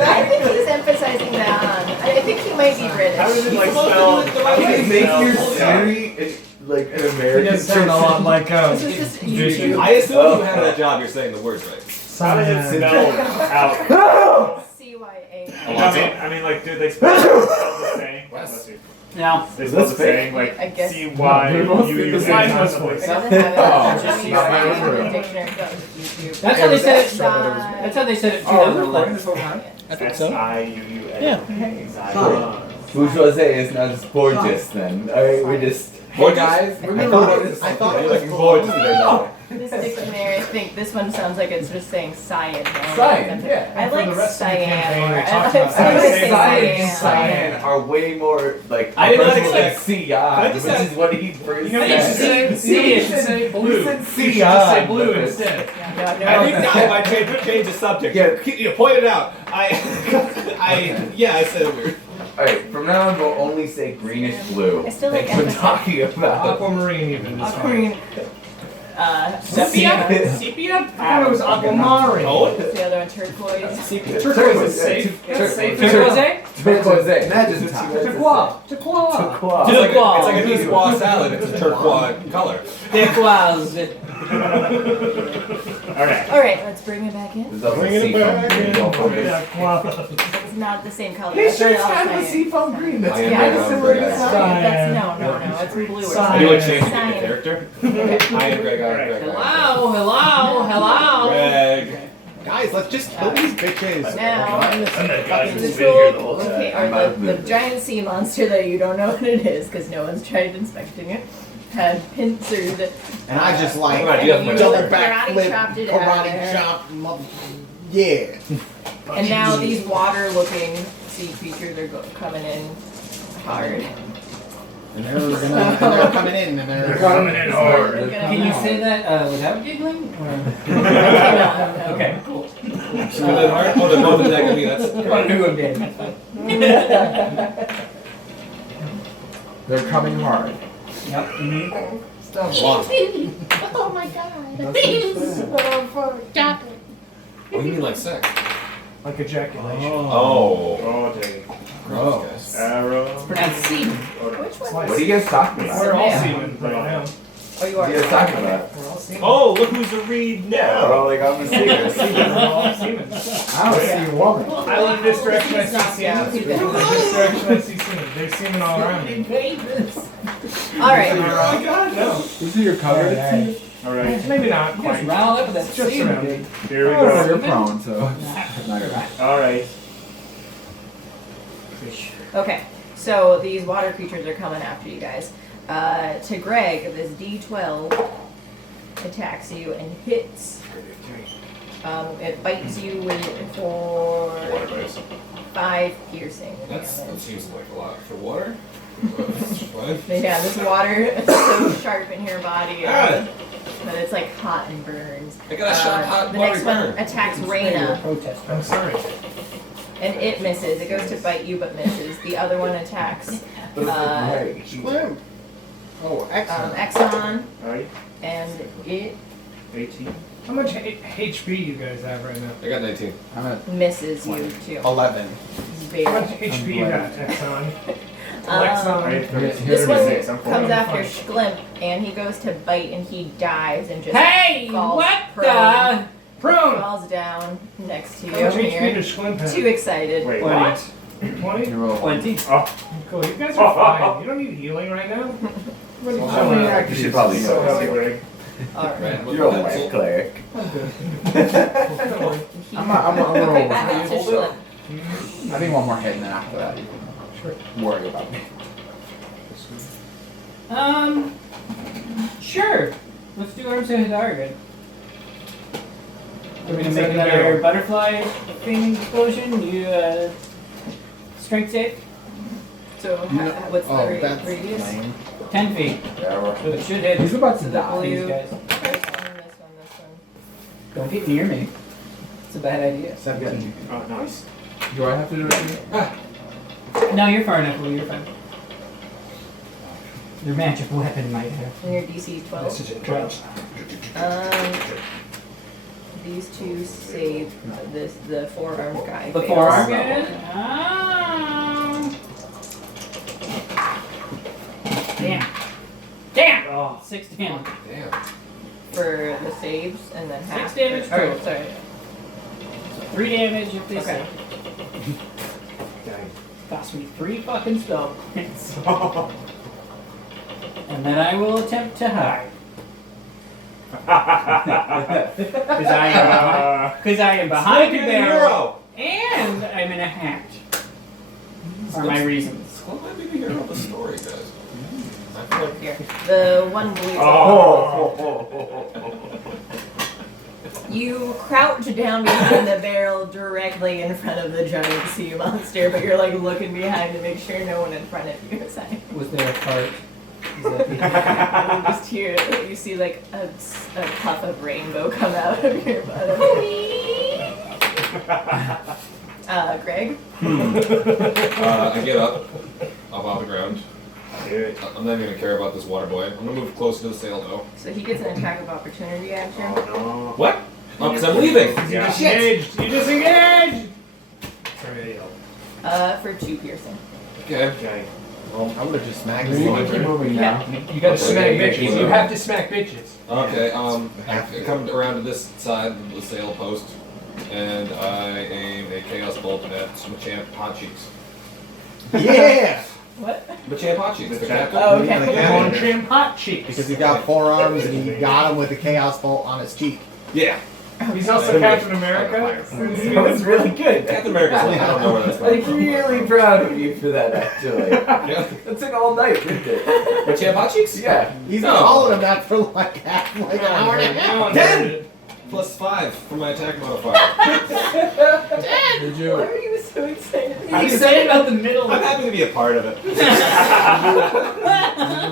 I think he's emphasizing that. I think he might be British. How does it like supposed to spell? do it the right Can way. you make your Yeah. Siri like an He American? does sound a lot like This is just Vision. YouTube. I assume you have that job. You're saying the words right. How does it spell out? CYA. I mean, like, do they spell the same? Let's see. Now, They spell the same, I like guess. CYUUN. Mine was It voice. doesn't have it. Oh, It's just not my used own in the dictionary. That was YouTube. that's how they said it. Sign. That's how they said it in Oh, we're recording 2011. this whole time? I think so. SIUUN. Yeah. Bourgeoisie is not just gorgeous then. Alright, we just. Hey guys, we're I gonna thought record it this. I thought Are it you was looking forward to cool. their dog? This dictionary, I think this one sounds like it's just saying cyan. Cyan, yeah. I And for like the rest of the cyan campaign, more. we I talked like about say Cyan and cyan. cyan are way more like. I did not personal than expect- CI, I just which said- is what he first You know, you should said. say, you should say blue. You said You should just say CI, blue but- instead. No, I no. think now I change the subject. Yeah. You pointed out. I said it weird. Alright, from now on we'll only say greenish blue. I still like Like we're emphasis. talking about. Aquamarine even. Is fine. Aquamarine. Sepia? Sepia? I thought it was aquamarine. Oh, The other one turquoise. Turquoise is safe. That's safe. Turquoise? Jose. Imagine Turquoise. Turquoise. It's like a Niçoise salad. It's a turquoise color. Turquoise. Alright. Alright, let's bring it back in. Bring it back. It's not the same color. His That's shirt's what I'll kind of a say. seafoam green. That's I am kind of right similar on to for that. That's it's blue or Science. I do like changing Science. the character. Okay. I am Greg. I am Greg. Hello. Greg. Guys, let's just kill these bitches. Now, I'm that guy who's this been here the whole will, time. okay, or the giant sea monster that you don't know what it is because no one's tried inspecting it, had pincers. And I just like What idea? And you double karate backflip, chopped it out of karate there. chop, mother. Yeah. And now these water-looking sea creatures are coming in hard. And they're coming in, and they're Coming in hard. Can you say that without giggling? Or? No. Okay, cool. So then hard. Oh, they're both attacking me. That's Come on, great. do it, Dan. They're coming hard. Yep. Mm-hmm. Oh my god. Stop it. What do you mean like sex? Like ejaculation. Oh. Oh, dang. Gross. Arrow. Pronounced seed. Which one? What are you guys talking about? We're all Yeah. semen right now. Oh, you What are. are you guys talking about? We're all semen. Oh, look who's a read now. Oh, like I'm a secret. We're all semen. I don't see a woman. I look in this direction, I He's not see down. semen. This direction, I see semen. There's semen all around me. Alright. Oh my god, no. These are your colors. Alright, Maybe not You just quite. round up with that It's just seed, around dude. me. here we Oh, you're go. prone, so no, you're right. Alright. Okay, so these water creatures are coming after you guys. To Greg, this D12 attacks you and hits. It bites you for Water bites. 5 piercing That damage. seems like a lot for water. Fine. But yeah, this water is so sharp in your body Ah. that it's like hot and burns. I got a shot hot The water next one burn. attacks Rhyea, Protest. I'm sorry. and it misses. It goes to bite you but misses. The other one attacks Slim. Oh, excellent. Exxon, Alright. and it 18. How much HP you guys have right now? I got 19. I'm at misses you too. 11. How much Very. HP you got, Exxon? I Alexon. have 36. This one 36. I'm comes full. after Schlimp, and he goes to bite, and he dives and just Hey, falls what prone. the? Prone! Falls down next to you. How much HP Here. does Schlimp have? Too excited. Wait, What? what? 20? you roll. 20. Cool, you guys are fine. You don't need healing right now. What are you How many doing? actors you should probably So know? happy, Greg. Alright. Right. You're a white cleric. Don't worry. He- I'm gonna roll Okay, over. back to Schlimp. I think one more hit and then after that, you Sure. can worry about me. Sure. Let's do Arms and Target. We're gonna make Second another barrel. butterfly thing explosion. You, strength save? So, what's the that's radius? lame. 10 feet. Yeah, So it should hit He's about to Will die. these you- guys. This one. Don't get near me. It's a bad idea. 17. Oh, nice. Do I have to do it? No, you're far enough away. You're fine. Your magic weapon might have. And your DC is 12. 12. These two save the forearm guy. The fails. forearm guy? Damn. Damn! Oh. 6 damage. Damn. For the saves, and then half. 6 damage for, oh, total. sorry. 3 damage if they Okay. save. Cost me 3 fucking spell points. And then I will attempt to hide. Because I am behind a barrel. And I'm in a hat. Are my reasons. What might be the hero of the story, guys? I feel like Here. The one blue. Oh. You crouch down behind the barrel directly in front of the giant sea monster, but you're like looking behind to make sure no one in front of you is hiding. Was there a fart? Is that the- And you just hear, you see like a puff of rainbow come out of your butt. Greg? I get up off the ground. Do it. I'm not even gonna care about this water boy. I'm gonna move closer to the sail though. So he gets an attack of opportunity action. Oh, What? Oh, because I'm leaving. no. Yeah. Disengaged! You disengaged! For 2 piercing. Okay. Okay. Well, I would have just smacked We him. need to keep moving Yeah. now. You gotta smack Okay. bitches. You have to smack bitches. Okay, I come around to this side of the sail post, and I aim a chaos bolt at Machamp Hot Cheeks. Yeah! What? Machamp Hot Cheeks, the Machamp. captain. Oh, Yeah, the okay. captain. On trim hot cheeks. Because he got 4 arms and he got him with the chaos bolt on his cheek. Yeah. He's also Captain America. That was really good. Captain America's I don't know where that's coming I'm from. really proud of you for that, actually. Yeah. That took all night, didn't it? Machamp Hot Cheeks? Yeah. He's No. been calling him that for like an hour and a half. 10! Plus 5 for my attack modifier. Did you? Why are you so excited? I'm He's excited about the middle. I'm happy to be a part of it. Did you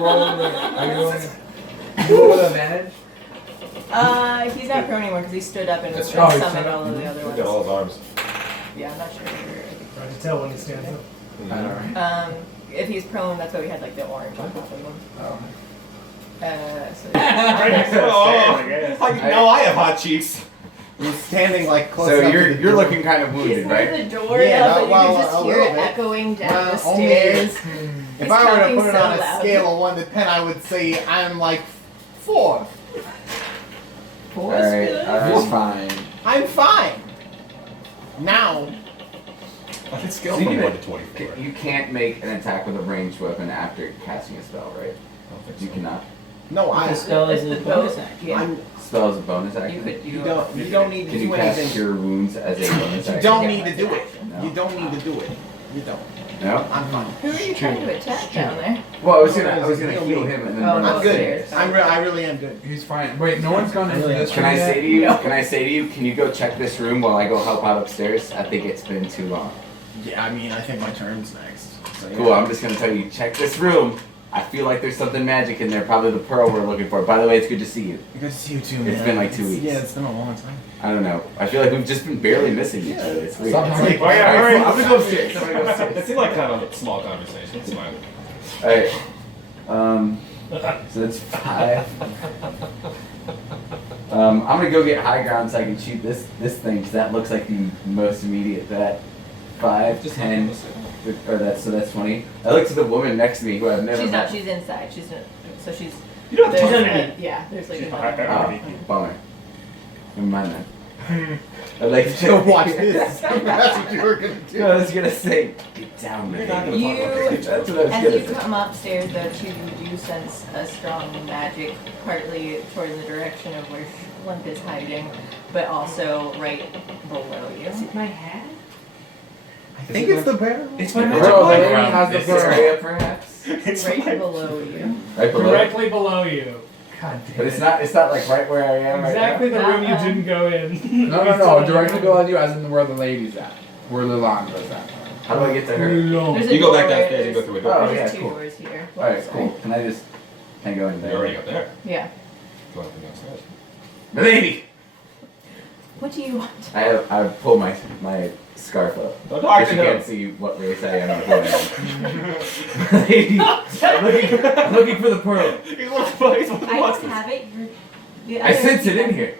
roll with are you roll with advantage? He's not prone anymore because he stood up and That's right. summoned Oh, he stood all up. of the other Look at all ones. his arms. Yeah, I'm not sure. Hard to tell when he stands up. Alright. If he's prone, that's why we had like the orange on top of him. Oh. So Right next to the stairs, I guess. I have hot cheeks. He's standing like close So up to you're the you're door. looking kind of he's wounded, near right? the door Yeah, now, but well, you can just a hear little it bit. echoing down Well, the only- stairs. If He's I were to talking put it so on a loud. scale of 1 to 10, I would say I'm like 4. Alright, alright, fine. I'm fine. Now, I can scale So you from can- 1 to 24. You can't make an attack with a ranged weapon after casting a spell, right? You cannot. no, The spell is a It's bonus both- action. Yeah. I'm. Spell is a bonus action. You could. You don't need to Can you do cast anything. Cure Wounds as a bonus You action? don't Yeah, need to it's do an it. action. No? You don't need to do it. You don't. No? I'm fine. Who are you trying to attack down there? Well, I was gonna heal him and then Oh, run no, I'm good. upstairs. I really am good. He's fine. Wait, no one's gone into this Can room I yet? say to you? Can I say to you? Can you go check this room while I go help out upstairs? I think it's been too long. Yeah, I mean, I think my turn's next. So, yeah. Cool. I'm just gonna tell you. Check this room. I feel like there's something magic in there. Probably the pearl we're looking for. By the way, it's good to see you. Good to see you too, man. It's been like 2 weeks. Yeah, it's been a long time. I don't know. I feel like we've just been barely missing each other. It's weird. Stop talking. Oh, yeah, hurry. I'm gonna go upstairs. I'm gonna go It upstairs. seemed like kind of a small conversation. It's fine. Alright. So that's 5. I'm gonna go get high ground so I can shoot this thing because that looks like the most immediate threat. 5, 10, or that's 20. I look to the woman next to me who I've never She's met. not. She's inside. She's not, so she's. You don't have There's to a, yeah. There's like She's another. behind Oh, bummer. Never mind then. I'd like to So watch this. That's what you were gonna do. No, I was gonna say, get down there. You're not gonna You, That's what I was as gonna you say. come upstairs, though, too, you do sense a strong magic, partly toward the direction of where Schlimp is hiding, but also right below you. Is it my hat? I think it's the barrel. It's The my pearl magic lady wand. has the This pearl. Area, perhaps. It's Right fine. below you. Right below. Directly below you. God damn But it. it's not like right where I am Exactly right the room you Uh-uh. didn't go in. No, no, no. Directly below you, as in where the lady's at. Where Lilandra's at. now. How do I get to her? There's a You go back door, downstairs and go through a door. Oh, There's yeah, two cool. doors here. Alright, cool. Can I go in You're there? already up there. Yeah. Go up and downstairs. Lady! What do you want? I pull my scarf up. Don't So talk she to can't him. see what race I am or who I am. Lady, I'm looking for the pearl. He's one of the I don't have it. The I other sense it in people- here.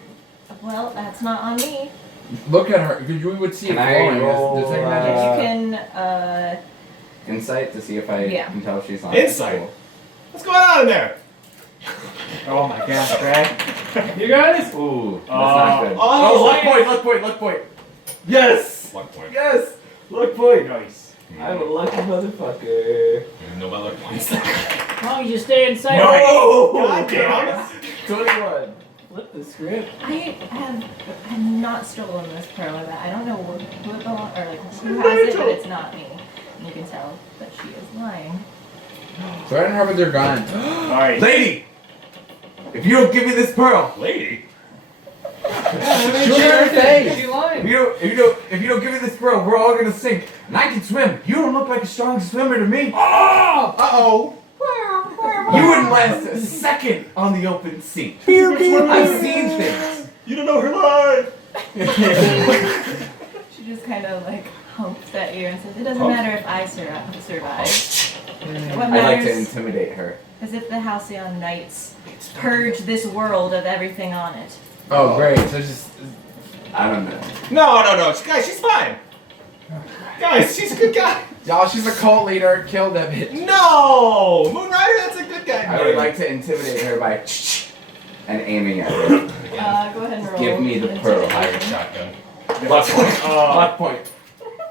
Well, that's not on me. Look at her, because you would see it Can I glowing. roll, This thing You magic. can, Insight to see if I Yeah. can tell if she's on. Insight? What's going on in there? Oh my gosh, Greg. You guys? Ooh, that's not good. Oh, Luck point. Yes! 1 point. Yes! Luck point. Nice. I'm a lucky motherfucker. There's no other points. As long as you stay inside. No! God damn. 21. Flip the script. I have not stolen this pearl. I don't know who it belongs, or like who has it, but it's not me. And you can tell that she is lying. Threaten her with your gun. Alright. Lady! If you don't give me this pearl, Lady? Shoot her in the face. She lied. if you don't give me this pearl, we're all gonna sink. And I can swim. You don't look like a strong swimmer to me. Oh! Uh-oh. You wouldn't last a second on the open sea. I've seen things. You don't know her life. She just kind of like humps at you and says, "It doesn't matter if I survive. What I'd like to matters intimidate her. is if the Halcyon Knights purge this world of everything on it." Oh, great. So just. I don't know. No. Guys, she's fine. Guys, she's a good guy. Y'all, she's a cult leader. Kill that bitch. No! Moon Rider, that's a good guy. I would like to intimidate her by and aiming at her. Go ahead and roll. Give me the pearl. Intimidation. Shotgun. Luck point. Luck point.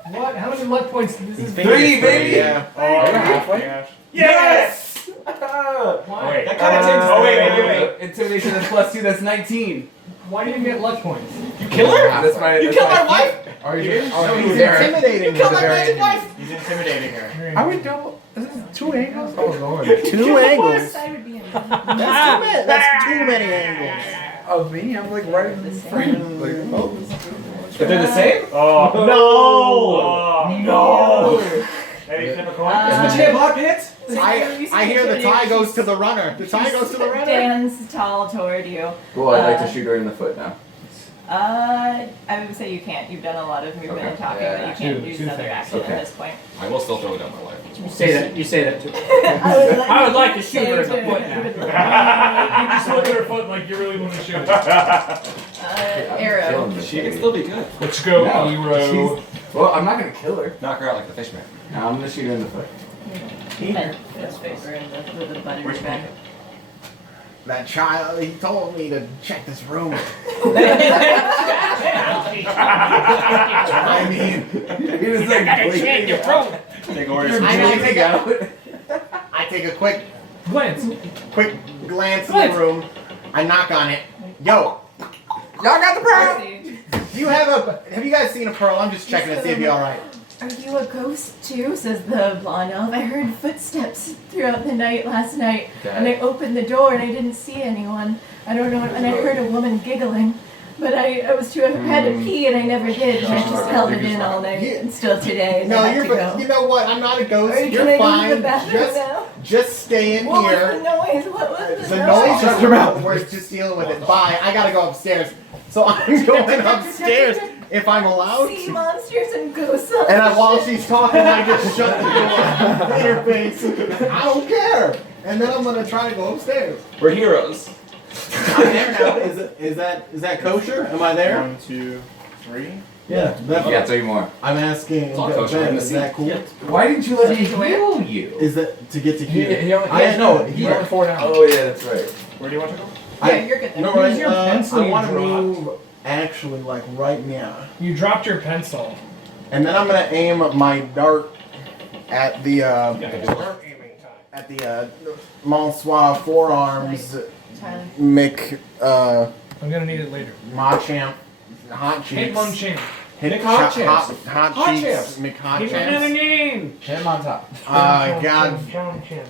What? How many luck points? This is 3, baby. Yeah. Are you halfway? Yes! Why? Wait, that kind of takes. Oh, wait. Intimidation is +2, that's 19. Why do you get luck points? You kill her? That's my. You that's killed my my wife? Are you? He's Are you intimidating You killed with my a very magic wife? He's intimidating her. I would double. Is it 2 angles? Oh lord. Two angles. I would be in That's too many angles. Of me, I'm like right in frame. Like, oh. But they're the same? Oh No! no! Eddie, flip a coin. Is the champ hot pits? I hear the tie goes to the runner. The tie goes to the runner. Dan's tall toward you. Cool, I'd like to shoot her in the foot now. I would say you can't. You've done a lot of movement Okay. and talking, Yeah. but you can't Two use another things. action Okay. at this point. I will still throw it down my life. You say that. You say that too. I would like to shoot her in the foot now. You just look at her foot like you really want to shoot it. Arrow. Killing this She can lady. still be good. Let's go, No, hero. she's- Well, I'm not gonna kill her. Knock her out like the fish man. No, I'm gonna shoot her in the foot. That's paper and the butter Which back. That child, he told me to check this room. I mean, He was like, Take orders. I take a quick Glance. glance in the room. I knock on it. Yo, Y'all got the pearl. do you have you guys seen a pearl? I'm just checking to see if you're alright. Are you a ghost too? Says the blonde elf. I heard footsteps throughout the night last night, and I opened the door and I didn't see anyone. I don't know, and I heard a woman giggling, but I was too had to pee and I never did. And I just held it in all night and still today. And I No, had you're to go. you know what? I'm not a ghost. Are you You're gonna go to the fine. bathroom now? Just stay in What was here. the noise? What was the The noise? noise is your mouth. We're just dealing with it. Bye. I gotta go upstairs. So I'm going upstairs if I'm allowed. Sea monsters and ghosts. And while she's talking, I just shut the door in her face. I don't care. And then I'm gonna try to go upstairs. We're heroes. I'm there now. Is that kosher? Am I there? 1, 2, 3. Yeah. Yeah, 3 more. I'm asking. It's all kosher. Ben, In the is that cool? Why didn't you let me So where? heal you? Is that to get to here? He only, I know. He only 4 down. Oh yeah, that's right. Where do you want to go? Yeah, you're good. No, Then. right. your pencil I you want to dropped? move actually like right now, You dropped your pencil. and then I'm gonna aim my dart at the at the Monsoir forearms. Tyler. Mick I'm gonna need it later. Machamp, hot cheeks. Hit one champ. Hit Mick Hot hot, Champs. hot Hot cheeks. Champs. Mick Hot Give me another Champs. name. Hit him on top. God.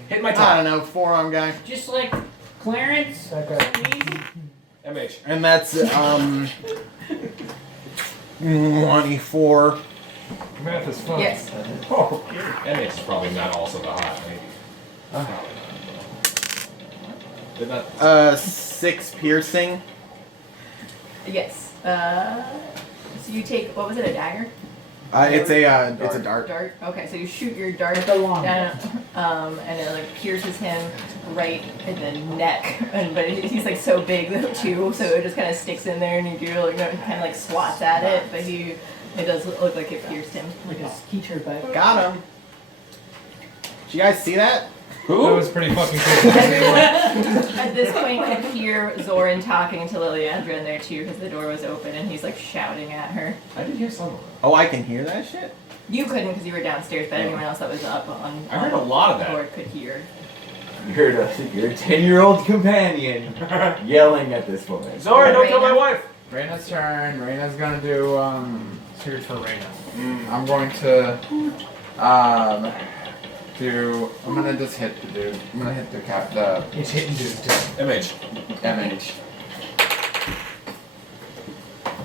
Hit my I top. don't know, forearm guy. Just like Clarence. That guy. MH. And that's 24. Math is fun. Yes. Oh, MH is probably not also the hot, maybe. Did not. 6 piercing. Yes. So you take, what was it, a dagger? It's a dart. Dart. Okay, so you shoot your dart The long down, and it like pierces him right in the neck. And but he's like so big though too, so it just kind of sticks in there, and you do like kind of like swats at it, but it does look like it pierced him. Like a ski tour bike. Got him. Did you guys see that? That was pretty fucking cool. Everyone at this point can hear Zoran talking to Liliandra in there too, because the door was open and he's like shouting at her. I did hear some of it. Oh, I can hear that shit? You couldn't because you were downstairs, but anyone else that was up on I heard a lot of that. board could hear. Your 10-year-old companion yelling at this woman. Zora, don't kill my wife! Reyna's turn. Reyna's gonna do, Cheers for Reyna. I'm going to, I'm gonna just hit the dude. I'm gonna hit the He's hitting dudes too. MH.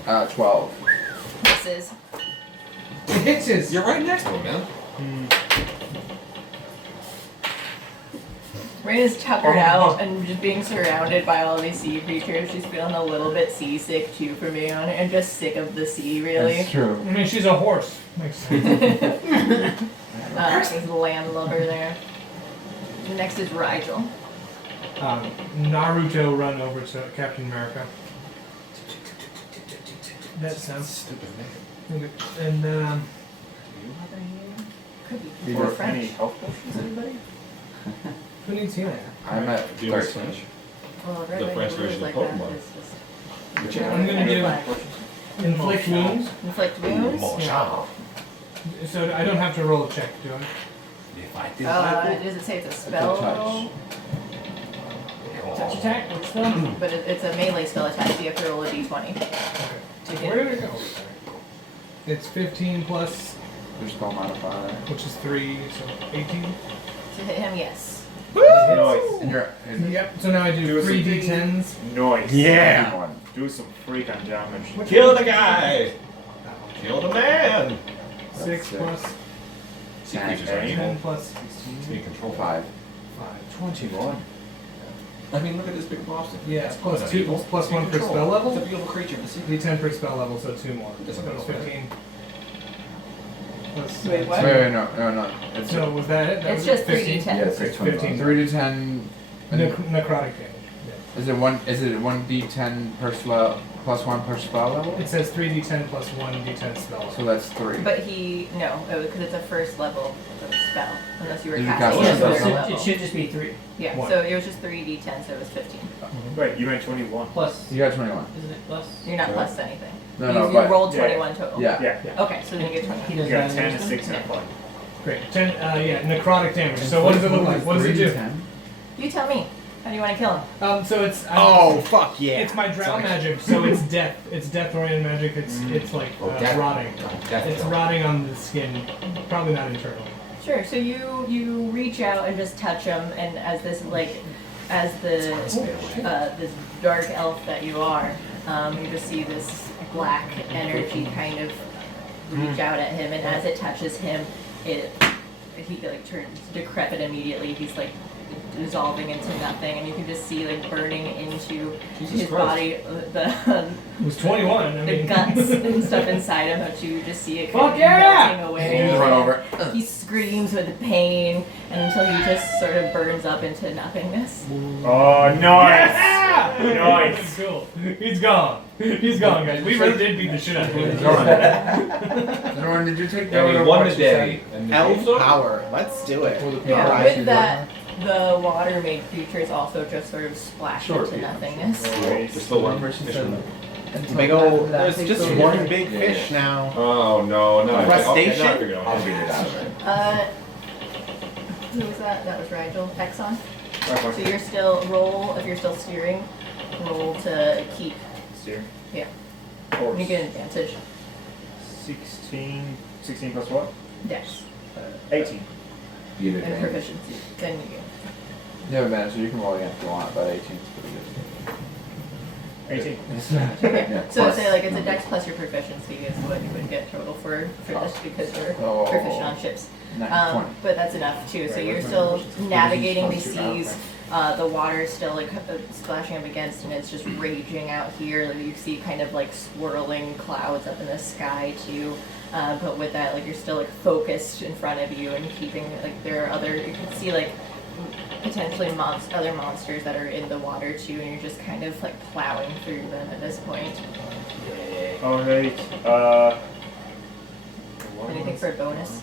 MH. 12. Misses. It hits his. You're right next to him, man. Raina's tuckered out and just being surrounded by all these sea creatures. She's feeling a little bit seasick too for being on it, and just sick of the sea, really. That's true. I mean, she's a horse. Makes sense. There's a landlubber there. Next is Rigel. Naruto run over to Captain America. That sounds Stupid name. and you have a healing? Could be. You Or don't- Any French. health potions, anybody? Who needs healing? I'm at Do you have 13. French? Well, The red, French white, blue is version of like that. Pokemon. It's just Which I'm gonna do Flash. inflict wounds. Inflict wounds. So I don't have to roll a check, do I? If I did Does it say it's a It's a spell? touch. Touch attack? What spell? But it's a melee spell attack, so you have to roll a d20 Okay. to Where hit. did it go? It's 15 plus, Your spell modifier. which is 3, so 18. To hit him, yes. Nice. And you're. And Yep, so now I do Do 3 something. d10s. Nice. Yeah. One. Do some freaking damage. Kill the guy! Kill the man! 6 That's plus Sea Ten. creatures are 10 evil. plus It's 16. being controlled. 5. 5. 21. I mean, look at this big monster. Yeah, It's plus not 2, evil. plus It's being 1 per controlled. spell level. It's a beautiful creature. It's a D10 per spell level, so 2 more. It doesn't So it's matter. 15. Plus, Wait, what? Wait, no. It's So was that it? That It's was just it? 3d10. Yes, Okay, it's 15. 3 to 10. Necrotic damage. Is it 1d10 per spell plus 1 per spell level? It says 3d10 plus 1d10 spell level. So that's 3. But no, because it's a first level spell, unless you were Did you casting cast it it? at So second it level. should just be 3. Yeah, One. so it was just 3d10, so it was 15. Wait, you meant 21. Plus. You got 21. Isn't it plus? You're not Yeah. plus anything. No, you, no, you but. rolled Yeah. 21 total. Yeah. Yeah. Okay, so then you get 20. He You doesn't got have 10, a wisdom? 6, and a 5. Great. 10, necrotic damage. So what does it look like? What does it do? 3d10? You tell me. How do you want to kill him? So it's Oh, fuck yeah. it's my drow Sorry. magic, so it's death. It's death-oriented magic. It's like Oh, death. rotting. Death It's kill. rotting on the skin. Probably not internal. Sure. So you reach out and just touch him, and as the this dark elf that you are, you just see this black energy kind of reach out at him, and as it touches him, he like turns decrepit immediately. He's like dissolving into nothing, and you can just see like burning into Jesus his Christ. body the It was 21. I the mean, guts and stuff inside him. But you just see it Fuck kind of yeah! melting away. You just run over. He screams with pain until he just sort of burns up into nothingness. Oh, nice! yeah! Nice. He's cool. He's gone. He's gone, guys. We really did beat the shit out of him. Zoran, did you take Yeah, we down won what the you day. And the Elf game's over. power. Let's do it. Yeah, Alright. with that, the water-made creatures also just sort of splash Sure. into nothingness. There's still one Remember she fish said- in there. Big old. There's Big just old- one big Yeah. fish now. Oh no, no. Crustacean? I figured it I'll out. beat it out of it. Who was that? That was Rigel. Exxon. So you're still if you're still steering, roll to keep. Steer. Yeah. Course. You get an advantage. 16 plus what? Dex 18. You get and advantage. proficiency. Then you get. You have advantage, so you can roll again if you want, but 18 is pretty good. 18. Okay. Yeah, So plus- say like it's a Dex plus your proficiency is what you would get total for this because you're Oh. proficient on ships. 20. But that's enough too. So Right, you're what's my still proficiency? navigating these Proficiency plus seas. The water is still like splashing up against, and it's just raging out here. Like, you see kind of like swirling clouds up in the sky too. But with that, like you're still like focused in front of you and keeping like there are other. You can see like potentially other monsters that are in the water too, and you're just kind of like plowing through them at this point. Alright. Anything for a bonus?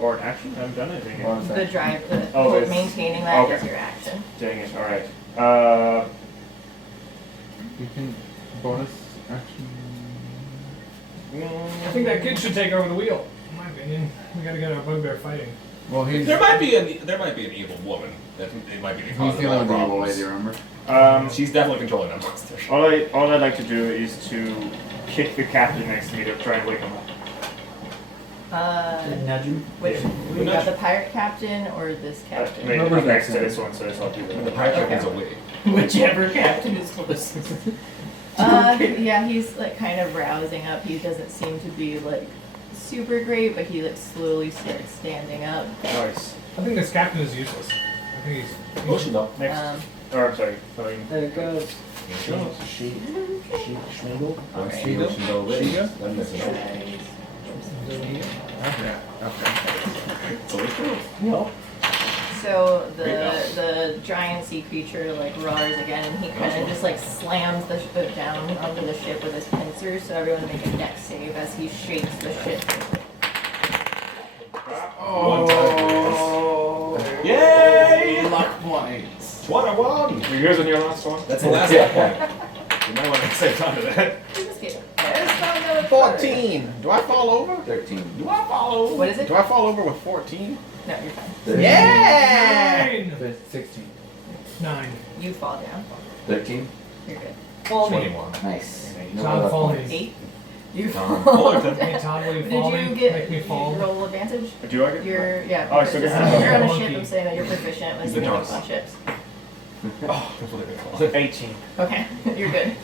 Or an action? I haven't done anything yet. What was The that? drive, Oh, it's- maintaining that is okay. your action. Dang it. Alright. You can bonus action. I think that kid should take over the wheel. In my opinion, we gotta get our bugbear fighting. Well, he's There might be an evil woman that it might be the cause he's of dealing all with the evil problems. lady, remember? She's definitely controlling that monster. All I'd like to do is to kick the captain next to me to try and wake him up. Nudge him. Which, Yeah. we got the pirate captain or this captain? Maybe Whoever's next to next to this one, so this I'll do The that. pirate Okay. captain's away. Whichever captain is closest. Yeah, he's like kind of rousing up. He doesn't seem to be like super great, but he like slowly starts standing up. Nice. I think this captain is useless. I think he's. Motion up. Next. Um, I'm sorry. Fine. There it goes. Schmigel? Once Okay. the motion's over, Shiga? then there's another. Okay. Okay. So it's true. So Great now. the giant sea creature like roars again, and he kind of just like slams the ship down onto the ship with his pincers. So everyone make a dex save as he shakes the ship. One time, please. Yay! Luck points. 21! Yours on your last one? That's the last point. You might want to save on to that. There's not another 14. Do I fall over? 13. Do I fall over? What is it? Do I fall over with 14? No, you're fine. Yeah! 9. 16. 9. You fall down. 13. You're good. Fall me. 21. Nice. You know Todd, what fall points. me. 8. You Tom fall Fullerton. Hey down. Todd, will you Did fall you me? get Make me fall. roll advantage? Do I get? You're Oh, I still get proficient. You're on a Monkey. ship. I'm saying that you're proficient with He's the navies nurse. on ships. Oh, that's what they call it. 18. Okay, you're good.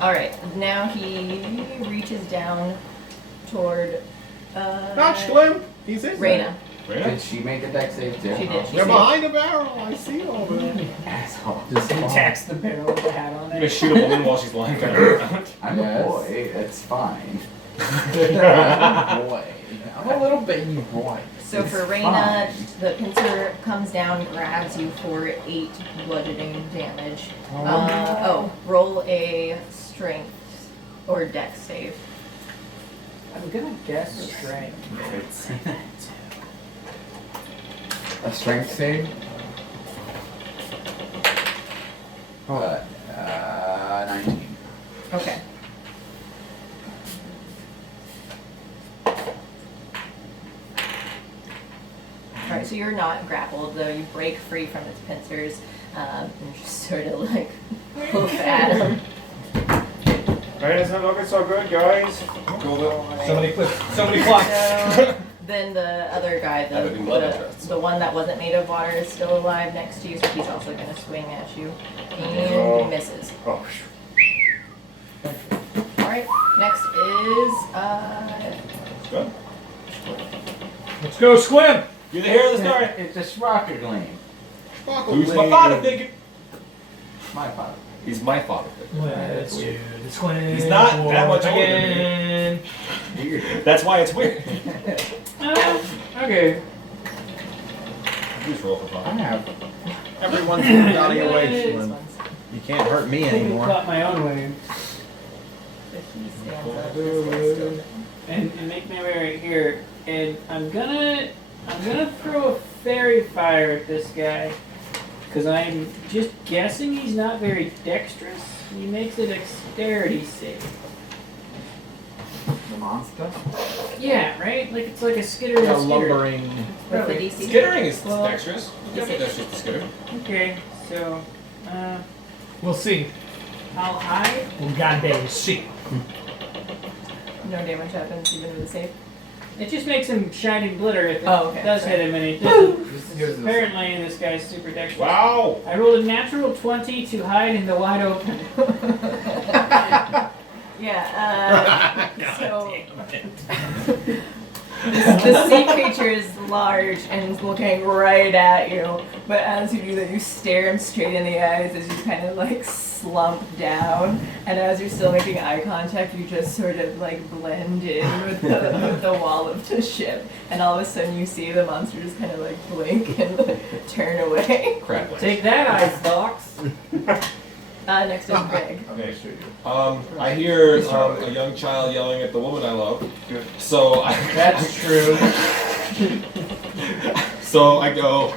Alright, now he reaches down toward Not Schlim. He's in there. Reyna. Really? Did she make a deck save too? She did. She You're saved. behind the barrel. I see over there. Asshole. Just He taps the barrel with the hat on I'm gonna it. shoot a woman while she's lying down around. I'm Yes. a boy. It's fine. boy. I'm a little baby boy. So It's for Reyna, fine. the pincer comes down, grabs you for 8 bludgeoning damage. Roll a strength or dex save. I'm gonna guess strength. A strength save? 19. Okay. Alright, so you're not grappled, though you break free from its pincers and just sort of like hoof at him. Man, it's not looking so good, guys. Somebody click. Somebody clock. So then the other guy, That would be love interests. the one that wasn't made of water, is still alive next to you, so he's also going to swing at you. And Oh. he misses. Oh, Alright, next is Good. Let's go swim. You're the hero of the story. It's a Sprocker Gleam. Who's my father figure? My father. He's my father figure. Let's do the swim. He's not that much older than me. again. Weird. That's why it's weird. Okay. Just roll for I fun. have. Everyone's moved out of your way, this Schlim. one's You can't hurt me I anymore. got my own way. so he stands up. This guy's still down. And make my way right here. And I'm gonna throw a fairy fire at this guy. Because I'm just guessing he's not very dexterous. He makes a dexterity save. The monster? Yeah, right? Like it's like a skitter Yeah, and a skitter. lumbering. What's the Probably. DC? Skittering is Well, dexterous. You don't think that's just the skitter. Okay, so We'll see. how high? We'll goddamn see. No damage happens even with the save. It just makes him shining glitter if it Oh, okay, does sorry. it him, and it doesn't. Just use this. Apparently, this guy's super dexterous. Wow. I rolled a natural 20 to hide in the wide open. Yeah, so the sea creature is large and is looking right at you, but as you do that, you stare him straight in the eyes as you kind of like slump down, and as you're still making eye contact, you just sort of like blend in with the wall of the ship, and all of a sudden you see the monster just kind of like blink and turn away. Crap. legs. Take that, Ice Docs. Next is Greg. I'm gonna shoot you. I hear a young child yelling at the woman I love. So I. That's true. So I go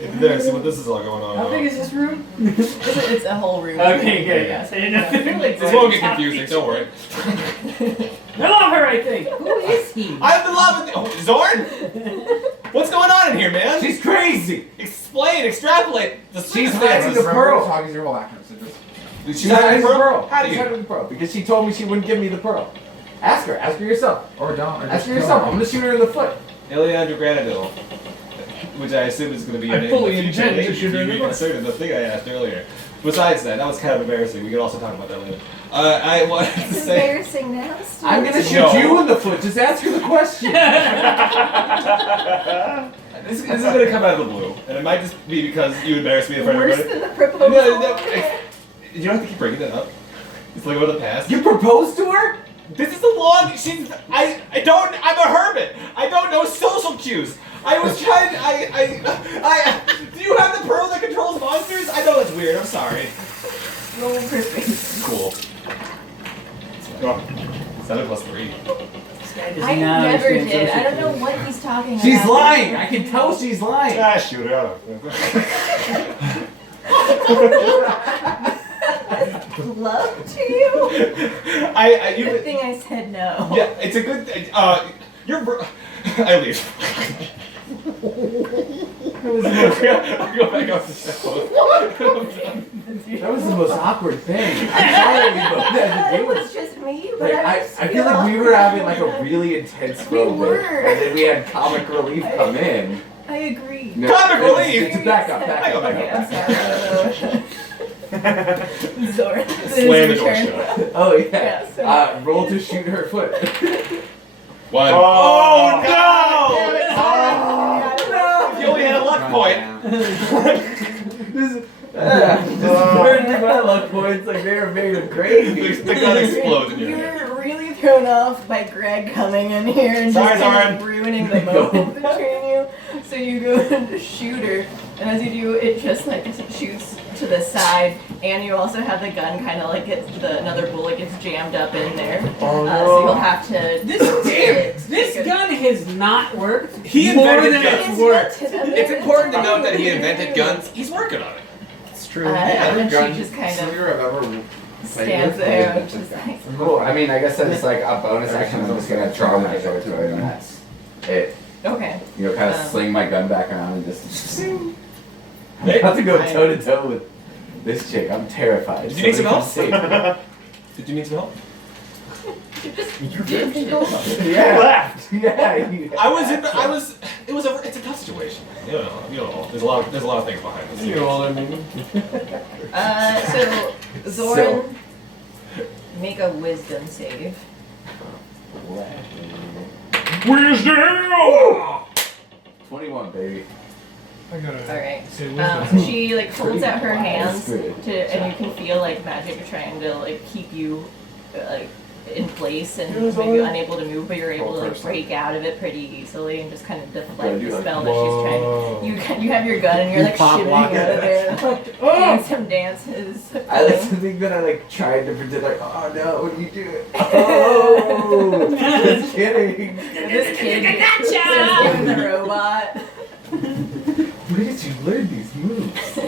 into there, see what this is all going on. How big is this room? It's a whole room. Okay, good. Yeah. I didn't know. This won't get confusing. Don't worry. I love her, I think. Who is he? I've been loving. Oh, Zorn. What's going on in here, man? She's crazy! Explain, extrapolate. She's the hiding the Remember, pearl. talking your whole accent, so just. She's hiding the pearl. How do She's you? hiding the pearl because she told me she wouldn't give me the pearl. Ask her yourself. Or don't. Or Ask just her kill yourself. her. I'm gonna shoot her in the foot. Ileandra Granadil, which I assume is going to be I a name fully in the future intend to maybe, shoot her in if the you foot. reconsidered the thing I asked earlier. Besides that was kind of embarrassing. We could also talk about that later. I wanted to It's say. embarrassing now. I'm gonna shoot No. you in the foot. Just ask her the question. This is going to come out of the blue, and it might just be because you embarrassed me in front of Worse everybody. than the proposal. You don't have to keep bringing that up. It's like about the past. You proposed to her? This is a long. She's. I don't. I'm a hermit. I don't know social cues. I was trying. Do you have the pearl that controls monsters? I know it's weird. I'm sorry. Roll persuasion. Cool. Oh, 7 plus 3. does I not never understand did. I social don't know cues. what he's talking about. She's lying. I can tell she's lying. Ah, shoot her. I don't know. Love to you? Good You. thing I said no. Yeah, it's a good. You're. I leave. I'll go back off the show. That was the most awkward thing. I'm sorry we both had to It do was it. just me, but Like, I I feel like we were having like a really intense We moment, were. and then we had comic relief come in. I agree. No, Comic it's- relief? it's Back up, back I go up, back back up. up. Okay, I'm sorry. Zora, Slam the door turn. shut. Oh yeah. Yeah, so- Roll to shoot her foot. One. Oh, Damn it, Oh, Zora. you only had a luck point. This is my luck points like they were made of gravy. The gun explodes in your You hand. were really thrown off by Greg coming in here and Sorry, just kind of Zoran. ruining the moment between you. So you go to shoot her, and as you do, it just like shoots to the side, and you also have the gun kind of like another bullet gets jammed up in there. Oh, So you'll have to. This gun has not worked. He more invented than guns. it's worked. It's important to note that he invented guns. He's working on it. It's true. And she just kind of I've ever stands there and just like. Cool. I mean, I guess that's like a bonus action. I'm just gonna draw my sword to it, and that's it. Okay. You know, kind of Um, sling my gun back around and just. I'm Hey, about to go toe to toe with this chick. I'm terrified. Did you need some help? Somebody come Did you need some help? Yeah. left. Yeah. It's a tough situation. You know. There's a lot of things behind this. You're older than me. So Zoran, make a wisdom save. Wisdom. 21, baby. I gotta All right. say So wisdom. she like holds out her hands Good. and you can feel like magic trying to like keep you like in place and make you unable to move, but you're able to like break out of it pretty easily and just kind of deflect the spell that she's trying. You have your gun and you're like pop shivering lock out of it. there, like doing some dances. I like to think that I like tried to pretend like, oh no, what are you doing? Oh, just kidding. This kid just doing the robot. Where did you learn these moves?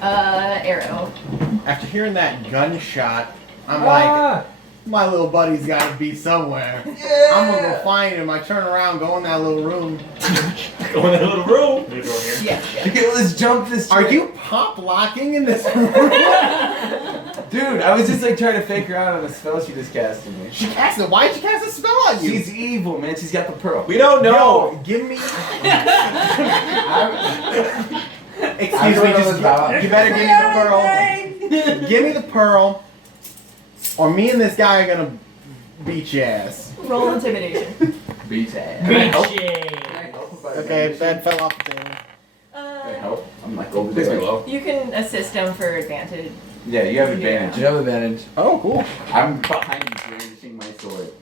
Arrow. After hearing that gunshot, I'm like, my little buddy's gotta be somewhere. I'm gonna go find him. I turn around, go in that little room. Go in that little room. Yeah. Okay, let's jump this. Are trick. you pop locking in this room? Dude, I was just like trying to fake her out on a spell she just cast on me. She cast it. Why'd she cast a spell on you? She's evil, man. She's got the pearl. We don't know. Yo, give me. I'm Excuse me, going just with that. you better give me the pearl. Give me the pearl, or me and this guy are gonna beat your ass. Roll intimidation. Beach ass. Okay, that fell off the table. Can I help? I'm like over Please be there. low. You can assist him for advantage. Yeah, you have advantage. You have advantage. Oh, cool. I'm behind you brandishing my sword.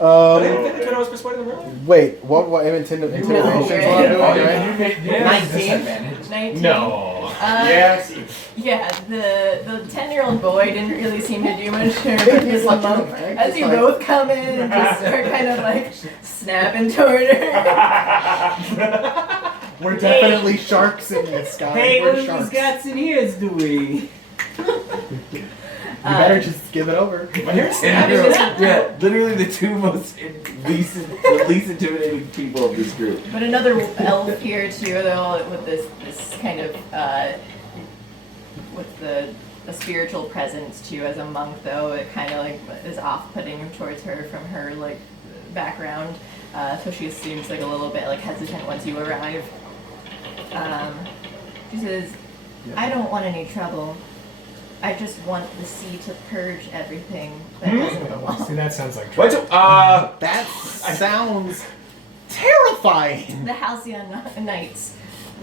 I didn't think the kid I was persuading them earlier. Wait, what intimidation's No, what I'm doing, right? right? Yeah. 19. 19. No. Yes. Yeah, the 10-year-old boy didn't really seem to do much to but this like, monk. okay, As it's you like- both come in and just start kind of like snapping toward her. We're definitely sharks in this, guy. Hey, We're what sharks. these guts and ears doing? You better just give it over. My hair's And snapping. yeah, literally the two most least intimidating people of this group. But another elf here too, though, with this kind of with a spiritual presence too. As a monk, though, it kind of like is off-putting towards her from her like background. So she seems like a little bit like hesitant once you arrive. She says, "I don't want any trouble. I just want the sea to purge everything that doesn't See, belong." that sounds like What? That sounds terrifying. The Halcyon Knights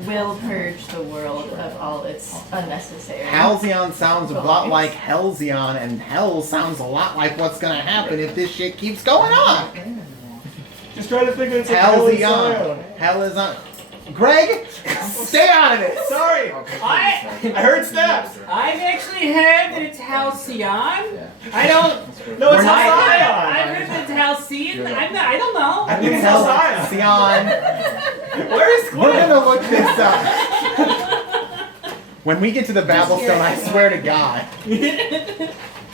will purge the world of all its unnecessary. Halcyon sounds a lot like Halcyon, and hell sounds a lot like what's gonna happen if this shit keeps going on. Just trying to think of it's a hell Halcyon. Hell is on. Greg, stay out of this. Sorry. I I heard snaps. I've actually heard that it's Halcyon. I don't. No, it's I've Halcyon. heard that it's seeing? I don't know. I think it's outside. Sion, Where is we're Squid? gonna look this up. When we get to the Babblestone, I swear to God.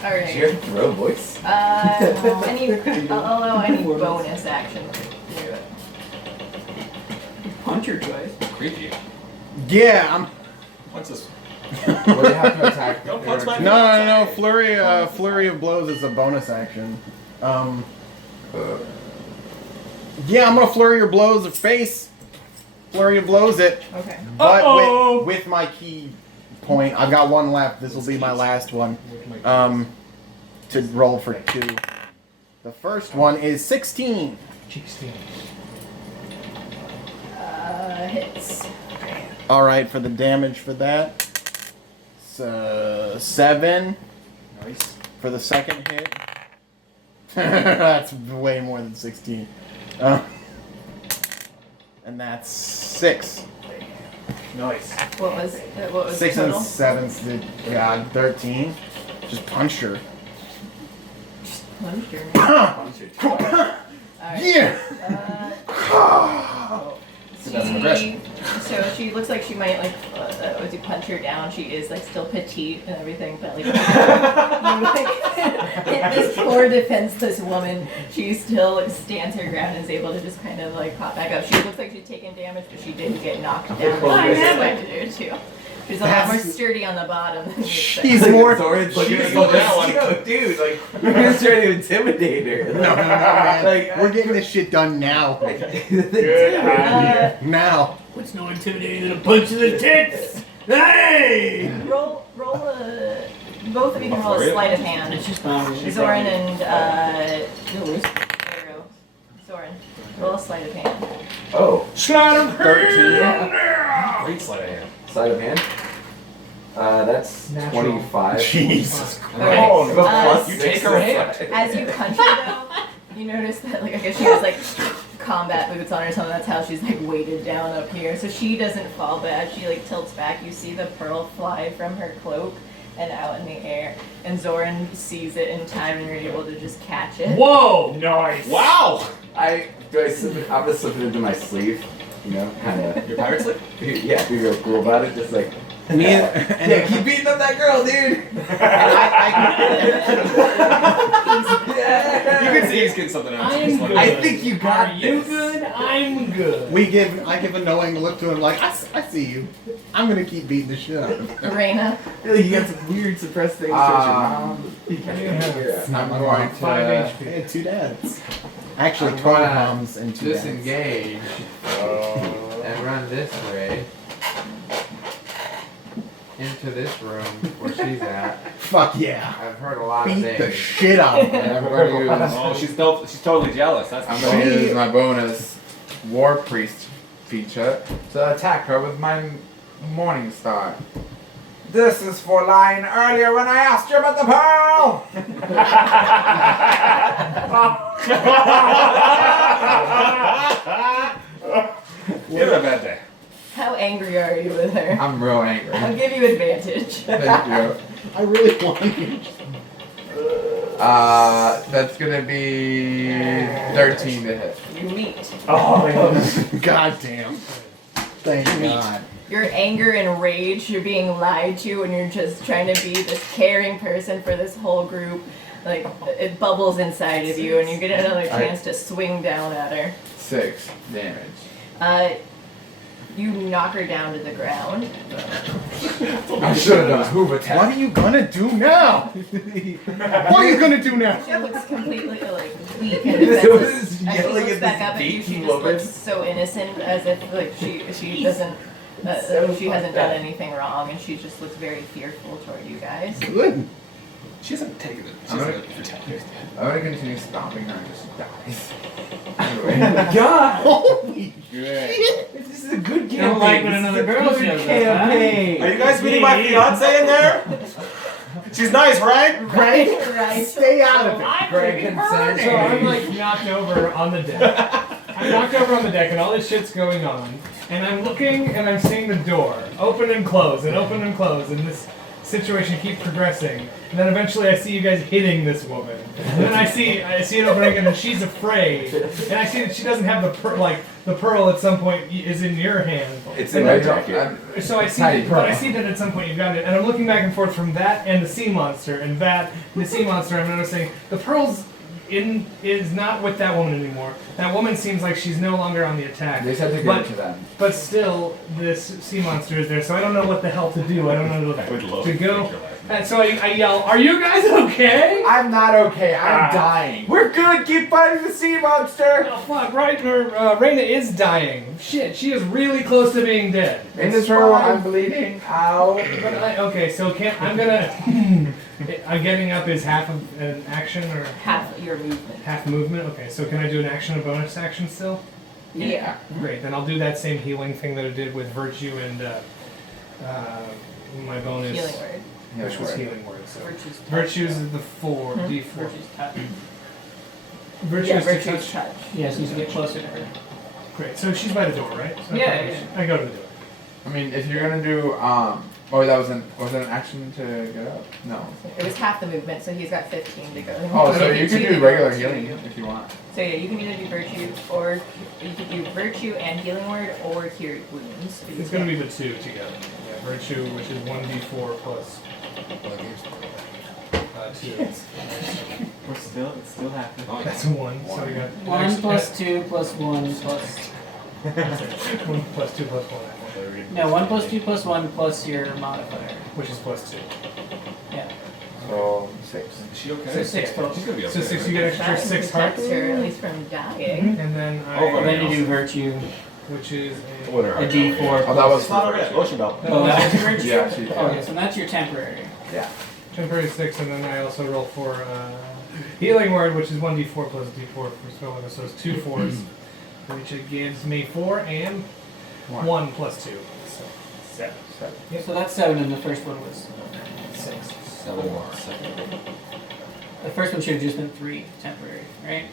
Alright. Your throw voice. I'll allow any bonus action to do it. Punch her twice. Creepy. Yeah, What's this? Well, you have to attack. Don't punch my- No. Flurry of blows is a bonus action. Yeah, I'm gonna flurry your blows of face. Flurry of blows it. Okay. But with my key point, I've got one left. This will be my last one. To roll for 2. The first one is 16. 16. Hits. All right, for the damage for that, it's 7 Nice. for the second hit. That's way more than 16. And that's 6. Nice. What was 6 total? and 7's God, 13. Just punch her. Punch her. Punch her twice. Alright. Yeah. That's aggression. So she looks like she might as you punch her down, she is like still petite and everything, but like, you hit this poor defenseless woman, she still stands her ground and is able to just kind of like pop back up. She looks like she's taken damage, but she didn't get knocked down. I expected her to. She's a lot more sturdy on the bottom than you expect. She's more. Zoran's looking She's at so you down, like, like- yo, dude, like, you're just trying to intimidate her. No, man. Like, We're getting this shit done now. Good Now. What's no intimidating than a punch in the tits? Hey! Roll a. Both of you can roll a Flurry? sleight of hand. It's just fine. Zoran and No worries. Arrow. Zoran, roll a sleight of hand. Oh, Slide of 13. Great sleight of hand. sleight of hand. That's Natural. 25. Jesus. Okay. Oh, I have a plus you 6 take her hand. sleight. As you punch her though, you notice that like I guess she has like combat boots on or something. That's how she's like weighted down up here. So she doesn't fall, but as she like tilts back, you see the pearl fly from her cloak and out in the air. And Zoran sees it in time and you're able to just catch it. Whoa! Nice. Wow! I'm gonna slip it into my sleeve, you know, kind of. Your pirate slip? Yeah, be real cool about it, just like. Me Yeah, and keep beating up that girl, dude. You can see he's getting something else. I'm Just like- good. I think you got Are you this. good? I'm good. I give a knowing look to him like, I see you. I'm gonna keep beating the shit out of him. Reina. Really, you got some weird suppressed things. You can't figure out. I'm going 5 to I HP. had 2 dads. Actually, I'm 12 gonna moms and 2 dads. disengage and run this way into this room where she's at. Fuck yeah. I've heard a lot of Beat the things. shit out of And him. I'm going to use. Oh, she's totally jealous. That's I'm going to use my bonus War Priest feature to attack her with my Morning Star. This is for lying earlier when I asked you about the pearl! You had a bad day. How angry are you with her? I'm real angry. I'll give you advantage. Thank you. I really want you. That's gonna be 13 to hit. You meet. God damn. Thank God. Your anger and rage, you're being lied to, and you're just trying to be this caring person for this whole group. Like, it bubbles inside of you, and you get another chance to swing down at her. 6 damage. You knock her down to the ground. I should have done a hoof attack. What are you gonna do now? What are you gonna do now? She looks completely like weak and It defenseless. was As she yelling looks at back this up at you, she dainty just woman. looks so innocent, as if like she doesn't, she hasn't done anything wrong, and she just looks very fearful toward you guys. Good. She hasn't taken it. She's Alright. a protector. I'm gonna continue stomping her and just dies. God! Holy This is a good You don't like when another girl shows up, huh? Are you guys meeting my fiance in there? She's nice, right? Right. Stay out of it. I'm Greg freaking and burning. So I'm like knocked over on the deck. I'm knocked over on the deck and all this shit's going on. And I'm looking and I'm seeing the door open and close and open and close. And this situation keep progressing. And then eventually I see you guys hitting this woman. And then I see an opening and then she's afraid. And I see that she doesn't have the pearl at some point is in your hand. It's in my jacket. So I see, Tiny but pearl. I see that at some point you've got it, and I'm looking back and forth from that and the sea monster, and that and the sea monster. I'm noticing the pearl's is not with that woman anymore. That woman seems like she's no longer on the attack. They said to give But- it to them. But still, this sea monster is there, so I don't know what the hell to do. I don't know to go. And so I yell, "Are you guys okay?" I'm not okay. I'm dying. We're good. Keep fighting the sea monster. Oh fuck! Right, Rhyea is dying. Shit, she is really close to being dead. In this room, I'm bleeding. Ow. But okay, so I'm gonna. I'm getting up is half of an action or Half your movement. half movement. Okay, so can I do an action, a bonus action still? Yeah. Great. Then I'll do that same healing thing that I did with virtue and my bonus. Healing word. Which was healing word. So Virtue's touch. virtues is the 4 d4. Virtue's touch. Virtue Yeah, is to virtue's touch. touch. Yes, you need to get closer to her. Great. So she's by the door, right? So Yeah. I go to the door. I mean, if you're gonna do, oh, that was an action to get up? No. It was half the movement, so he's got 15 to go. Oh, so you Two can to do go regular to- healing if you want. So yeah, you can either do virtue or you can do virtue and healing word or cure wounds. It's going to be the 2 together. Yeah, virtue, which is 1d4 plus 2. It's still happening. That's 1. So we got 1 plus 2 plus 1 plus. 1 plus 2 plus 1, No, 1 plus 2 plus 1 plus your modifier. which is plus 2. Yeah. So, 6. Is she okay? So 6 total. She's gonna be okay. So 6, you get extra That 6 protects hearts. her at least from dying. And then Oh, And then you do virtue, which is a. Whatever. a d4. Oh, that was It's not a red. Lotion belt. Oh, that's your virtue? Yeah, she- Okay, so that's your temporary. Yeah. Temporary 6, and then I also roll for healing word, which is 1d4 plus d4 for spell level, so it's 2 4s, which it gives me 4 and 1 plus 2. So 7. So that's 7, and the first one was 6. 7 more. 7. The first one should have just been 3 temporary, right?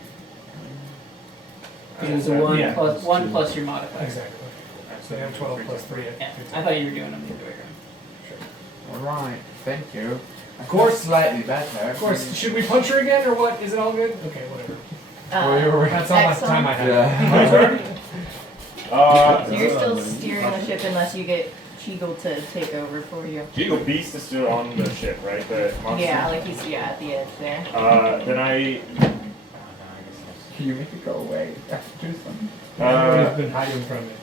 Because it was a 1 Yeah. plus 1 plus your modifier. Exactly. So I have 12 plus 3 at Yeah, 15. I thought you were doing them the other way around. Alright, thank you. Of course. Slightly better. Of course, should we punch her again, or what? Is it all good? Okay, whatever. Well, you were- That's all the time I have. Yeah. So you're still steering the ship unless you get Cheagle to take over for you. Eagle Beast is still on the ship, right? The monster. Yeah, like he's at the edge there. Then I. Can you make it go away? Do something. Everybody's been hiding from me.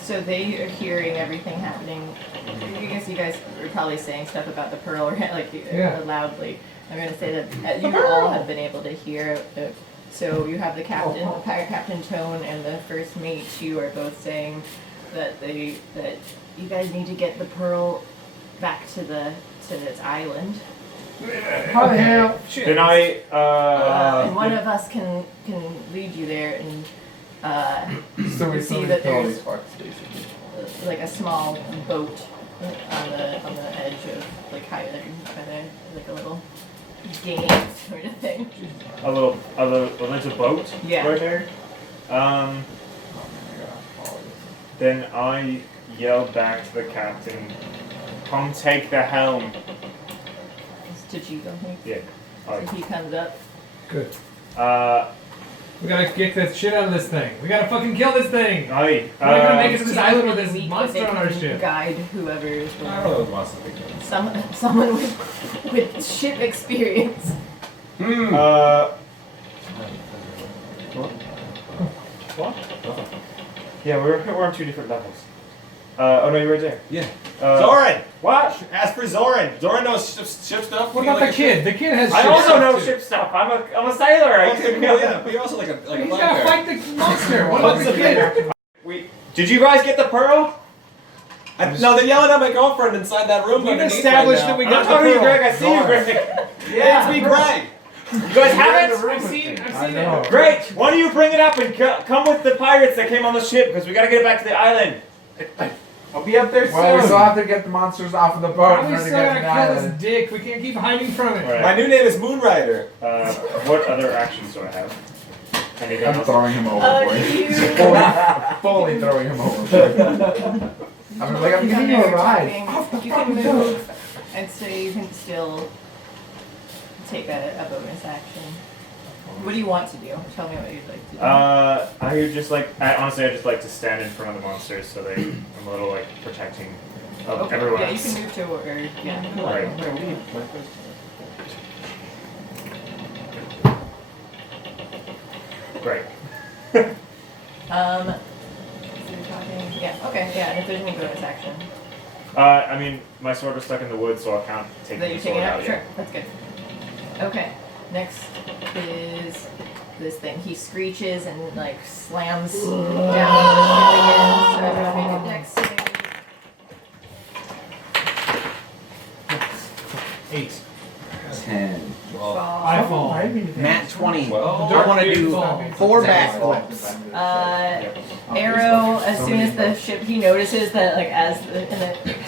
So they are hearing everything happening. I guess you guys are probably saying stuff about the pearl like Yeah. loudly. I'm going to say that you all have been able to hear. So you have the captain, the pirate captain Tone, and the first mate. You are both saying that you guys need to get the pearl back to its island. How the hell? Then I. And one of us can lead you there and. So we You see still that kill all there's- these fucks, basically. like a small boat on the edge of like like a little game sort of thing. A little boat Yeah. right there. Oh my god. Then I yell back to the captain, "Come take the helm." It's to Chico, I think. Yeah. So he comes up. Good. Uh, We gotta kick the shit out of this thing. We gotta fucking kill this thing. I. We're not gonna make it to this Chico's island with really this weak, but monster they on our can ship. Guide whoever is I don't know those monsters we killed. someone with ship experience. What? Yeah, we're on 2 different levels. Oh no, you were there. Yeah. Zoran! What? Ask for Zoran. Zoran knows ship stuff. What He about like the kid? The kid has I shit also stuff, know too. ship stuff. I'm a sailor. I Okay, can cool, yeah, but you're also like a He's black gotta bear. fight the monster. What about the kid? Did you guys get the pearl? No, they're yelling at my girlfriend inside that room. We've underneath established right that we now. got I'm the talking to you, pearl. Greg. I see you, Greg. Yeah, it's me, Greg. You guys have it? I've seen I it. know. Great. Why don't you bring it up and come with the pirates that came on the ship because we gotta get it back to the island. I'll be up there soon. Well, we still have to get the monsters off of the boat in We order to still get to gotta the kill this island. dick. We can't keep hiding from it. Right. My new name is Moonrider. What other actions do I have? Anything I'm else? throwing him overboard. You fully throwing him overboard. I'm giving you a ride. You can move, and so you can still take a bonus action. What do you want to do? Tell me what you'd like to do. I would just like. Honestly, I just like to stand in front of the monsters so I'm a little like protecting of everyone Yeah, you else. can move to where. Yeah. Right. Great. So you're talking. Yeah. Okay. Yeah. And if there's any bonus action I mean, my sword was stuck in the wood, so I'll count taking that the you're sword taking out. out, sure. That's good. Okay. Next is this thing. He screeches and like slams down on the again. So everyone make a dex save. 8. 10. I fall. Nat 20. Well, I want to do Fall. 4 backflips. Arrow, as soon as the ship, he notices that like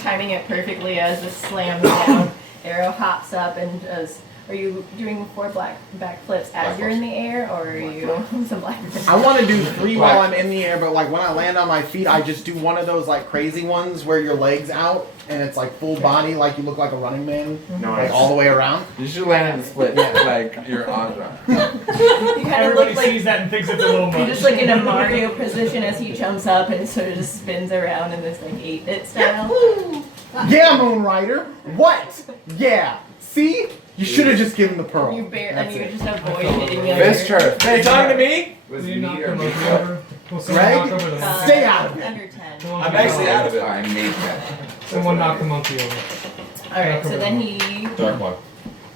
timing it perfectly as the slams down, Arrow hops up and does. Are you doing 4 backflips as you're in the air, or are you some black? I want to do 3 while I'm in the air, but like when I land on my feet, I just do one of those like crazy ones where your legs out and it's like full body, like you look like a running man, like all the way around. You should land in the split, like your arms around. You kind of Everybody look like sees that and thinks it's a little much. you're just like in a Mario position as he jumps up and sort of just spins around in this like 8-bit style. Yeah, Moon Rider. What? Yeah. See? You should have just given the pearl. You and you it. just avoid hitting the Fist turf. Hey, talking to me? Was Will you me knock or the me? monkey over? Will someone Greg? knock over the monkey? Stay out of it. Under 10. Someone I'm knock actually over- out of it. I made that. Someone knock the monkey over. Alright, so then he Dark one.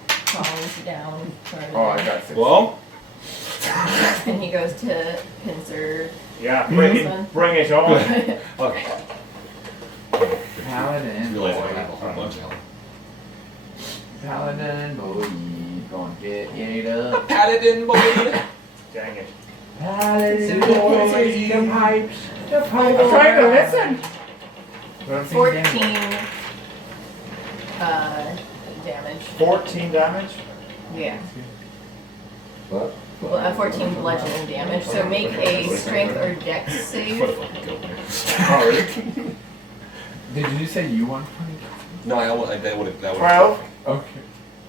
falls down. Oh, I got 6. Well, And he goes to pincer. Yeah, Mhm. bring it on. okay. Paladin. Realize I have a whole bunch now. Paladin, boy. Gonna get up. Paladin boy. Dang it. Paladin, boy. The pipes. The pipes. I'm trying to listen. 14 damage. 14 damage. Yeah. What? 14 bludgeoning damage. So make a strength or dex What a save. fucking kill. Oh, really? Did you say you won? No, that would 12. Okay.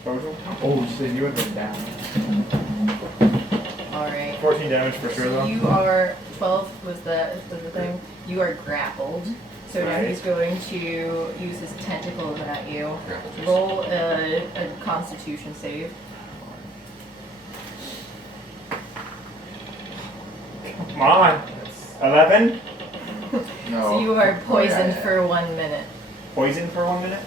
Total. Oh, you said you would have been down. Alright. 14 damage for sure So though. you are 12 was the thing. You are grappled. So now Right. he's going to use his tentacles at you. Grappled. Roll a Constitution save. Come on. 11. No. So you are poisoned yeah. for 1 minute. Poison for 1 minute.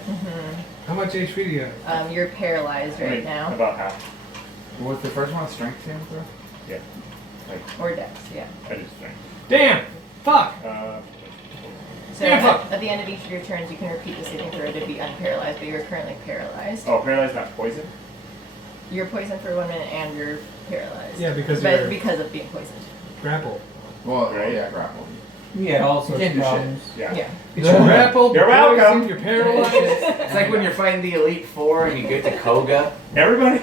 How much HP do you have? You're paralyzed I right mean, now. About half. Was the first one strength saving throw? Yeah. Or dex, yeah. I just think. Damn! Fuck! So at the end of each of your turns, you can repeat the saving throw to be unparalyzed, but you're currently paralyzed. Oh, paralyzed, not poison. You're poisoned for 1 minute and you're paralyzed. Yeah, because but you're because of being poisoned. grappled. Well, Right. yeah, grapple. Yeah, all sorts Can't of do shit. problems. Yeah. Yeah. You're grappled, You're poisoned, welcome. You're paralyzed. It's like when you're fighting the Elite Four and you get to Koga. Everybody.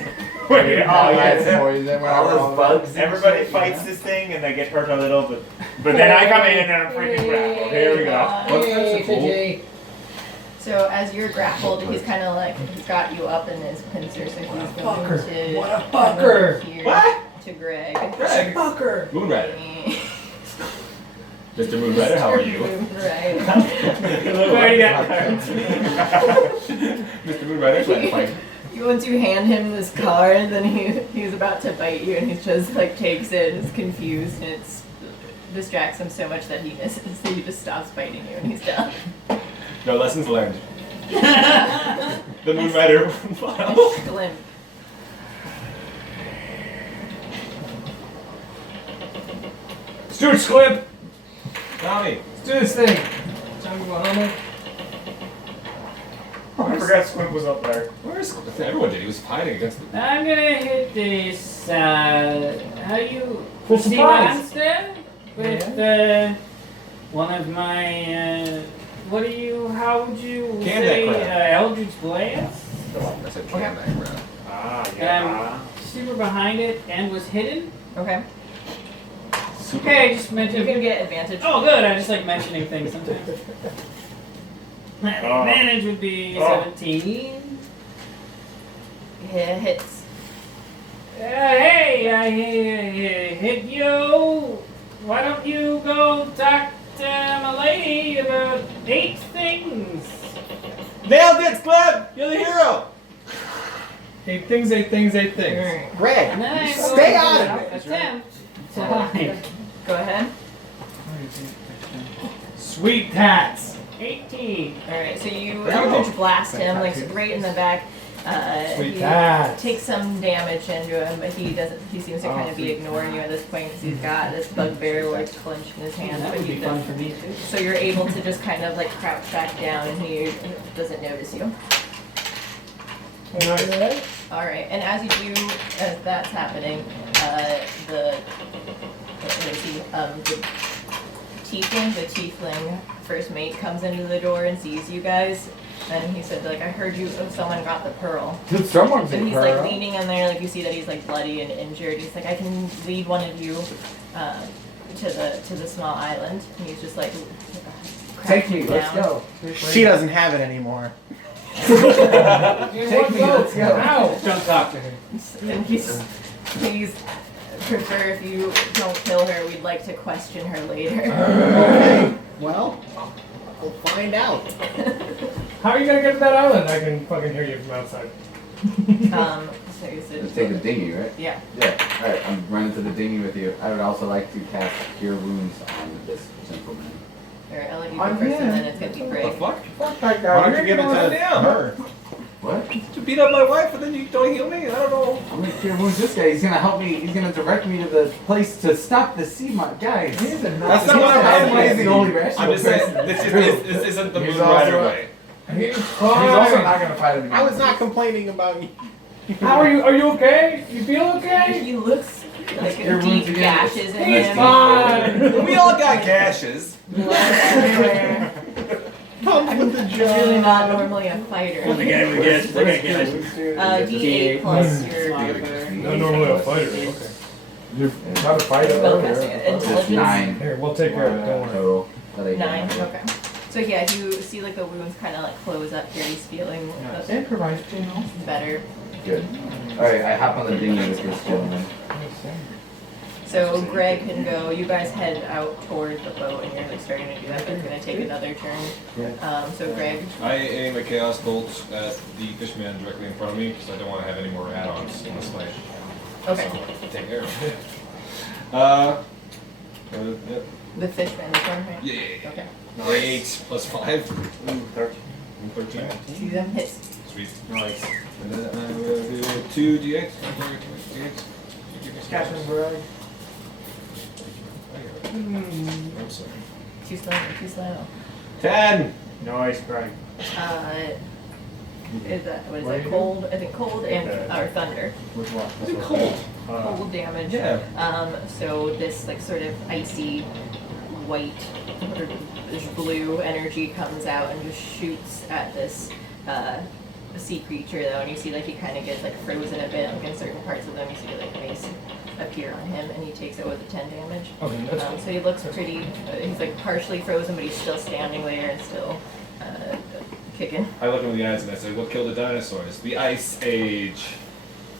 Wait, oh Yes, yeah. poison, All those bugs. and Everybody shit, fights you know? this thing and they get hurt a little, but then I come in and I'm freaking grappled. Here we go. So as you're grappled, he's kind of like, he's got you up in his pincer, so he's going to What a come fucker. over here What? to Greg. Greg. Fucker! Moon Rider. Mr. Moon Rider, how are you? Right. Where you got cards? Mr. Moon Rider, trying to find. Once you hand him this card, then he's about to bite you, and he just like takes it and is confused, and it distracts him so much that he misses, so he just stops biting you, and he's done. No lessons learned. The Moon Rider file. Glim. Stuart Squib! Tommy. Let's do this thing! Time to go home. I forgot Squib was up there. Where's everyone did? He was hiding against the. I'm gonna hit this, how do you Full see surprise. monster? With, one of my, how would you Can say, that crap. Eldritch Blast? I said can that crap. Ah, And yeah. I'm super behind it and was hidden? Okay. Super. Okay, I just You mentioned. can get advantage. Oh, good, I just like mentioning things sometimes. Advantage would be 17. Yeah, hits. Hey, I hit you. Why don't you go talk to my lady about 8 things? Nailed it, Gleb! You're the hero! 8 things, 8 things, 8 things. Alright. Greg, And then I'm stay going out to of it. attempt to hide. Go ahead. Sweet tats. 18. Alright, so you Eldritch blast him, like right in the back. Sweet He tats. takes some damage into him, but he seems to kind of be ignoring you at this point because he's got this bugbear like clenched in his hand. That But would he be fun doesn't. for me too. So you're able to just kind of like crouch back down and he doesn't notice you. Alright, and as that's happening, the tiefling first mate comes into the door and sees you guys, and he said like, I heard someone got the pearl. Someone's And in he's like her. leaning in there, like you see that he's like bloody and injured. He's like, I can lead one of you to the small island. And he's just like, Take me, crouching let's down. go. She doesn't have it anymore. Take me, let's go. Ow! Don't talk to her. And he's prefer if you don't kill her, we'd like to question her later. Okay. Well, we'll find out. How are you gonna get to that island? I can fucking hear you from outside. So you said, Let's take the dinghy, right? yeah. Yeah. Alright, I'm running to the dinghy with you. I would also like to cast Cure Wounds on this gentleman. Alright, I'll let you go first, and then it's gonna be What Greg. the fuck? Fuck that guy. Why don't you give it to Damn. her? What? You beat up my wife and then you don't heal me? I don't know. I'm gonna Cure Wounds this guy. He's gonna help me. He's gonna direct me to the place to stop the sea monster. Guys. That's not what I'm He's asking. the only rational I'm just saying, person. this isn't the He's Moon Rider also- way. He's also not gonna fight him. I was not complaining about you. How are you? Are you okay? You feel okay? He looks like Your deep wounds again. gashes in He's him. fine. We all got gashes. Blood everywhere. Comes with the He's really job. not normally a fighter. D8 plus your Not normally a fighter. Okay. You're not a fighter. spellcasting It's intelligence. 9 Here, we'll take care of it. Don't worry. total. That I can 9. remember. Okay. So yeah, you see like the wounds kind of like close up here. He's feeling Improvise, you know. better. Good. Alright, I hop on the dinghy with this gentleman. So Greg can go. You guys head out toward the boat, and you're like starting to do that. But it's gonna take another turn. So Greg, I aim a Chaos Bolt at the fishman directly in front of me because I don't want to have any more add-ons in this fight. okay. So, take care of it. Yep. The fishman is one, right? Yeah. Okay. 8 plus 5. 13. See them hits. Sweet. Nice. And then I'm going to do 2 d8. Captain Bragg. I'm sorry. Too slow. Too slow. 10! Nice, Greg. Is that what is that? Cold? I think cold and or thunder. Which one? Is it cold? Cold damage. Yeah. So this like sort of icy white or this blue energy comes out and just shoots at this sea creature though, and you see like he kind of gets like frozen a bit. Like in certain parts of them, you see like ice appear on him, and he takes it with a 10 damage. Okay, that's cool. So he looks pretty. He's like partially frozen, but he's still standing there and still kicking. I look him in the eyes and I say, what killed the dinosaurs? The Ice Age.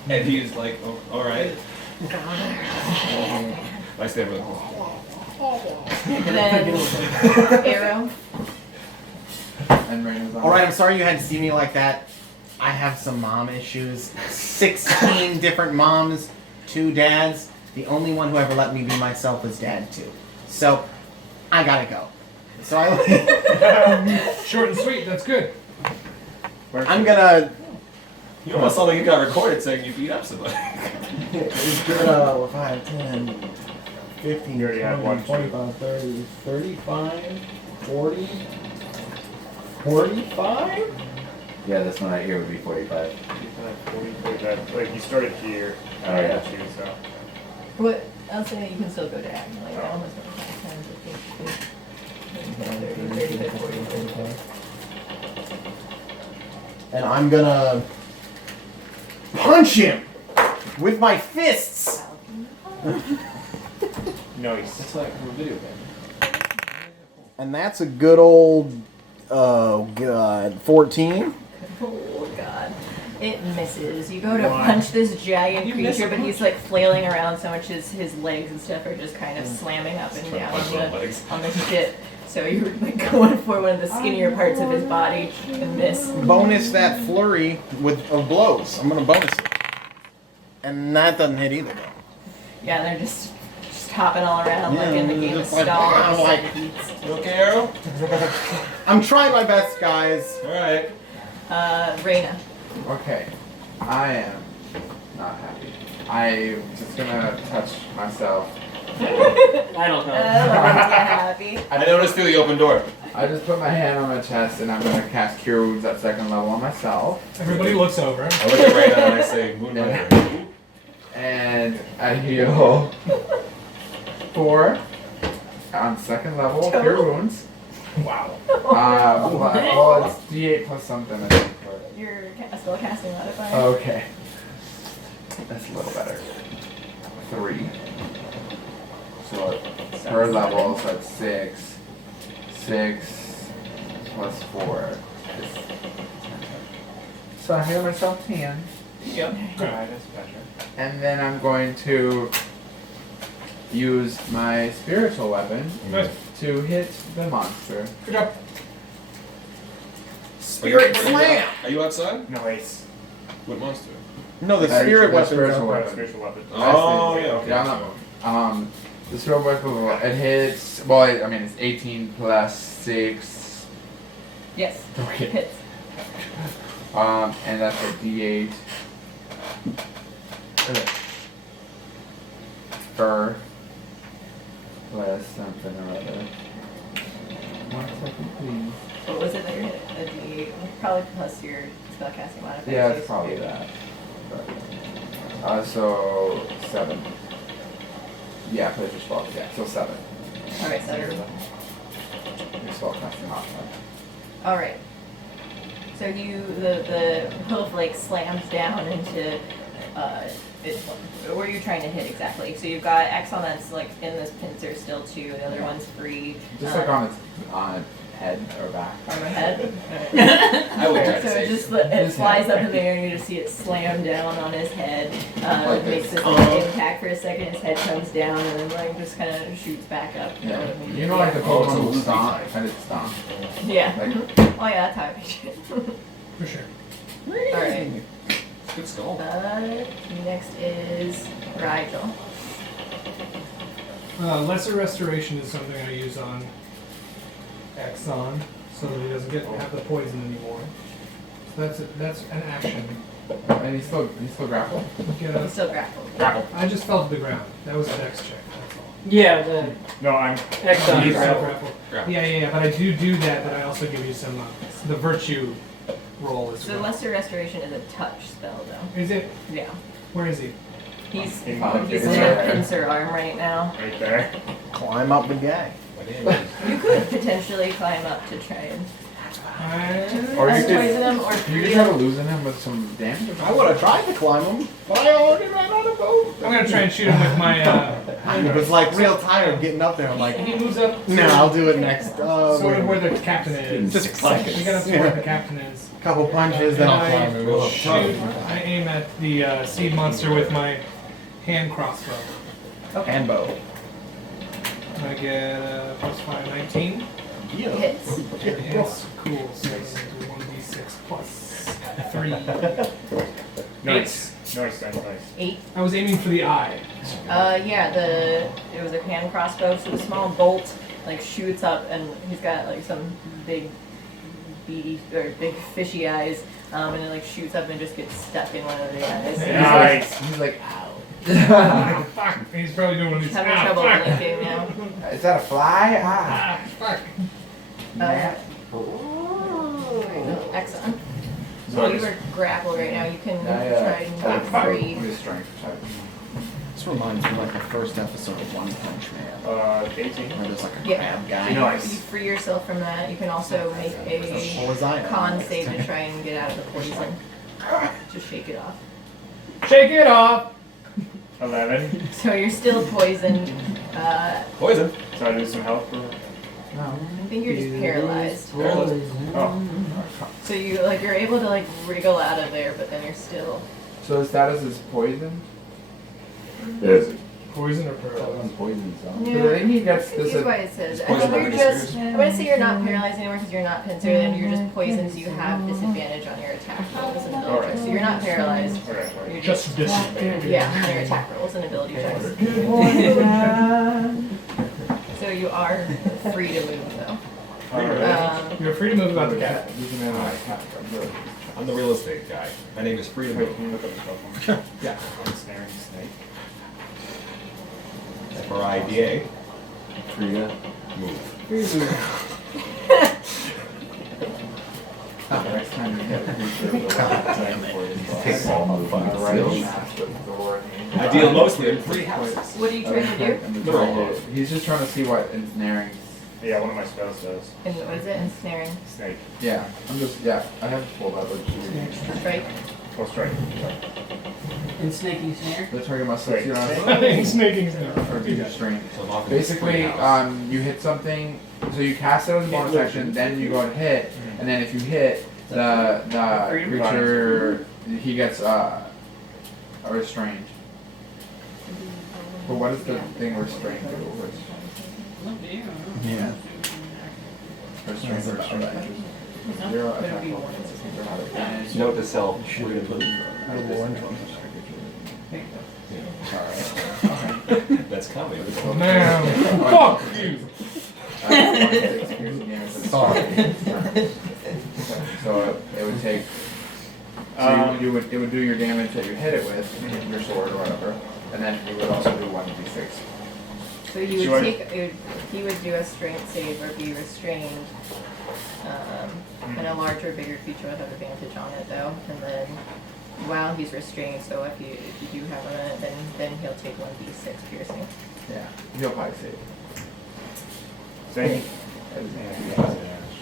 And he's like, oh, alright. I stand with him. Then Arrow. And Rain is on. Alright, I'm sorry you had to see me like that. I have some mom issues. 16 different moms, 2 dads. The only one who ever let me be myself was dad too. So, I gotta go. So Short and sweet. That's good. I'm gonna... You almost sound like you got recorded saying you beat up somebody. 5, 10, 15, You already had one, 25, 30, 35, 40, 45? Yeah, this one right here would be 45. 45. Like, you started here. Oh, yeah. So. What? I'll say you can still go diagonally. That one was 10, 15, 30, 40, 45. And I'm gonna punch him with my fists. Nice. That's like from a video game. And that's a good old Oh god, 14. Oh god. It misses. You go to punch this giant creature, but he's like flailing around so much his legs and stuff are just kind of slamming up and down on the ship. So you're like going for one of the skinnier parts of his body and miss. Bonus that flurry of blows. I'm gonna bonus it. And that doesn't hit either though. Yeah, they're just hopping all around like in the game of just like, Stall. I'm like- You okay, Arrow? I'm trying my best, guys. Alright. Reyna. Okay. I am not happy. I'm just gonna touch myself. I don't know. Happy. I noticed through the open door. I just put my hand on my chest and I'm gonna cast Cure Wounds at 2nd level on myself. Everybody looks over. I look at Reyna and I say, Moonlighter. And I heal 4 on 2nd level Cure Wounds. Wow. Well, it's D8 plus something, I think. But... You're still casting modifier. Okay. That's a little better. 3. So per level, so it's 6. 6 plus 4 is 10. So I heal myself 10. Yep. Alright, that's better. And then I'm going to use my spiritual weapon to hit the monster. Good job. Spirit Slam! Are you outside? Nice. What monster? No, the spirit weapon. Spiritual weapon. Spiritual weapon. Oh, yeah, okay. Yeah, the spiritual weapon, it hits, well, I mean, it's 18 plus 6. Yes. Okay. Hits. And that's a D8. Per plus something or other. 1 second, please. What was it that you're hitting? A D8? Probably plus your spellcasting modifier. Yeah, it's probably that. So 7. Yeah, plus your spell. Yeah, so 7. Alright, so Your spellcasting modifier. alright. So the hoof like slams down into where are you trying to hit exactly? So you've got Exxon that's like in this pincer still too, the other one's free. Just like on its head or back. On the head? I would try to So say. it just it flies up in the air and you just see it slam down on his head. Like It makes this. this like, impact for a second, his head comes down and then like just kind of shoots back up. Yeah. immediately. You know, like the Oh, it's a Pokemon will loopy stomp. type. Kind of stomp. Yeah. Like, Oh yeah, that's how I picture it. For sure. Alright. Good skull. Next is Rigel. Lesser Restoration is something I use on Exxon so that he doesn't have the poison anymore. So that's an action. and he's still grappled. Get He's up. still grappled. Grapple. I just fell to the ground. That was a dex check. That's all. Yeah, the No, I'm. Exxon He's grapple. Grapple. Yeah. But I do that. But I also give you some the virtue roll as So well. Lesser Restoration is a touch spell though. Is it? Yeah. Where is he? He's In he's the in a pincer. pincer arm right now. Right there. Climb up the guy. You could potentially climb up to try and Or you could- poison him or You free could try to him. loosen him with some damage. I would have tried to climb him, but I already ran out of both. I'm gonna try and shoot him with my. I was like real tired getting up there. I'm like, He moves up. no, I'll do it next. Sort of where the captain is. Just 6 seconds. We gotta see where the captain is. Couple punches, then I'll And climb him. I shoot. I aim at the seed monster with my hand crossbow. And bow. I get +5, 19. Yeah. Hits. Yes, cool. So 1d6 plus 3. Nice. Nice. 8. I was aiming for the eye. Yeah, it was a hand crossbow, so the small bolt like shoots up and he's got like some big beady or big fishy eyes, and it like shoots up and just gets stuck in one of the eyes. Nice. He's like, ow. Fuck. He's probably doing one of He's these. having Ah, trouble fuck. blinking now. Is that a fly? Ah. Fuck. Excellent. So you were grappled right now. You can try and get free. Strength check. This reminds me of like the first episode of One Punch Man. 18. Where there's like a Yeah. crab guy. You Nice. free yourself from that. You can also make What was a I? con save to try and get out of the poison. Just shake it off. Shake it off. 11. So you're still poisoned. Poison. So I lose some health for. I think you're just paralyzed. Oh. So you're able to wriggle out of there, but then you're still. So his status is poisoned? Is it? Poison or That paralyzed? one's poison, so. So I think he gets this. Confused why it says. I Poison think you're by just. I'm gonna say you're not paralyzed anymore because you're not pincered and you're just poisoned, so you have disadvantage on your attack rolls and ability checks. So you're not paralyzed. You're Just disadvantage. Yeah, on your attack rolls and ability checks. So you are free to move though. You're free to move about the cat. I'm the real estate guy. My name is Freedom. Wait, can you look up the spell? Yeah. Ensnaring snake. FRIDA. Rhyea. Move. Next time you hit a creature with a Damn it. weapon, Takes all movement the right skills. mask with the door. I deal mostly in 3 houses. What are you trying to do? And the target- He's just trying to see what ensnaring. Yeah, one of my spells does. And what is it? Ensnaring. Snake. Yeah, I have full leverage. Strike. Full strike. And snaking snare. The target must Wait, succeed on Snaking snare. or be restrained. So I'm off in this Basically, 3 house. you hit something, so you cast it as a bonus action, then you go and hit, and then if you hit, the creature, he gets restrained. But what does the thing restrained do? Yeah. Restrained That's restrained about right. creatures. 0 attack roll. They're not advantage. Note to self. That's coming. Man, fuck you. Sorry. So it would take. So you would it would do your damage that you hit it with, your sword or whatever, and then you would also do 1d6. So you would he would do a strength save or be restrained. And a larger, bigger creature would have advantage on it though. And then while he's restrained, so if you do have him in it, then he'll take 1d6 piercing. Yeah, he'll probably save. Same.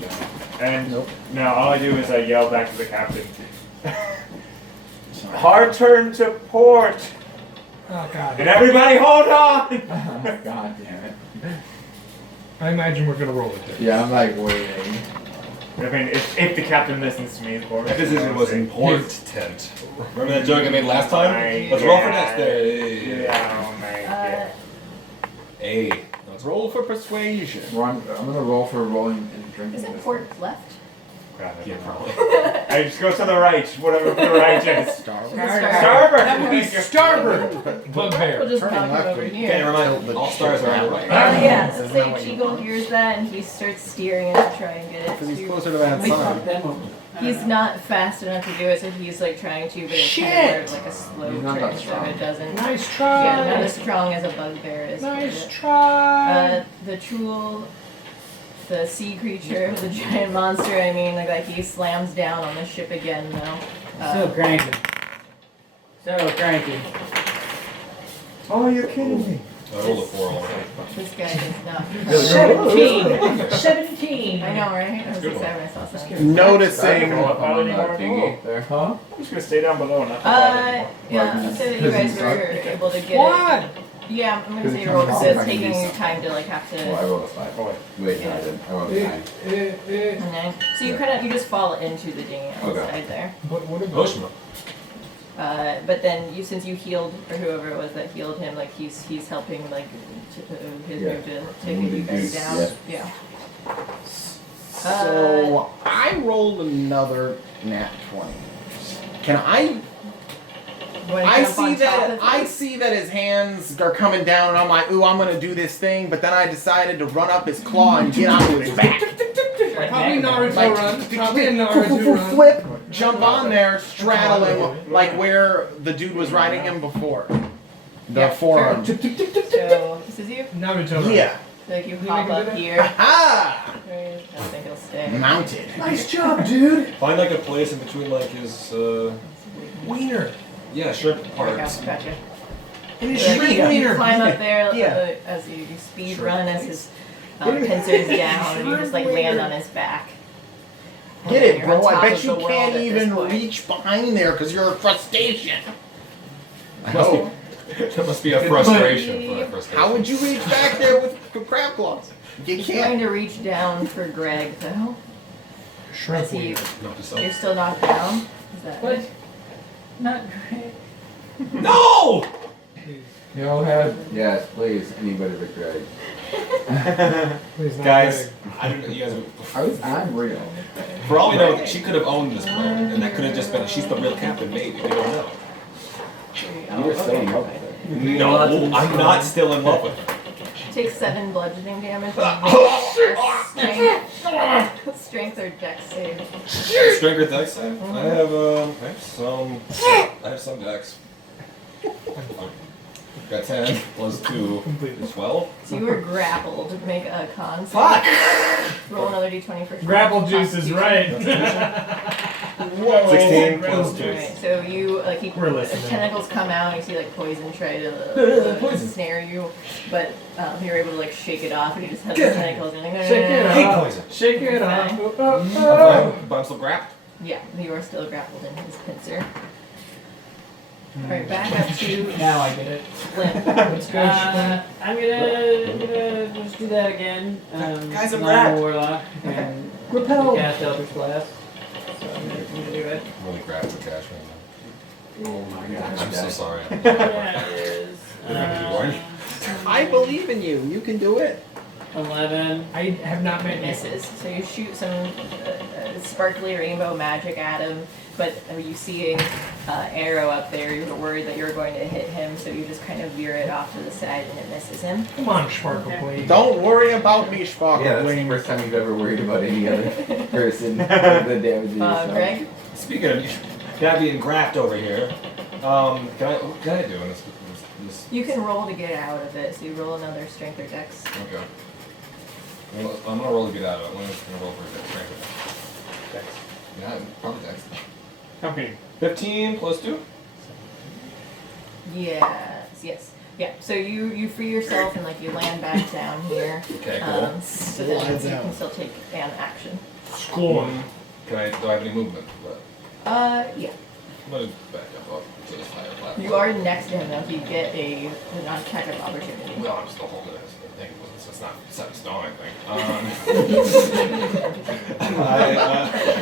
Yeah. And now all I do is I yell back to the captain. Hard turn to port! Oh god. And everybody hold on! God damn it. I imagine we're gonna roll it there. Yeah, I'm like waiting. I mean, if the captain listens to me, of course. That decision was important. Remember that joke I made last time? Let's roll for next day. Yeah, oh my Hey, let's roll for persuasion. I'm gonna roll for rolling and drinking. Isn't this port left? God. Yeah, probably. I just go to the right, whatever the right is. Starboard. Starboard! That would be starboard. Bugbear. We'll just Turning pop him left over would- here. Okay, never mind. All stars are on the right. Yeah, so Isn't say that what you Cheagle want? hears that and he starts steering it to try and get it. Because he's to- closer to that sun. He's not fast enough to do it, so he's trying to, but it's kind of more of like a slow He's not that turn, so strong. it doesn't. Nice try. Yeah, not as strong as a bugbear is. Nice try. The Trool, the sea creature, the giant monster, I mean, like he slams down on the ship again though. So cranky. So cranky. Oh, you're kidding me. I rolled a 4 already. This guy does not. 17. I know, right? I was Good one. excited when I saw that. Don't Noticing. go up on that thingy there, huh? I'm just gonna stay down below, not the bottom. Yeah, so that you guys were able to get What? it. Yeah, I'm gonna say you rolled because it's taking your time to have to. Oh, I rolled a 5. Oh, wait. Wait, no, I didn't. I rolled a 9. And then, so you just fall into the dinghy on the Okay. side there. What about Bushman. But then since you healed, or whoever it was that healed him, he's helping his Yeah. move to take you guys Dude, down. yeah. So I rolled another nat 20. Can I? You wanna jump on top of I him? see that his hands are coming down, and I'm like, ooh, I'm gonna do this thing. But then I decided to run up his claw and get onto his back. Probably Naruto Like, run. Probably a Naruto run. Flip, jump on there, straddle him like where the dude was riding him before. The Yeah, forearm. So this is you. Naruto run. Yeah. So you You hop make him up do that? here. Ha! I don't think he'll stay. Mounted. Nice job, dude. Find a place in between his Wiener. shrimp Gotcha. Gotcha. And his So shrimp you wiener. climb up there Yeah. as you speed run as his pincers down and you just land on his back. Get And it, you're bro. on I top bet of you the world can't at this even point. reach behind there because you're a crustacean. I Must be hope. That must be a frustration. How would you reach back there with crab claws? You He's can't. trying to reach down for Greg, though. Shrimp As he, weed. Knock yourself. you're still knocked down. Is that What? it? Not great. No! Yo, head. Yes, please, anybody but Greg. Please not Guys, Greg. I don't know. You guys. I'm real. For all we know, she could have owned this boat, and that could have just been. She's the real captain, maybe. We don't know. You were still in love with her. No, I'm not still in love with her. Take 7 bludgeoning damage. Strength or dex save. Strength or dex save? I have some dex. Got 10 plus 2 is 12. So you were grappled. Make a con save. Fuck! Roll another d20 for Grapple juice is right. 16 plus 2. Alright, so you We're listening. tentacles come out and you see poison try to Poison. snare you, but you're able to shake it off and you just have the tentacles and you're like, Shake it I hate off. poison. Shake it It's off. fine. But I'm still grapped. Yeah, you are still grappled in his pincer. Alright, back up to Now I get it. Limp. Let's go. I'm gonna just do that again. Guys, I'm non wrapped. warlock and Repel. cast Eldritch Blast. So I'm gonna do it. I'm really grabbed for cash right Oh my now. god. I'm so sorry. Yeah, it is. I believe in you. You can do it. 11. I have not met you. Misses. So you shoot some sparkly rainbow magic at him, but you see an arrow up there. You're worried that you're going to hit him, so you just kind of veer it off to the side and it misses him. Come on, Sparkle Blade. Don't worry about me, Sparkle Yeah, that's the Blade. first time you've ever worried about any other person. The damage to yourself. Greg? Speaking of that being grabbed over here, what can I do in this? You can roll to get out of it, so you roll another strength or dex. Okay. Well, I'm gonna roll to get out of it. I'm just gonna roll for a strength. Dex. Yeah, probably dex. Company. 15 plus 2? Yes. Yeah, so you free yourself and you land back down here. Okay, cool. So then you can still take an action. Score. Do I have any movement? Yeah. I'm gonna back up to this higher platform. You are next to him now, so you get an attack of opportunity. Well, I'm still holding it. I think it's not set in stone, I think.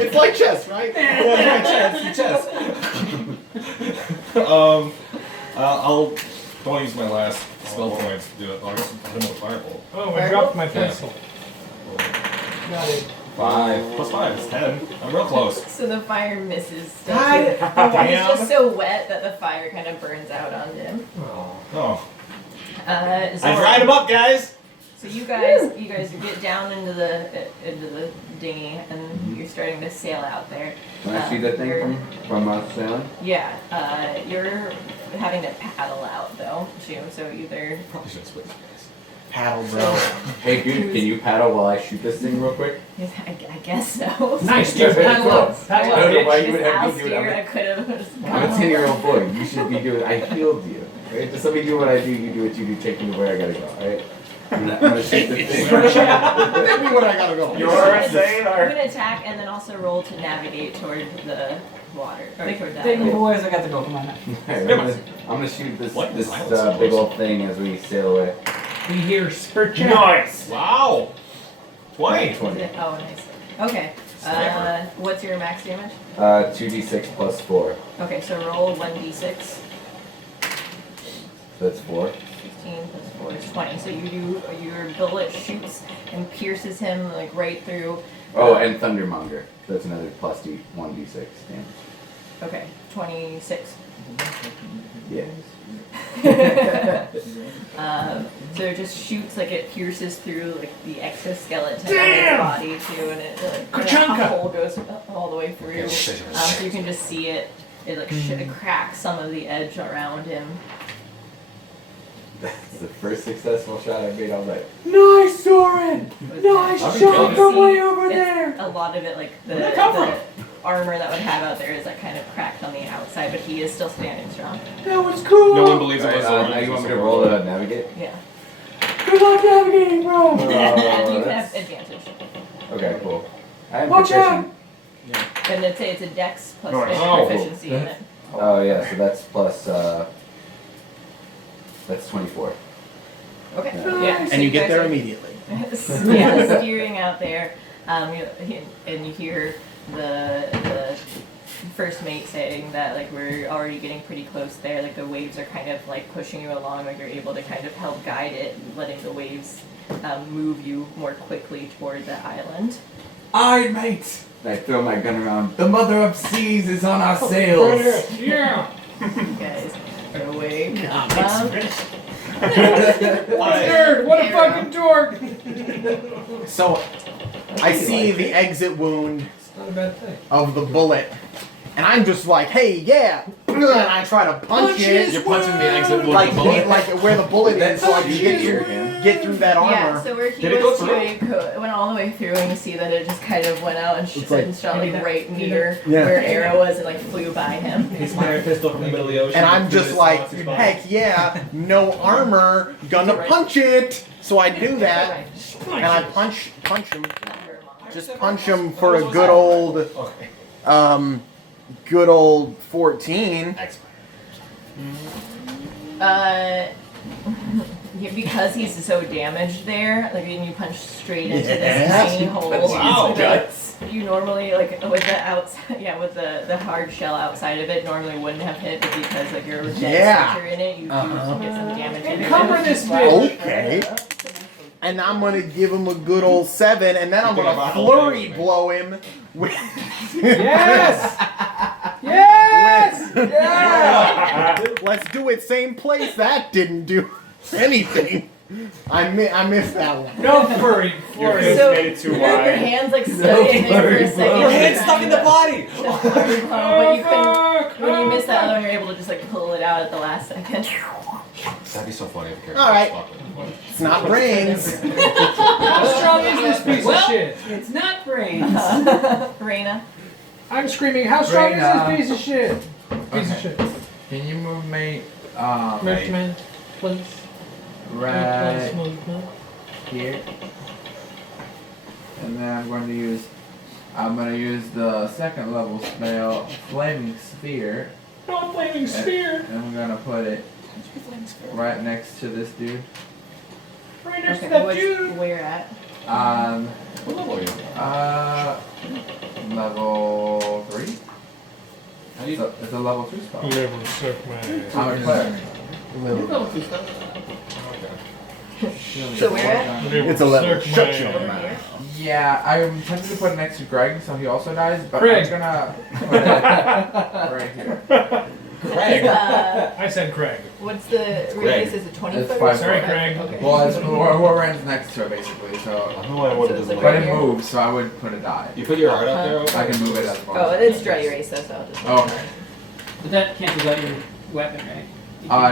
It's like chess, right? chess. I'll don't use my last spell points to do it. I'll just hit him with a firebolt. Oh, I dropped my pencil. Got it. 5 plus 5 is 10. I'm real close. So the fire misses still. God It's damn. just so wet that the fire kind of burns out on him. Oh. I I dried him up, guys. So you guys get down into the dinghy and you're starting to sail out there. Can I see that You're- thing from sailing? Yeah, you're having to paddle out though too. So either Probably should switch, guys. Paddle, bro. Hey dude, can you paddle while I shoot this thing real quick? I guess so. Nice, dude. Paddle up. Paddle I don't know up. why you would have I'll me do it. steer. I could have. I'm a 10-year-old boy. You should be doing. I healed you. Right? Just let me do what I do. You do what you do. Take me to where I gotta go. Alright? I'm gonna shoot this thing. Tell me what I gotta go. You're a sailor. You can attack and then also roll to navigate toward the water. Or toward that. Big boys, I got to go. Come on now. Alright, I'm gonna shoot this What? this Silence. big old thing as we sail away. We hear spurt Nice. Wow. 20. 20. Oh, nice. Okay. Sniper. What's your max damage? 2d6 plus 4. Okay, so roll 1d6. So that's 4. 15 plus 4 is 20. So your bullet shoots and pierces him right through. Oh, and Thundermonger. That's another plus 1d6 damage. Okay, 26. Yeah. So it just shoots it pierces through the exoskeleton of his body too, and it Ka-chunka! a hole goes all the way through. So you can just see it. It cracks some of the edge around him. That's the first successful shot I've made all night. Nice, Soren. Nice I'll be shot jealous. from way over It's- there. A lot of it, Where'd that come the armor that would have out there is kind of cracked on the outside, but he is still standing strong. That was cool. No one believes it Alright, was now you want me to roll to navigate? Yeah. Good luck navigating, bro. And you can that's- have advantage. Okay, cool. I'm Watch proficient. And it's a dex plus Nice. proficiency in it. Oh yeah, so that's plus That's 24. Okay. Yeah. so And you get guys there are- immediately. yeah, steering out there, and you hear the first mate saying that like we're already getting pretty close there. Like the waves are kind of like pushing you along. Like you're able to kind of help guide it, letting the waves move you more quickly toward the island. Aye, mate! I throw my gun around. The mother of seas is on our sails. Yeah. You guys are away. Nerd, what a fucking dork! So I see the exit wound It's not a bad thing. of the bullet, and I'm just like, hey, yeah, and I try to punch it. You're punching the exit wound Like, of the bullet. like where the bullet is, so I can Punch get through that armor. Yeah, so where he Did it go was through? doing, it went all the way through, and you see that it just kind of went out and, It's like- shot like right near Yeah. where Arrow was, and like flew by him. He's firing a pistol from the middle of the ocean. And I'm through just his like, sponsor spot. heck yeah, no armor, gonna punch it. So I do that, and I punch him, just punch him for a good old, Okay. good old 14. Yeah, because he's so damaged there, like when you punch straight into Yeah. this tiny hole. Wow. Guts. You normally like with the outside, yeah, with the hard shell outside of it, normally wouldn't have hit, but because like you're a dead Yeah. structure in it, you do get some damage. in it. Encumber this bitch! Okay. And I'm gonna give him a good old 7, and then I'm gonna flurry blow him with. Yes! Yes! Yeah! Let's do it same place. That didn't do anything. I missed that one. No furry, flurry. So made it too your wide. hands like stuck in there for a second. Your hand's stuck in the body! But you couldn't. When you miss that other one, you're able to just like pull it out at the last second. That'd be so funny if the character All right. was fucking- It's not brains. How strong is this piece of shit? It's not brains. Reyna. I'm screaming, how strong Reyna. is this piece of shit? Piece of Okay. shit. Can you move me Merchman, please. right Movement. here? And then I'm gonna use the second level spell, Flaming Sphere, No flaming spear. and I'm gonna put it right next to this dude. Right next to Okay, that dude. where at? What level are you? Level 3? How do you... It's a level 2 spell. Never suck my I'm a cleric. So where at? It's a level. Shut your Over mouth. here. Yeah, I'm tempted to put it next to Greg so he also dies, but Craig. I'm gonna put it right here. Craig. I said Craig. What's the Craig. radius? Is it 20 It's foot? 5 Sorry, foot. Craig. Okay. Well, it's whoever ends next to it basically, so. I don't know what So it it's is. like But right it here. moves, so I would put a die. You put your art out there? over? I can move it as well. Oh, it's dry erase though, so I'll just. Okay. But that cancels out your weapon, right?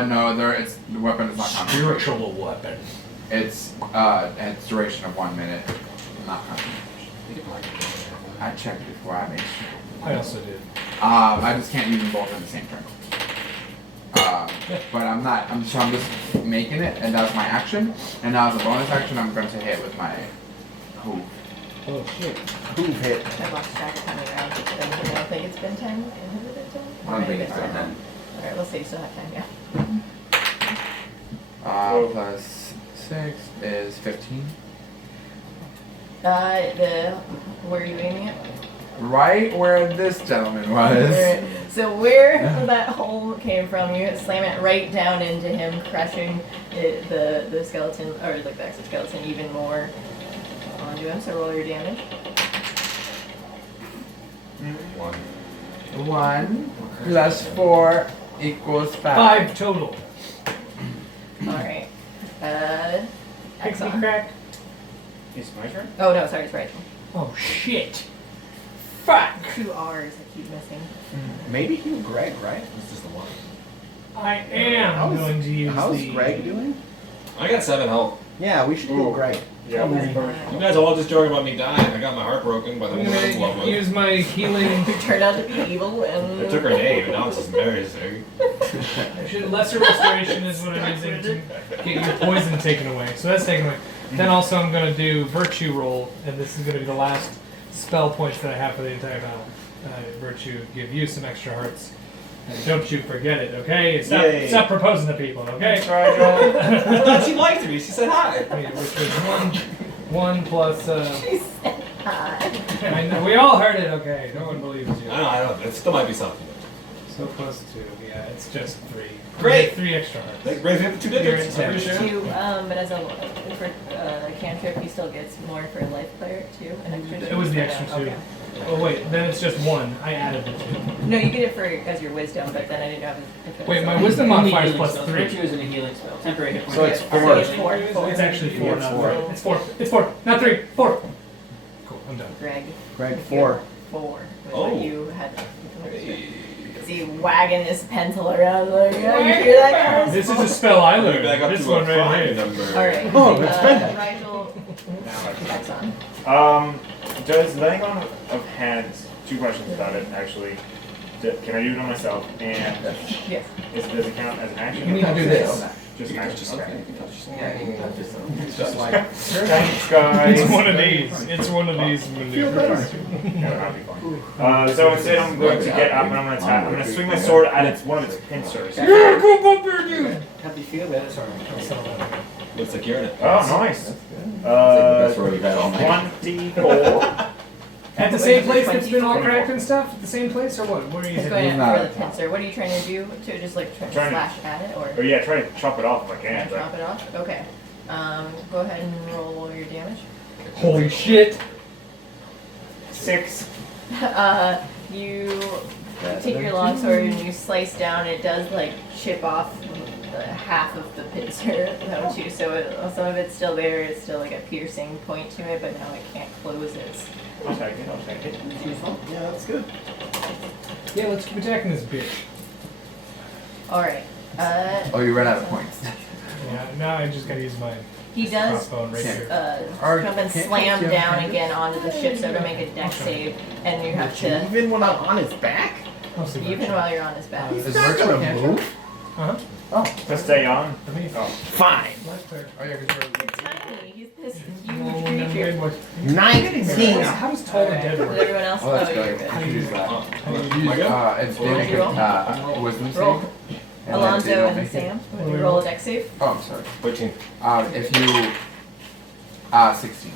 No, the weapon is not counted. Spiritual weapon. It's duration of 1 minute. Not counted. I checked before I made sure. I also did. I just can't use them both in the same turn. But I'm just making it, and that's my action. And now as a bonus action, I'm going to hit with my hoof. Oh shit. Who hit? I lost track of how many rounds it's been. I don't think it's been 10. Has it been 10? I don't think it's been 10. Alright, let's say you still have time, yeah. Plus 6 is 15. Where are you aiming at? Right where this gentleman was. Alright, so where that hole came from, you slam it right down into him, crushing the skeleton, or like the exoskeleton even more onto him, so roll your damage. 1 plus 4 equals 5. 5 total. Alright. Pixie Exxon. crack. It's my turn? Oh no, sorry, it's Rachel. Oh shit. Fuck. 2 R's I keep missing. Maybe you, Greg, right? This is the one. I am going to use How's the. Greg doing? I got 7 health. Yeah, we should do Greg. How many? You guys all just joking about me dying. I got my heart broken by the I'm woman I love gonna with. use my healing. Who turned out to be evil and. I took her name, and now it's just embarrassing. Lesser restoration is what I'm using to get your poison taken away. So that's taken away. Then also I'm going to do virtue roll, and this is going to be the last spell points that I have for the entire battle. Virtue give you some extra hearts. And don't you forget it, okay? Stop, Yay. stop proposing to people, okay? Thanks, Rigel. I thought she liked me. She said hi. Which was one plus. She said hi. I know, we all heard it, okay? No one believes you. I don't know. It still might be something. So plus 2, yeah, it's just 3. Great. You get 3 extra hearts. That brings me up to 2 You're digits. at I appreciate it. Two, but as a cantrip, he still gets more for life cleric too. An extra 2. It was the extra 2. Okay. Oh wait, then it's just 1. I added the 2. No, you get it for as your wisdom, but then I didn't know if it Wait, was my wisdom modifier is Healing plus spell. 3. Virtue is in a healing spell. Temporary hit point. So it's Okay, 4. It's 4. It's actually 4, It's not 4. 3. It's 4. It's 4, not 3. 4. Cool, I'm done. Greg. Greg, 4. 4. Was Oh. what you had. See, wagging his pencil around like, yeah, you hear that, guys? This is a spell I Maybe learned. back up This to one a right prime here. number. Alright. Oh, let's spend it. Rigel. That's on. Does laying on of hands, 2 questions about it actually. Can I do it on myself? And Yes. does it count as an action? You need to do this. Just an action. Just Okay. okay. You can touch yourself. Yeah, you can touch yourself. It's just like, Thanks, guys. It's one of these. It's one of these feel better. Yeah, that'll be fun. So instead, I'm going to get up and I'm going to attack. I'm going to swing my sword at one of its pincers. Yeah, go up there, dude. How do you feel about it? Sorry. Looks like you're in it. Oh, nice. It's like the best sword you've had all night. 24. At the same place that's been all cracked and stuff? At the same place, or what? Where are you He's hitting? going not for the a top. pincer. What are you trying to do? To just like try to Trying to- slash at it, or Or yeah, try to chop it off if I can. but- chop it off? Okay. Go ahead and roll your damage. Holy shit. 6. You take your longsword and you slice down. It does like chip off half of the pincer, don't you? So some of it's still there. It's still like a piercing point to it, but now it can't close it. I'll take it. I'll take it. It's useful. yeah, that's good. Yeah, let's keep attacking this bitch. All right. Oh, you ran out of points. Yeah, now I just gotta use my He does crossbow and rapier. come and slam down again onto the ship, so to make a deck save, and you have to Even when I'm on his back? I'll see even virtue. while you're on his back. Is virtual a move? Uh-huh. To stay on. I think Oh. Fine. last turn. Oh yeah, because Tiny. He's this Oh, huge never creature. mind what- 19. How does tall and dead Does work? everyone else? Oh, that's you're good. good. I can use that. Am I good? It's they make a wisdom Roll. save. And then they Alonzo don't and make it. Sam, would you roll a deck save? Oh, I'm sorry. 14. If you 16.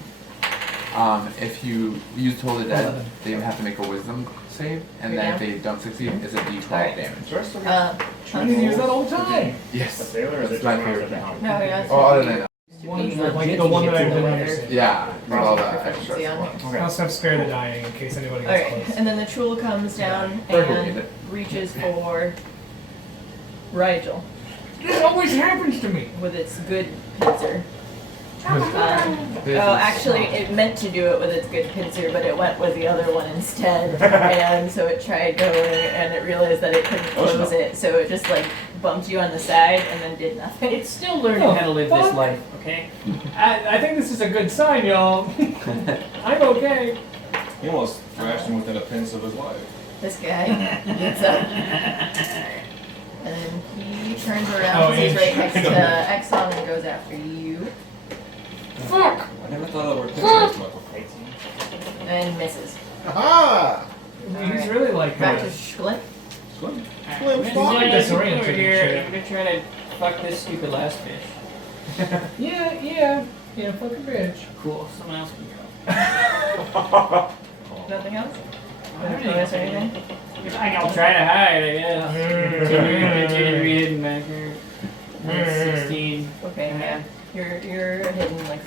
If you use Toll the Dead, 11. they have to make a wisdom save, and You're then down? if they don't succeed, it's a D12 Alright. damage. I need to use that all the time. A Yes. sailor or is it That's my just favorite one thing. of No, yeah. Oh, other than that. Like the one that I didn't understand. Yeah, with all the Proficiency extra on ones. I Okay. also have spare the dying in case anybody gets Alright, close. and then the Troll comes down Very good, and David. reaches for Rigel This always happens to me. with its good pincer. This Oh, is- actually, it meant to do it with its good pincer, but it went with the other one instead. And so it tried going, and it realized that it couldn't Oh, close it, so it just like bumped you on the side and then did nothing. It's still learning Oh, how to live this fuck. life, okay? I think this is a good sign, y'all. I'm okay. He almost thrashed him within a pinch of his life. This guy gets up, and then he turns around Oh, because he's right inch. next to Exxon and goes after you, Fuck. I never thought of the word pinch as much. 18. and misses. Aha! He's really like Back to Schlick. Slim Alright, fuck. I'm Disoriented over and here. shit. I'm gonna try to fuck this stupid last fish. Yeah, fuck a bitch. Cool. Someone else can go. Nothing else? I don't Bonus or anything? I'll try to hide, I guess. Continue to be hidden back here. That's 16. Okay, yeah. You're hidden, like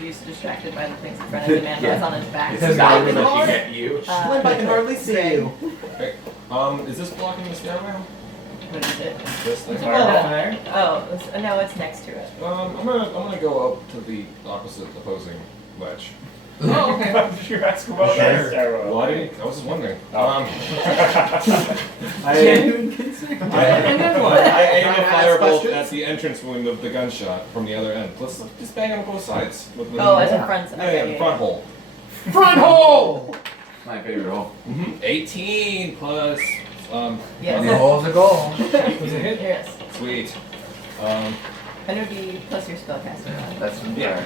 he's distracted by the things in front of him, and that's on his back. It's So his that- back. Looking at you. Slim, I can hardly see you. Okay. Is this blocking the stairwell? What is it? This thing? Oh, no, it's next to it. I'm gonna go up to the opposite opposing ledge. Oh, okay. You're asking about Sure. that arrow. Well, I was just wondering. Genuine concern. And then what? I aim Can I a ask firebolt questions? at the entrance wound of the gunshot from the other end. Let's just bang on both sides. Oh, as a front side. Yeah, the front hole. Front hole! My favorite hole. 18 plus. Yes. The hole's a goal. Was it hit? Yes. Sweet. And it would be plus your spellcasting. That's Yeah.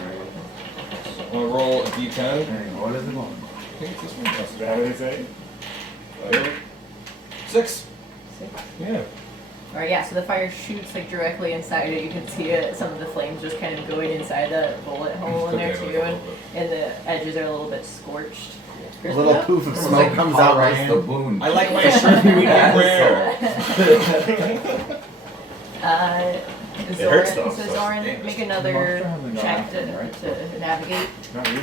I'm gonna roll a d10. What is the goal? I think it's this one. That's what they say. 6. Yeah. Or yeah, so the fire shoots like directly inside it. You can see it, some of the flames just kind of going inside the bullet hole in there too, and the edges are a little bit scorched. A little poof of smoke comes out my hand. The wound. I like my shirt medium rare. Zoran, though, so so- Zoran, make another check to navigate. Not you.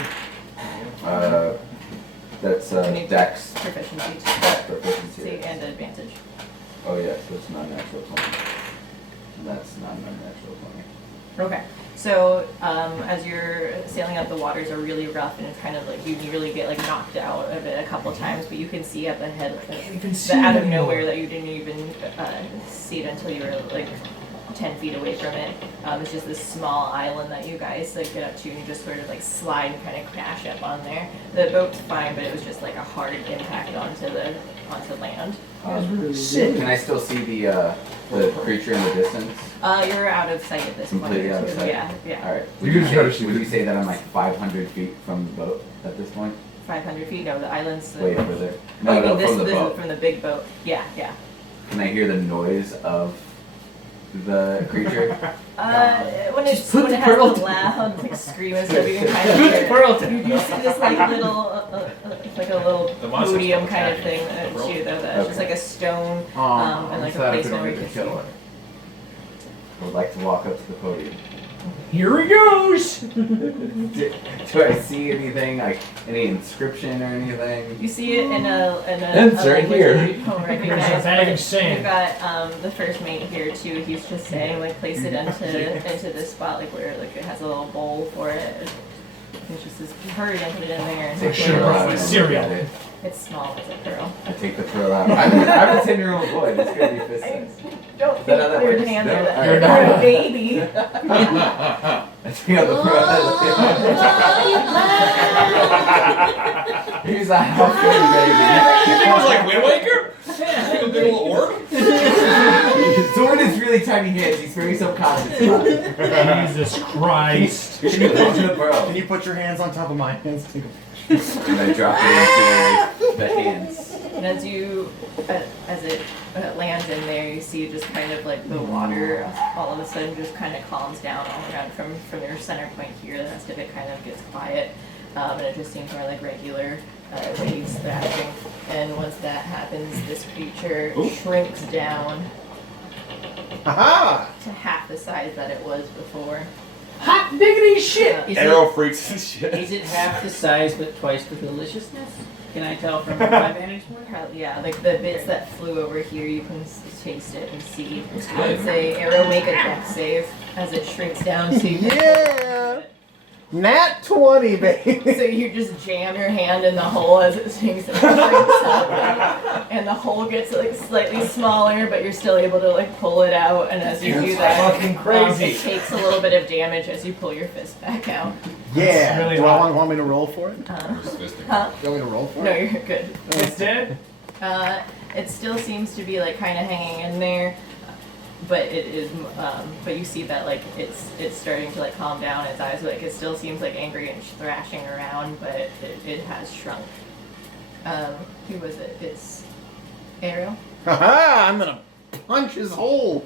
That's You need Dex proficiency proficiency. and advantage. Oh yeah, so it's non-natural 20. And that's non-natural 20. Okay. So as you're sailing up, the waters are really rough, and it's kind of like you nearly get like knocked out of it a couple times, but you can see up ahead, out of nowhere that you didn't even see it until you were like 10 feet away from it. It's just this small island that you guys like get up to, and you just sort of like slide and kind of crash up on there. The boat's fine, but it was just like a hard impact onto land. Can I still see the creature in the distance? You're out of sight at this point. Completely out of sight. Yeah, yeah. All right. You can try to shoot Would it. you say that I'm like 500 feet from the boat at this point? 500 feet. No, the island's Way further. Oh, you No, mean from the this boat. is from the big boat. Yeah, yeah. Can I hear the noise of the creature? When it has the loud like scream and stuff, you can kind of Put hear the it. pearl to You see this like little, like a little The monster's podium not kind of attacking thing the pearl. too, though. That's just like a stone and like a place where you can see. I would like to walk up to the podium. Here he goes! Do I see anything, like any inscription or anything? You see it in a It's right language here. that you don't recognize. There's a bag of but sand. You've got the first mate here too. He's just saying like place it into this spot like where like it has a little bowl for it. It's just this hurry and put it in there. And Take sugar out of it. Cereal. It's small as a pearl. I take the pearl out. I'm a 10-year-old boy. This could be fist I size. don't think That other your works? hands No? are that. Alright. You're a baby. I take out the pearl. He's a healthy baby. You think it was like Wind Waker? Yeah. Like a big little orc? Zoran has really tiny hands. He's very subconscious about it. Jesus Christ. Can you put the pearl? Can you put your hands on top of my hands? And I drop it into the hands. And as it lands in there, you see just kind of like the water all of a sudden just kind of calms down all around from your center point here. The rest of it kind of gets quiet, and it just seems more like regular waves thrashing. And once that happens, this creature shrinks down Haha! to half the size that it was before. Hot diggity shit! Is Arrow freaks and shit. Is it half the size but twice the deliciousness? Can I tell from my vantage point? Yeah, like the bits that flew over here, you can taste it and see. I would say Arrow, make a dex save as it shrinks down to Yeah! Nat 20, baby! So you just jam your hand in the hole as it sinks and shrinks up, and the hole gets like slightly smaller, but you're still able to like pull it out. And as you do that, fucking crazy. it takes a little bit of damage as you pull your fist back out. Yeah! really Do hot. I want me to roll for it? Huh? Do you want me to roll for No, it? you're good. It's dead? It still seems to be like kind of hanging in there, but it is. But you see that like it's starting to like calm down. Its eyes, like it still seems like angry and thrashing around, but it has shrunk. Who was it? It's Ariel. Haha! I'm gonna punch his hole!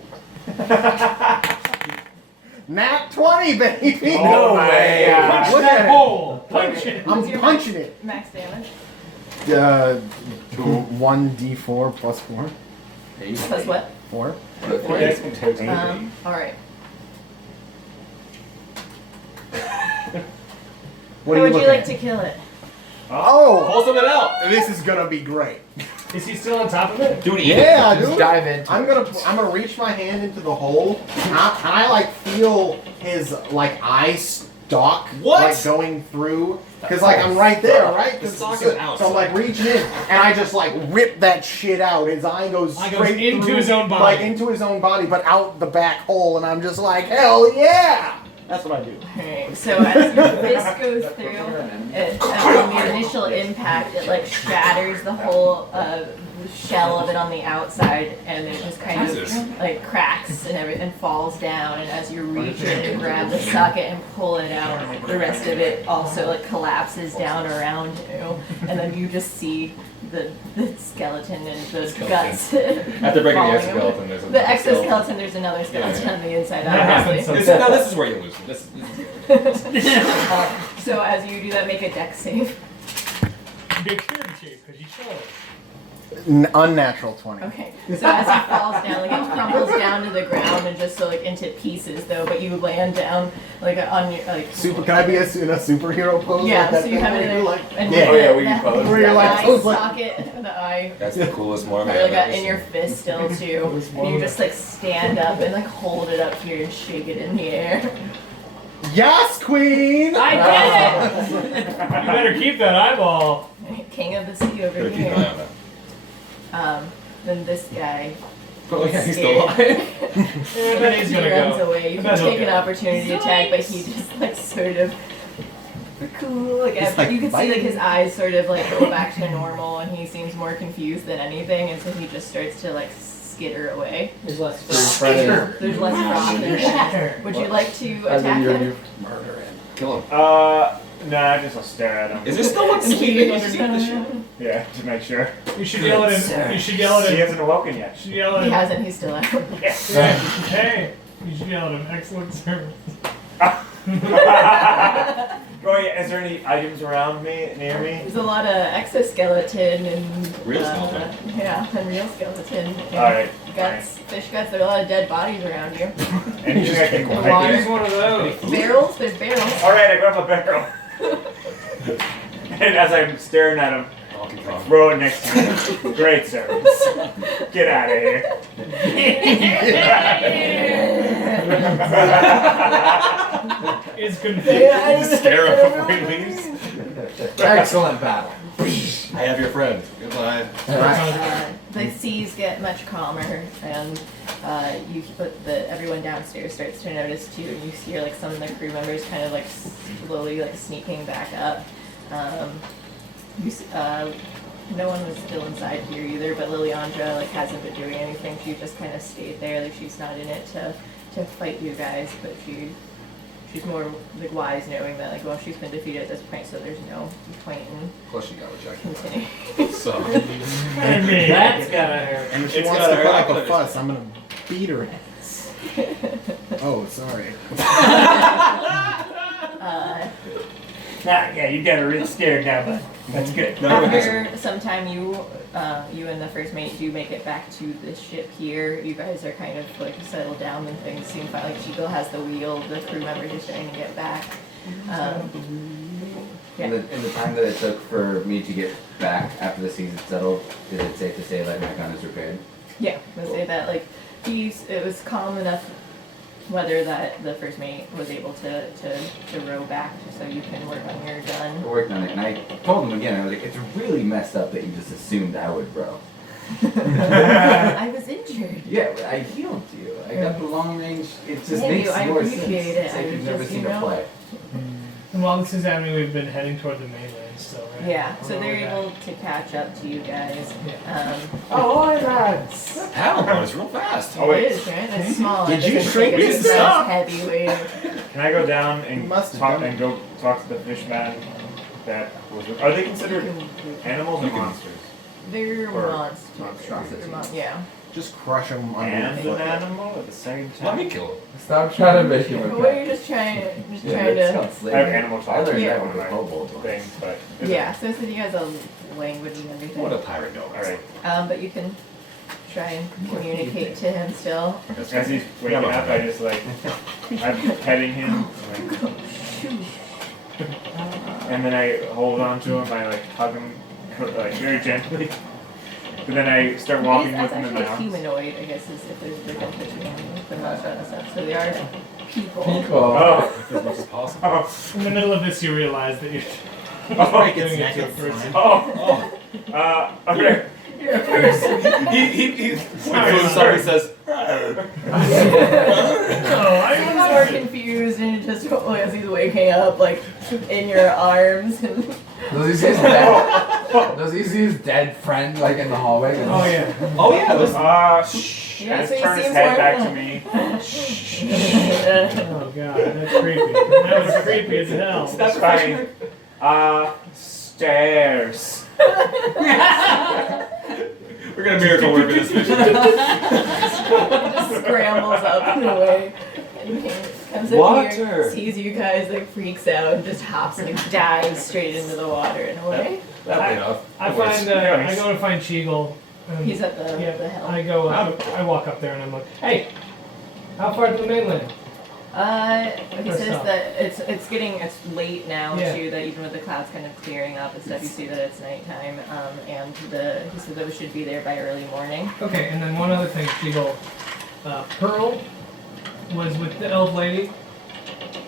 Nat 20, baby! No way. Punch Look that at it. hole! Punch it! I'm What's your punching it! Max damage 1d4 plus 4. plus what? 4. All right. What How are you would you looking like at? to kill it? Oh! Pull something out. This is gonna be great. Is he still on top of it? Dude, Yeah, Just dude. dive into I'm gonna reach my hand into the hole. Can I like feel his like eye stalk What? like going through? Cause like I'm right there, right? The 'Cause stalk so, is out. so I'm like reaching in, and I just like rip that shit out. His eye goes Eye goes straight into through, his own body. like into his own body, but out the back hole, and I'm just like, hell yeah! That's what I do. Alright, so as your fist goes through, from the initial impact, it like shatters the whole shell of it on the outside, and it just kind Jesus. of like cracks and everything falls down. And as you reach in and grab the socket and pull it out, the rest of it also like collapses down around you, and then you just see the skeleton and the Skeleton. guts. After breaking the falling exoskeleton, there's a The exoskeleton, there's another skeleton Yeah. on the inside, That happens obviously. sometimes. This is where you lose. So as you do that, make a dex save. Dexterity shape, because you show. Unnatural 20. Okay. So as he falls down, like it crumbles down to the ground and just so like into pieces though, but you land down like on your like. Super, can I be in a superhero pose? Yeah, like that so you thing have where it you're in like, and yeah. Oh, yeah, where you that, pose. Where you're the like, eye oh, it's like- socket, the eye. That's the coolest morning Or I've like ever in your seen. fist still too, and you just like stand up and like hold it up here and shake it in the air. Yes, queen! I did You better keep that eyeball. it! King of the sea over Gotta keep an eye here. on that. Then this guy. Oh yeah, he's still alive. Yeah, but he's he gonna runs go. away. You I can bet he'll take an go. opportunity attack, but he just like sort of cool. Like, He's like, you can see bye. like his eyes sort of like go back to normal, and he seems more confused than anything, and so he just starts to like skitter away. There's less Your frost. friend is- There's less frost in there. Would you like to attack him? murder him. Kill him. Nah, just I'll stare at him. Is there still one And he sleeping just underneath the ship? Yeah, to make sure. You should yell at him. You should yell at He him. hasn't awoken yet. You should yell at He him. hasn't. He's still out. Yeah. Hey, you should yell at him. Excellent service. Roy, is there any items around me, near me? There's a lot of exoskeleton and Real skeleton. Yeah, and real skeleton. And Alright, guts, fish guts. There are a lot of dead bodies around you. anything I can The I water. Use one of those. Barrels. There's barrels. Alright, I grab a barrel. And as I'm staring at him, Donkey Kong. throw it next to me. Great service. Get out of here. Is confused. Scare him before he leaves. Excellent battle. I have your friend. Goodbye. The seas get much calmer, and you put everyone downstairs starts to notice too. And you hear like some of the crew members kind of like slowly like sneaking back up. No one was still inside here either, but Liliandra like hasn't been doing anything. She just kind of stayed there. Like she's not in it to fight you guys, but she's more like wise, knowing that like well she's been defeated at this point, so there's no point in Plus she got rejected. continuing. So. I mean, That's gotta hurt. And if she It's wants gotta to put hurt. up a fuss, I'm gonna beat her ass. Oh, sorry. Yeah, you got her real scared now, but that's good. After some time, you and the first mate do make it back to the ship here. You guys are kind of like settled down and things seem fine. Like Chico has the wheel, the crew members are starting to get back. Yeah. In the time that it took for me to get back after the season settled, is it safe to say like my gun is repaired? Yeah, let's say that like it was calm enough weather that the first mate was able to row back so you can work on your I gun. worked on it, and I told him again. I was like, "It's really messed up that you just assumed I would row." I was injured. Yeah, but I healed you. I got the long range. It just Thank makes you, I more appreciate sense. it. It's I like was you've never just, seen you a know. play. And while this is happening, we've been heading toward the mainland still, right? Yeah, so they're Okay. able to catch up to you guys. Oh, hi, lads. Paddle boat is real fast. Oh, wait. It is, right? It's small. Did It you doesn't shrink take me? as much Stop. heavy weight. Can I go down You and must have talk done it. and go talk to the fishman that was with? Are they considered animals or You can- monsters? They're Or monsters. monstrosities. Yeah. Just crush them under And your an foot. animal at the same time. Let me kill him. Stop trying to make him a But pet. you're just trying Yeah, to. that's not I have slavery. animal I talk. learned Yeah. that with the kobold once. thing, but Yeah, so you guys have language and everything. What a pirate dog. all right. But you can try and communicate to him still. As he's waking up, I just like I'm petting him, like, and then I hold on to him. I like hug him like very gently. But then I start walking It's with him in the actually house. humanoid, I guess, is if there's a difference between the monster and stuff. So they are people. People. Oh, As much as possible. oh, In the middle of this, you realize that you're Break its doing neck, it to a it's person. oh. Okay. You're a person. He sorry, he says, Oh, He's more confused and just as he's waking up, like in your arms. And Does he see his dead? Does he see his dead friend like in the hallway? Oh yeah. oh yeah, those Shh. Yeah, And so he turn his seems head more- back to me. Oh god, that's creepy. That was creepy as hell. That's fine. Stairs. We're gonna miracle work in this mission. He just scrambles up and away. And he comes up here, sees you guys, like freaks out, and just hops, like dives straight into the water and away. That paid off. I go to find Cheagle. He's at the hill. I go up, I walk up there and I'm like, hey, how far to the mainland? He says that it's late now Yeah. too, that even with the clouds kind of clearing up and stuff, you see that it's nighttime, and he said that we should be there by early morning. Okay, and then one other thing, Cheagle. Pearl was with the elf lady.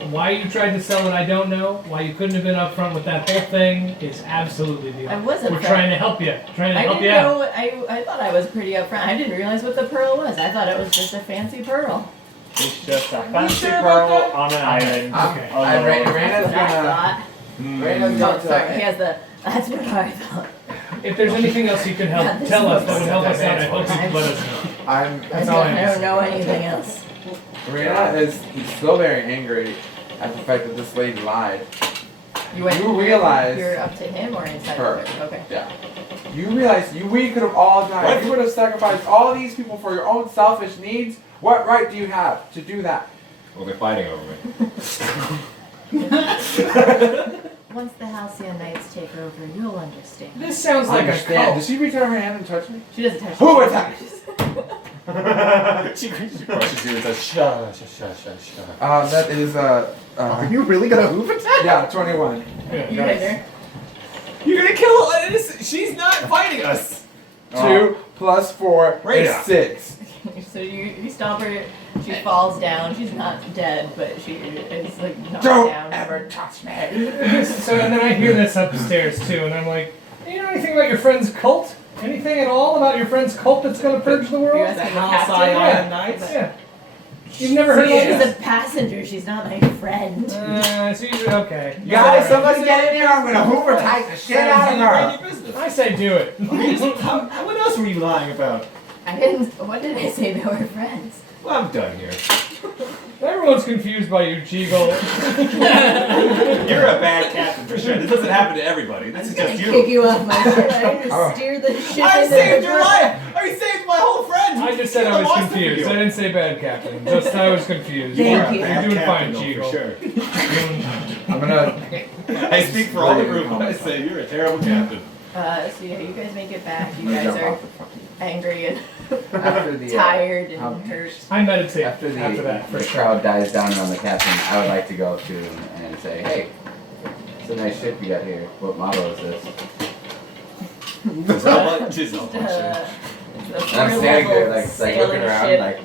Why you tried to sell it, I don't know. Why you couldn't have been upfront with that whole thing is absolutely beyond. I wasn't. We're trying to help you. I didn't know. I thought I was pretty upfront. I didn't realize what the pearl was. I thought it was just a fancy pearl. It's just a fancy pearl on an island. Okay. Raina's Sorry, he has the. That's what I thought. If there's anything else you can help tell us that would help us out, I hope you can let us know. That's all I I don't know anything else. Raina is still very angry at the fact that this lady lied. You realize you're up to him or inside her. of it? Okay. Yeah. You realize we could have all died. What? You would have sacrificed all these people for your own selfish needs. What right do you have to do that? Well, they're fighting over me. Once the Halcyon Knights take over, you'll understand. This sounds like a cult. Did she reach out her hand and touch me? She doesn't touch Who me. attacked? She crushes you and says, shush. That is Are you really gonna hoof attack? yeah, 21. You hit her. You're gonna kill her. She's not fighting us. 2 plus 4 Rhyea. is 6. So you stomp her. She falls down. She's not dead, but she is like knocked Don't down. ever touch me. So and then I hear this upstairs too, and I'm like, you know anything about your friend's cult? Anything at all about your friend's cult that's gonna purge the world? You're asking the captain? Halcyon Knights? Yeah. You've never heard of She's this? a passenger. She's not my friend. So you okay. Guys, somebody get in here. I'm gonna hoover tight the shit out of her. Mind your business. I say do it. What else were you lying about? I didn't. What did I say? They were friends. Well, I'm done here. Everyone's confused by you, Cheagle. You're a bad captain for sure. This doesn't happen to everybody. This is I'm just gonna kick you. you off my ship. I just steer the ship. I into saved the your life. I saved my whole friend. I just said I was confused. I didn't say bad captain. Just I was confused. Thank You're you. doing fine, For Cheagle. sure. I'm gonna. I speak for all the group when I say you're a terrible captain. So yeah, you guys make it back. You guys are angry and After the tired and how- hurt. I meditate after the, that. For the sure. crowd dies down around the captain, I would like to go up to him and say, "Hey, it's a nice ship you got here. What model is this?" Just how much is how much? It's a And I'm standing there, like sailing looking around, ship. like,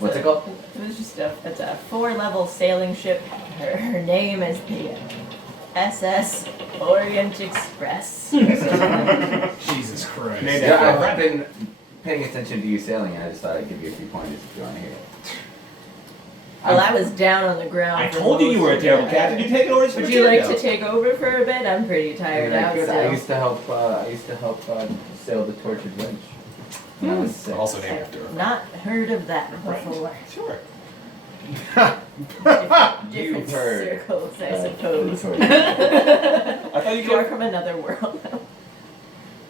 what's it called? It's a 4-level sailing ship. Her name is the SS Orient Express. Jesus Christ. Named Yeah, after a I've friend. been paying attention to you sailing, and I just thought I'd give you a few pointers if you want to hear it. Well, I was down on the ground. I for told you you were a most of terrible it. captain. You take orders from Would a you like kid to take over for a bit? I'm pretty tired And I out could- still. I used to help. Sail the Tortured Winch. When I was sick. now. Also named after a I've not heard of that before. Sure. Different heard, circles, I suppose. Tortured. I thought you You are could. from another world.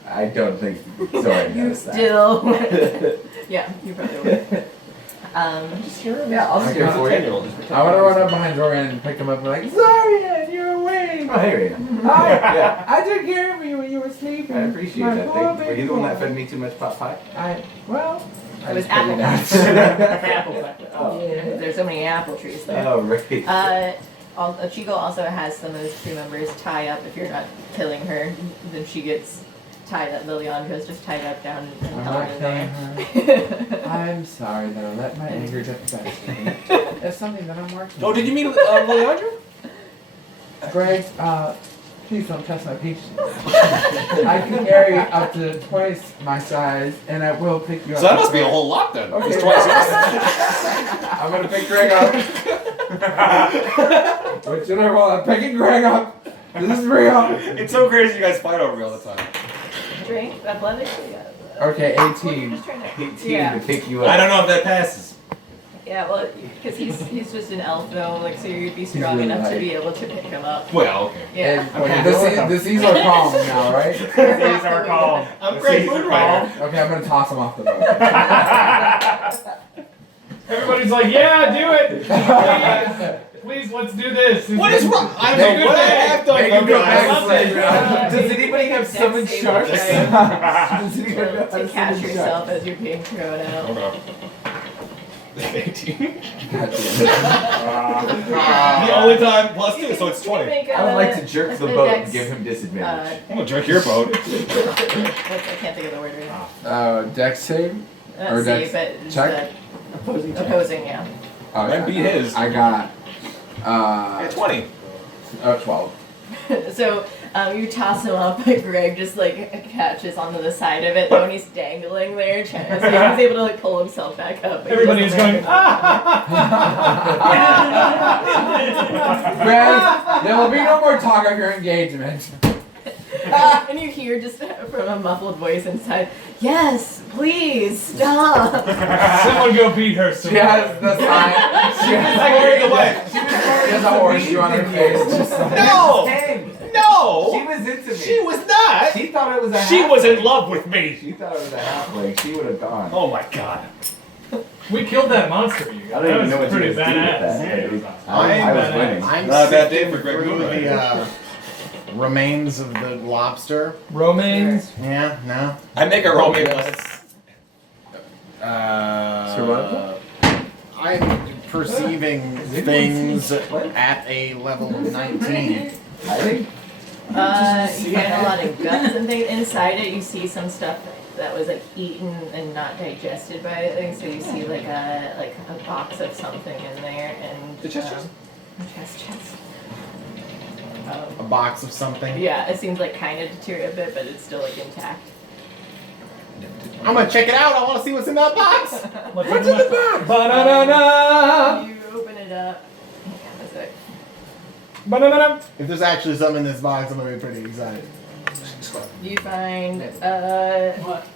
I don't think Soren You knows that. still. Yeah, you probably would. Just hear him. Yeah, I'll I steer got for it. you. I want to run up behind Zorian and pick him up and be like, Zorian, you're awake. Oh, hey, Rhyea. Yeah. I took care of you when you were sleeping. I appreciate My that. poor Were you the one that baby fed me too much pot pie? Well, It was just put you apple. down. Apple. Oh. Yeah, there's so many apple trees there. Oh, right. Chico also has some of his crew members tie up. If you're not killing her, then she gets tied up. Liliandra's just tied up down in I'm hell not in killing there. her. I'm sorry that I let my anger get the best of me. It's something that I'm working Oh, on. did you meet Leandra? Greg, please don't test my patience. I can carry up to twice my size, and I will pick you up. So that must be a whole lot then. Okay. It's twice yours. I'm gonna pick Greg up. Which interval? I'm picking Greg up. This is real. It's so crazy you guys fight over me all the time. Drink athletics. Yeah. Okay, We're 18. just trying to. 18 Yeah. to pick you I up. don't know if that passes. Yeah, well, because he's just an elf though, like so you'd be strong really enough to light. be able to pick him up. Well, okay. Yeah. Okay, the seas are calm now, right? These are calm. I'm The Greg seas are Moonrider. Okay, I'm gonna toss him off the boat. Everybody's like, yeah, do it. Please, let's do this. What is wrong? I don't know what I have done. Make him go I back love to it. sleep. Does anybody have summon sharks? Does anybody know how To to catch summon yourself sharks? as you're being thrown out. Hold on. 18. God damn it. The only time plus 2, so it's 20. I would like to jerk the boat and give him disadvantage. I'm gonna jerk your boat. I can't think of the word right now. Dex save? Or Save, dex but it's, check? opposing, yeah. Oh, Mine beat his. I got, Yeah, 20. 12. So you toss him up, and Greg just like catches onto the side of it, though, and he's dangling there, trying to, so he's able to like pull himself back up. But he Everybody's doesn't going, Greg, there will be no more talk of your engagement. and you hear just from a muffled voice inside, "Yes, please stop." someone go beat her. She has the sign. She has She has a horseshoe on her face. Just like, No! No! She was into me. She was not! She thought it was a She was in halfling. love with me! She thought it was a halfling. She would have gone. Oh my god. We killed that monster, you guys. I don't even That know was what you pretty guys did with badass. that. Yeah, it was awesome. I was winning. I'm Not a bad day sifting for Greg through Moonrider. the remains of the lobster. Romaines. Yeah, no. I make a romaine list. Survival? I'm perceiving things at a level of 19. I think. You get a lot of guts and things inside it. You see some stuff that was like eaten and not digested by it. So you see like a box of something in there and The chest. chest. A box of something. Yeah, it seems like kind of deteriorated a bit, but it's still like intact. I'm gonna check it out. I want to see what's in that box. What's in the box? Ba-da-da-da. You open it up. Hang on a sec. Ba-da-da-da. If there's actually something in this box, I'm gonna be pretty excited. You find What?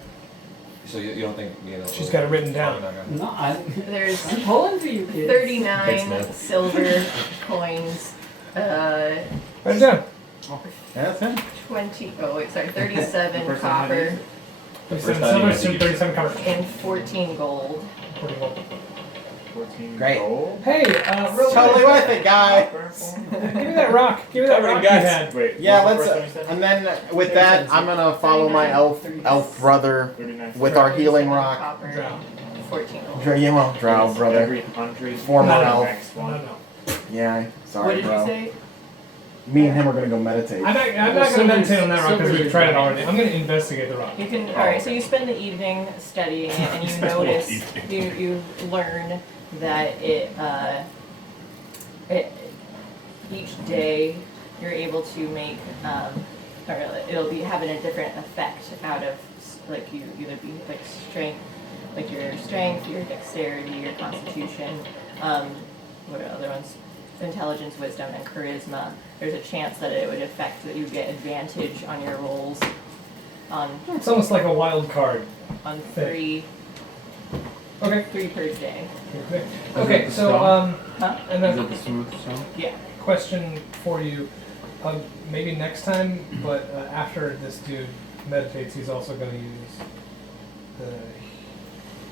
So you don't think, you know... She's got it written down. No, I'm there's pulling for you kids. 39 silver coins. Write it down. Yeah, that's him. 37 person copper 37 silver, 37 copper. and 14 gold. 40 gold. 14 Great. gold. Hey, real Totally quick. worth it, guy. Give me that rock. Give me that Covered in rock you guts. had. Wait. Yeah, what was let's. the first one you said? And then with that, I'm gonna follow my elf brother 39. with our healing 37 rock. Copper, Drow. 14 gold. Drow brother. Every 100. Former elf. Next No, one. no. Yeah, sorry, What did bro. you say? Me and him are gonna go meditate. I'm not going to meditate on that rock because we've tried it already. I'm going to investigate the rock. You can. All right. So you spend the evening studying it, and you notice you learn that it each day you're able to make or it'll be having a different effect out of like you either be like strength, like your strength, your dexterity, your constitution. What are other ones? Intelligence, wisdom, and charisma. There's a chance that it would affect that you get advantage on your rolls on It's almost like a wild card. three Okay. per day. Okay, so, Huh? and Is then it the smooth stone? Yeah. question for you. Maybe next time, but after this dude meditates, he's also going to use the.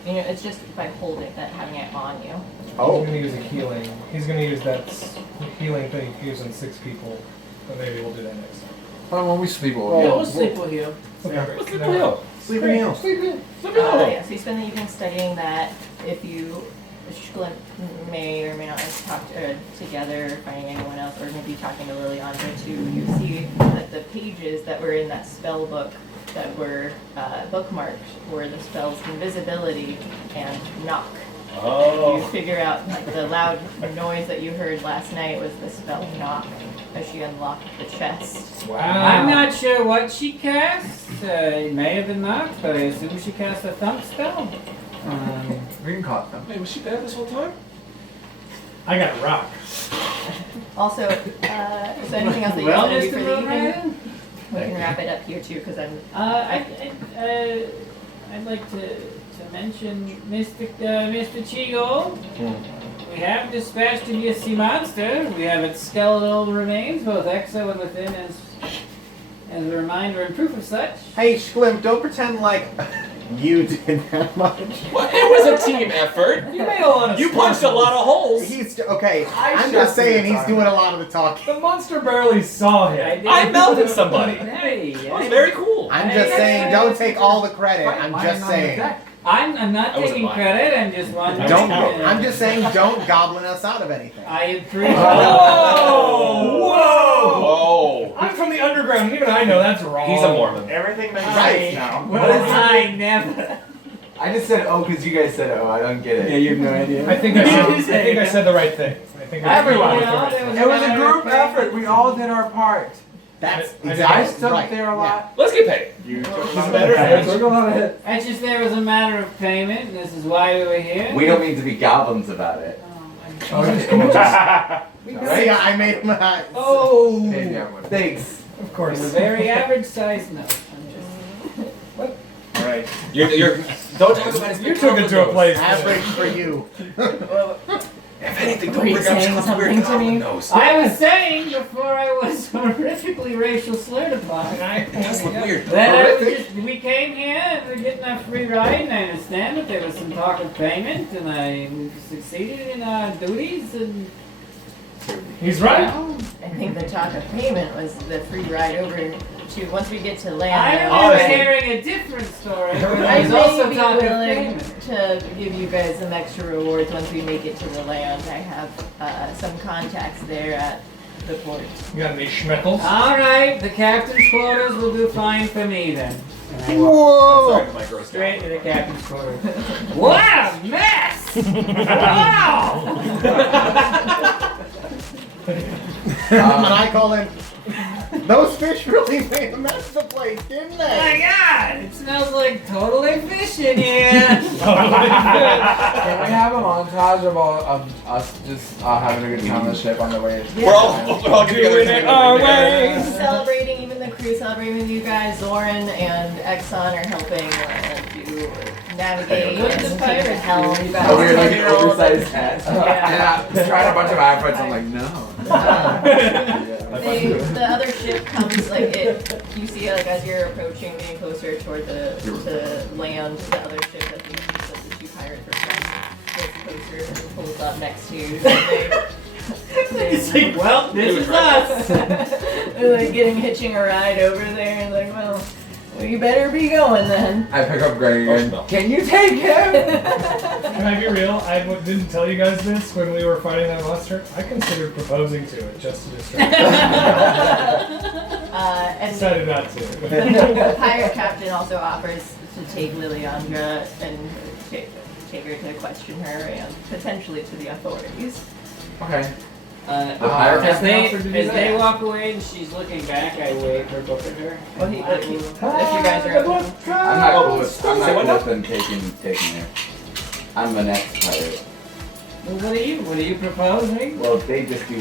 You know, it's just by holding it, having it on you. He's going to use a healing. He's going to use that healing thing he used on 6 people. But maybe we'll do that next time. Well, when we sleep, Yeah, we'll we'll sleep with you. Okay, great. Let's sleep on the hill. Sleeping Hill. Yeah, so you spend the evening studying that. If you may or may not have talked together, finding anyone else, or maybe talking to Liliandra too, you see that the pages that were in that spell book that were bookmarked were the spells Invisibility and Knock. You Oh. figure out that the loud noise that you heard last night was the spell Knock as she unlocked the chest. Wow. I'm not sure what she cast. It may have been knocked, but I assume she cast a thump spell. We can call it them. Wait, was she bad this whole time? I got a rock. Also, is there anything else that you want to do for the evening? We can wrap it up here too, because I'm. I'd like to to mention Mr. Chigo. We have dispatched a sea monster. We have its skeletal remains, both exo and within, as a reminder and proof of such. Hey, Schlimp, don't pretend like you did that much. What? It was a team effort. You made a lot of. You punched a lot of holes. He's okay. I I'm shot just saying you, he's doing a lot of the talking. The monster barely saw him. I melted somebody. Hey, That was very cool. I'm just saying, don't take all the credit. I'm just saying. I'm not I wasn't taking lying. credit. I'm just wondering. Don't. I'm just saying, don't goblin us out of anything. I appreciate. Whoa! Whoa. I'm from the underground. Even I know that's wrong. He's a Mormon. Everything makes Right. sense now. What is it? I never. I just said oh because you guys said oh. I don't get it. Yeah, you have no idea. I think I said the right thing. I think Everyone. You know, there It was a matter group of effort. We all did our part. That's I exactly I stood right. there a lot. Let's get paid. You took He's some better. We're going to hit. It's just there was a matter of payment, and this is why we were here. We don't mean to be goblins about it. Oh, my See, I made him. Oh. Maybe I would. Thanks. Of It's course. a very average size note. I'm just. All right. You're don't talk about his You took it to a place. Average for you. If anything, Were you saying something to me? nose. I was saying before I was horrifically racial slurred upon. It does look weird. Then I was just, we came here and we're getting a free ride, and I understand that there was some talk of payment, and we succeeded in our duties, and He's right. I think the talk of payment was the free ride over to once we get to land. I there. remember Honestly. hearing a different story. Where I there was also may be talk of willing payment. to give you guys some extra rewards once we make it to the land. I have some contacts there at the port. You got any schmeckles? All right, the captain's quarters will do fine for me then. And I walk Whoa! Sorry, my gross straight to the captain's quarters. What a mess! Wow! And I call him. Those fish really made a mess of the place, didn't Oh my they? god! It smells like totally fish in here! Can we have a montage of us just having a good time on the ship on the way? We're all together. Doing it our way. Celebrating, even the crew celebrating with you guys. Zoran and Exxon are helping to navigate Look at and the take the pirates. helm. You guys Oh, we're like an 10-year-old oversized hat. And I tried a bunch of ad I'm like, no. The other ship comes like it. You see like as you're approaching, getting closer toward to land. The other ship that the two pirates were from gets closer and pulls up next to you. It's like, well, this is us! They're like hitching a ride over there, and like, well, we better be going then. I pick up Greg again. Marshmallow. Can you take him? Can I be real? I didn't tell you guys this when we were fighting that monster. I considered proposing to it just to distract And Decided not to. the pirate captain also offers to take Liliandra and take her to question her and potentially to the authorities. Okay. The pirate As they offered to do that. walk away and she's looking back, I wave her book at her. Well, if you guys are open. I'm not cool with, Say I'm what not now? cool with them taking her. I'm an ex-pirate. Well, what are you proposing? Well, they just do,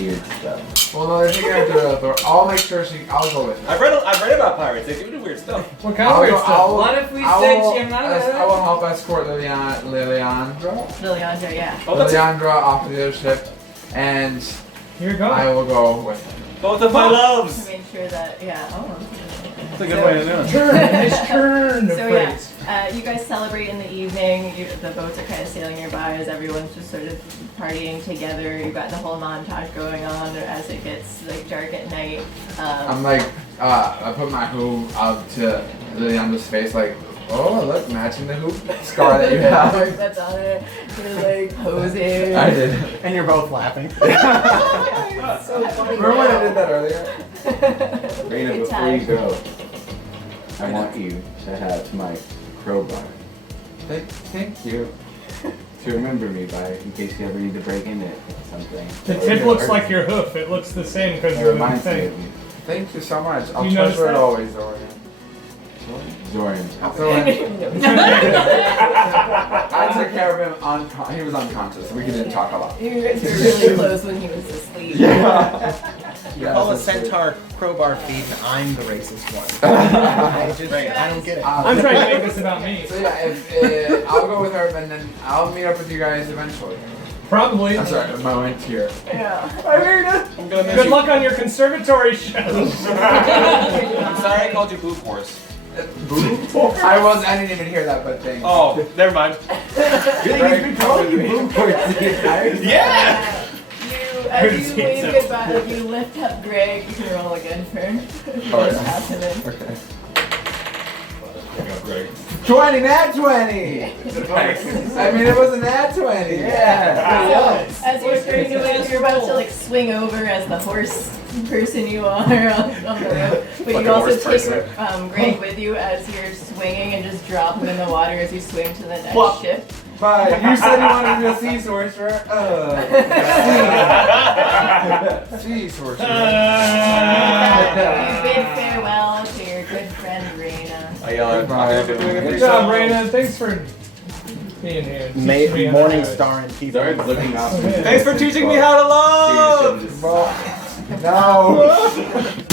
weird stuff. Well, no, there's nothing I have to. I'll make sure I'll go with her. I've read about pirates. They do weird stuff. What kind of weird stuff? What if we I said will- your mother? I will help escort Liliandra Liliandra, yeah. Oh, that's Liliandra off the other ship, and Here you go. I will go with her. both of my To loves. make sure that, yeah. Oh. That's a good way to do it. Turn. It's turn. So yeah, you guys celebrate in the evening. The boats are kind of sailing nearby as everyone's just sort of partying together. You've got the whole montage going on as it gets like dark at night. I'm like, I put my hoop out to Liliandra's face, like, oh, look, matching the hoop scar that you have. That's on it. You're like posing. I did. And you're both laughing. It's so funny. Remember when I did that earlier? Raina, Good before time. you go, I want you to have my crowbar. Thank you. To remember me by, in case you ever need to break in it or something. The tip looks like your hoof. It looks the same because It you're the reminds me thing. of you. Thank you so much. I'll You notice treasure it that? always, Dorian. Zorian. So I took care of him. He was unconscious. We didn't talk a lot. You guys were really close when he was asleep. Yeah. You call a centaur crowbar feet, and I'm the racist one. I don't get it. I'm trying to make this about me. So yeah, if, I'll go with Herb, and then I'll meet up with you guys eventually. Probably. I'm sorry, my mind's here. Yeah. I'm gonna miss Good you. luck on your conservatory show. I'm sorry I called you Boob Horse. I didn't even hear that, but thanks. Oh, never mind. Really, you've been calling you Boom Horse the entire time. Yeah! As you wave goodbye, if you lift up Greg, you can roll again for what's happening. Okay. Pick up Greg. 20, nat 20! I mean, it was a nat 20. Yeah. So, as you're starting to wave, you're about to like swing over as the horse person you are on the rope, but you also take Greg with you as you're swinging and just drop him in the water as you swing to the next ship. But you said you wanted to be a sea sorcerer. Sea sorcerer. You bid farewell to your good friend Rhyea. I yell at Good job, Reyna. Thanks for being here. Teaching me how to Morning have it. star and people. Started looking up. Thanks for teaching me how to love! No.